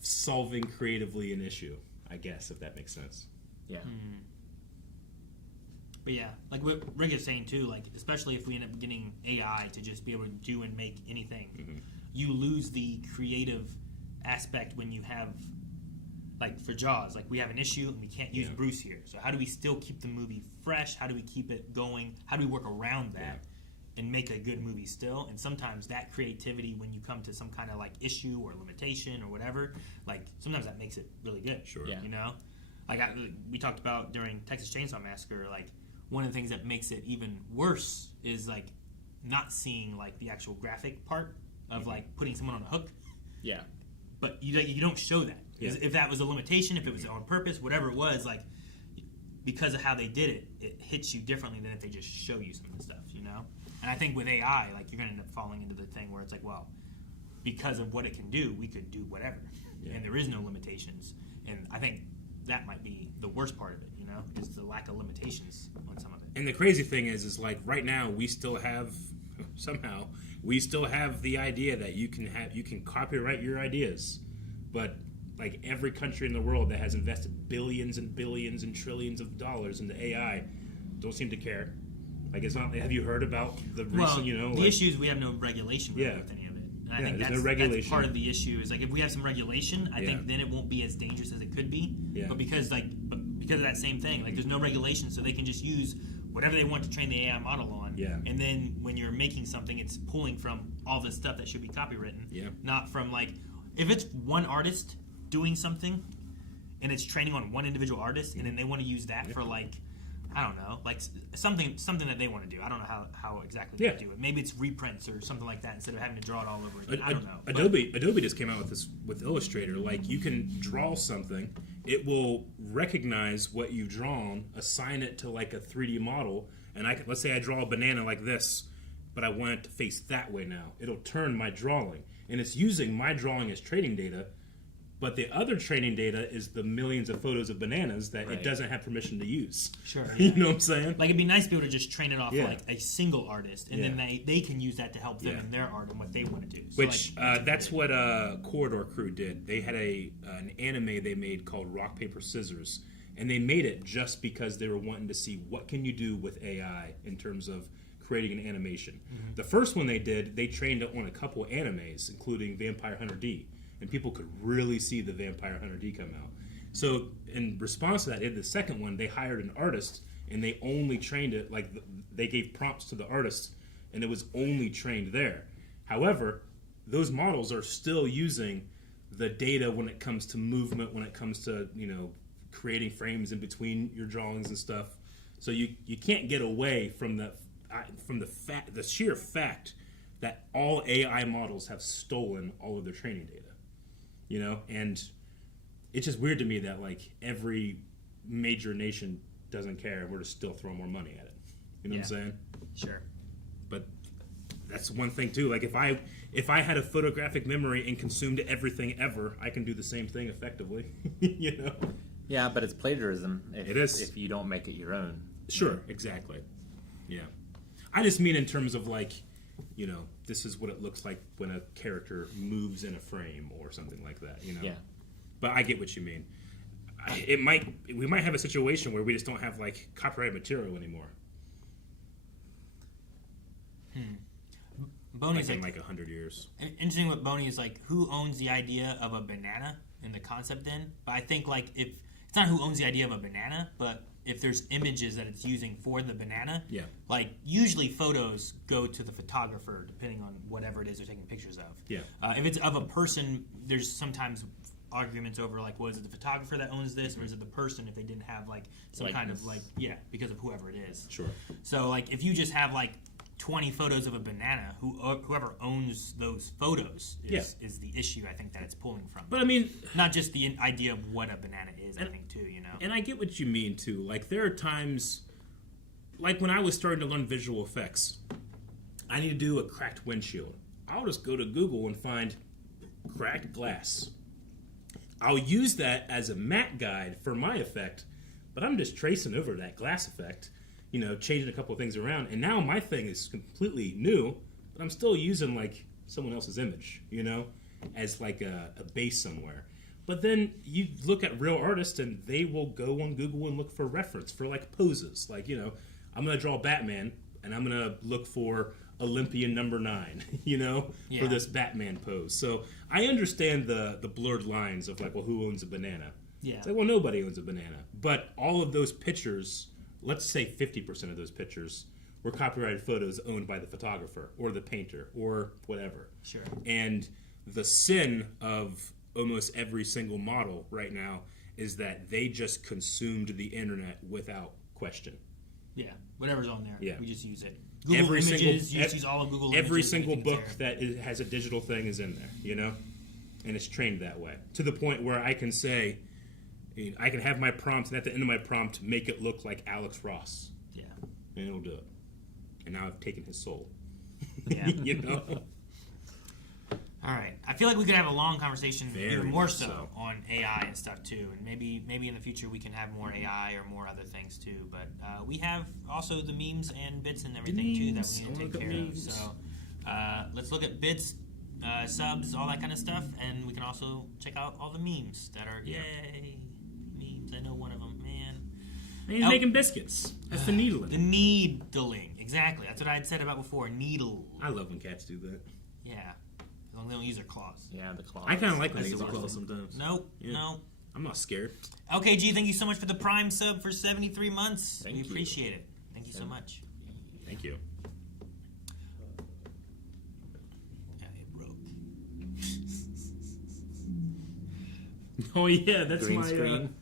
solving creatively an issue, I guess, if that makes sense. Yeah. But yeah, like what Rick is saying too, like especially if we end up getting AI to just be able to do and make anything, you lose the creative aspect when you have, like for Jaws, like we have an issue and we can't use Bruce here. So how do we still keep the movie fresh? How do we keep it going? How do we work around that and make a good movie still? And sometimes that creativity, when you come to some kind of like issue or limitation or whatever, like sometimes that makes it really good. Sure. You know, like we talked about during Texas Chainsaw Massacre, like one of the things that makes it even worse is like not seeing like the actual graphic part of like putting someone on a hook. Yeah. But you don't show that. If that was a limitation, if it was on purpose, whatever it was, like because of how they did it, it hits you differently than if they just show you some of the stuff, you know? And I think with AI, like you're gonna end up falling into the thing where it's like, well, because of what it can do, we could do whatever. And there is no limitations. And I think that might be the worst part of it, you know, is the lack of limitations on some of it. And the crazy thing is like right now we still have somehow we still have the idea that you can copyright your ideas, but like every country in the world that has invested billions and billions and trillions of dollars into AI don't seem to care. Like it's not. Have you heard about the recent? The issue is we have no regulation with any of it. And I think that's part of the issue. Is like if we have some regulation, I think then it won't be as dangerous as it could be. Yeah. But because of that same thing, like there's no regulation, so they can just use whatever they want to train the AI model on. Yeah. And then when you're making something, it's pulling from all this stuff that should be copywritten. Yeah. Not from like if it's one artist doing something and it's training on one individual artist and then they want to use that for like I don't know, like something that they want to do. I don't know how exactly they do it. Maybe it's reprints or something like that instead of having to draw it all over again. I don't know. Adobe just came out with this with Illustrator. Like you can draw something, it will recognize what you've drawn, assign it to like a 3D model, and let's say I draw a banana like this, but I want it to face that way now. It'll turn my drawing, and it's using my drawing as training data. But the other training data is the millions of photos of bananas that it doesn't have permission to use. Sure. You know what I'm saying? Like, it'd be nice to be able to just train it off like a single artist, and then they can use that to help them in their art and what they want to do. So Which, that's what Corridor Crew did. They had an anime they made called Rock, Paper, Scissors, and they made it just because they were wanting to see what can you do with AI in terms of creating an animation. Mm-hmm. The first one they did, they trained it on a couple animes, including Vampire Hunter D. And people could really see the Vampire Hunter D come out. So in response to that, in the second one, they hired an artist, and they only trained it, like they gave prompts to the artist, and it was only trained there. However, those models are still using the data when it comes to movement, when it comes to, creating frames in between your drawings and stuff. So you can't get away from the sheer fact that all AI models have stolen all of their training data. And it's just weird to me that like every major nation doesn't care and we're just still throwing more money at it. You know what I'm saying? Sure. But that's one thing too. Like if I had a photographic memory and consumed everything ever, I can do the same thing effectively. Yeah, but it's plagiarism it is if you don't make it your own. Sure, exactly. Yeah. I just mean in terms of like, this is what it looks like when a character moves in a frame or something like that, Yeah. But I get what you mean. We might have a situation where we just don't have like copyrighted material anymore. Boney's in like 100 years. Interesting what Boney is like, who owns the idea of a banana and the concept in? But I think like if it's not who owns the idea of a banana, but if there's images that it's using for the banana, like usually photos go to the photographer depending on whatever it is they're taking pictures of. Yeah. If it's of a person, there's sometimes arguments over like, was it the photographer that owns this, or is it the person if they didn't have like some kind of like because of whoever it is. Sure. So like if you just have like 20 photos of a banana, whoever owns those photos is the issue I think that it's pulling from. But I mean, not just the idea of what a banana is, I think too, you know. And I get what you mean too. Like there are times, like when I was starting to learn visual effects, I need to do a cracked windshield. I'll just go to Google and find cracked glass. I'll use that as a matte guide for my effect, but I'm just tracing over that glass effect, you know, changing a couple of things around, and now my thing is completely new, but I'm still using like someone else's image, you know, as like a base somewhere. But then you look at real artists and they will go on Google and look for reference for like poses. Like, you know, I'm going to draw Batman and I'm going to look for Olympian number 9, you know, for this Batman pose. So I understand the blurred lines of like, well, who owns a banana? Yeah. It's like, well, nobody owns a banana. But all of those pictures, let's say 50% of those pictures were copyrighted photos owned by the photographer or the painter or whatever. Sure. And the sin of almost every single model right now is that they just consumed the internet without question. Yeah, whatever's on there, we just use it. Google Google Images, you just use all of Google Images. Every single book that has a digital thing is in there, you know? And it's trained that way. To the point where I can say, I can have my prompt, and at the end of my prompt, make it look like Alex Ross. Yeah. And it'll do it. And now I've taken his soul. Yeah. You know? All right. I feel like we could have a long conversation, Very even more much so, on AI and stuff too. And maybe in the future we can have more AI or more other things too. But we have also the memes and bits and everything too that we need to take care of. So let's look at bits, subs, all that kind of stuff, and we can also check out all the memes that are yay memes. I know one of them, man. And he's making biscuits. That's the needling. The needling, exactly. That's what I had said about before. Needle. I love when cats do that. Yeah. As long as they don't use their claws. Yeah, the claws. I kind of like when That's they use the their worst claws thing. sometimes. Nope. Yeah. No. I'm not scared. Okay, G, thank you so much for the Prime sub for 73 months. Thank we you. appreciate it. Thank you so much. Thank you. Yeah, it broke. Oh, yeah, that's Green my... screen.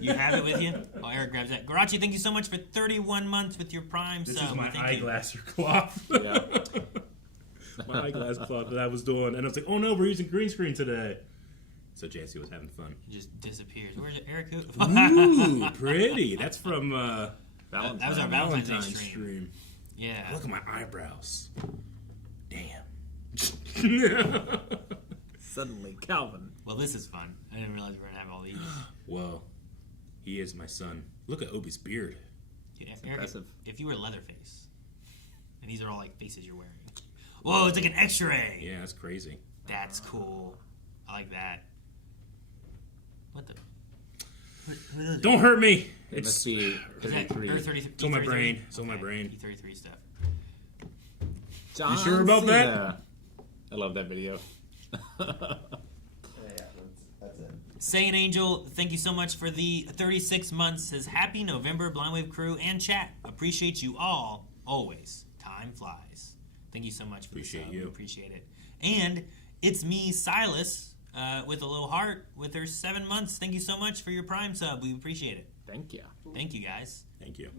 You have it with you? Oh, Eric grabs that. Garachi, thank you so much for 31 months with your Prime This sub. is my Thank you. eyeglass cloth. Yeah. My eyeglass cloth that I was doing. And I was like, oh no, we're using green screen today. So JC was having fun. It just disappears. Where's it, Eric? Ooh, pretty. That's from That was our Valentine's Day Valentine's stream. stream. Yeah. Look at my eyebrows. Damn. Suddenly, Calvin. Well, this is fun. I didn't realize we were going to have all these. Well, he is my son. Look at Obi's beard. Yeah, Eric, impressive. if you were Leatherface, and these are all like faces you're wearing. Whoa, it's like an X-ray. Yeah, that's crazy. That's cool. I like that. What the? Who does it? Don't hurt me. It must It's be Is that 33. It's on my brain. It's on my brain. E33 stuff. John sure about that? Cena. I love that video. That's it. Saiyan Angel, thank you so much for the 36 months. Says happy November, Blind Wave crew and chat. Appreciate you all always. Time flies. Thank you so much for Appreciate the sub. you. Appreciate it. And it's me, Silas, with a little heart with her 7 months. Thank you so much for your Prime sub. We appreciate it. Thank you. Thank you guys. Thank you.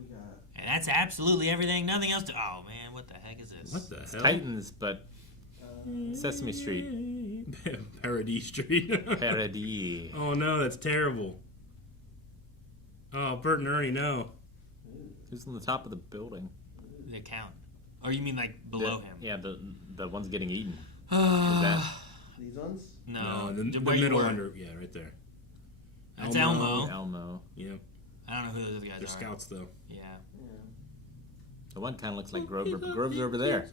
And that's absolutely everything. Nothing else to. Oh man, what the heck is this? What the hell? Titans, but Sesame Street. Paradis Street. Paradis. Oh no, that's terrible. Oh, Bert and Ernie, no. Who's on the top of the building? The account. Or you mean like below him? Yeah, the one's getting eaten. Is that These ones? No, the where you middle were. under, yeah, right there. That's Elmo. Elmo? Yeah, I don't know who those other guys they're are. scouts though. Yeah. The one kind of looks like Grover, but Grover's over there.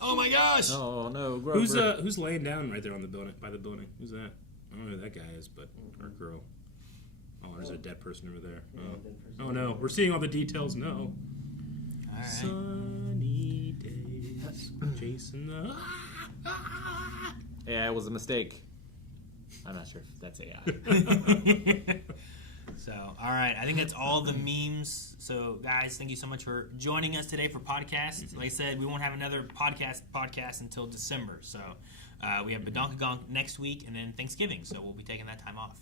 Oh my gosh! Oh no, Grover. Who's laying down right there on the building by the building? Who's that? I don't know who that guy is, but or girl. Oh, there's a dead person over there. Oh no, we're seeing all the details. No. All right. Sunny day. Jason the... AI was a mistake. I'm not sure if that's AI. So, all right. I think that's all the memes. So, guys, thank you so much for joining us today for podcast. Like I said, we won't have another podcast until December. So, we have Badonkagonk next week and then Thanksgiving. So, we'll be taking that time off.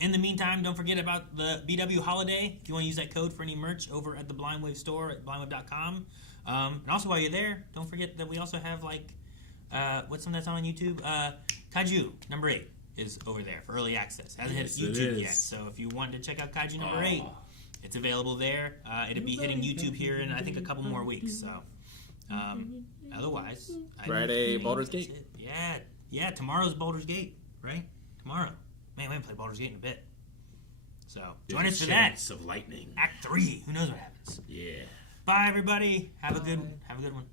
In the meantime, don't forget about the BW holiday. If you want to use that code for any merch over at the Blind Wave store at blindwave.com. And also, while you're there, don't forget that we also have, like, what's something that's on YouTube? Kaiju number 8 is over there for early access. Hasn't hit YouTube yet. So if you want to check out Kaiju number 8, it's available there. It'll be hitting YouTube here in, I think, a couple more weeks. So otherwise, Friday, Baldur's Gate. Yeah, tomorrow's Baldur's Gate, right? Tomorrow. Man, we haven't played Baldur's Gate in a bit. So join us for that. Chance of lightning. Act 3. Who knows what happens? Yeah. Bye, everybody. Have a good one.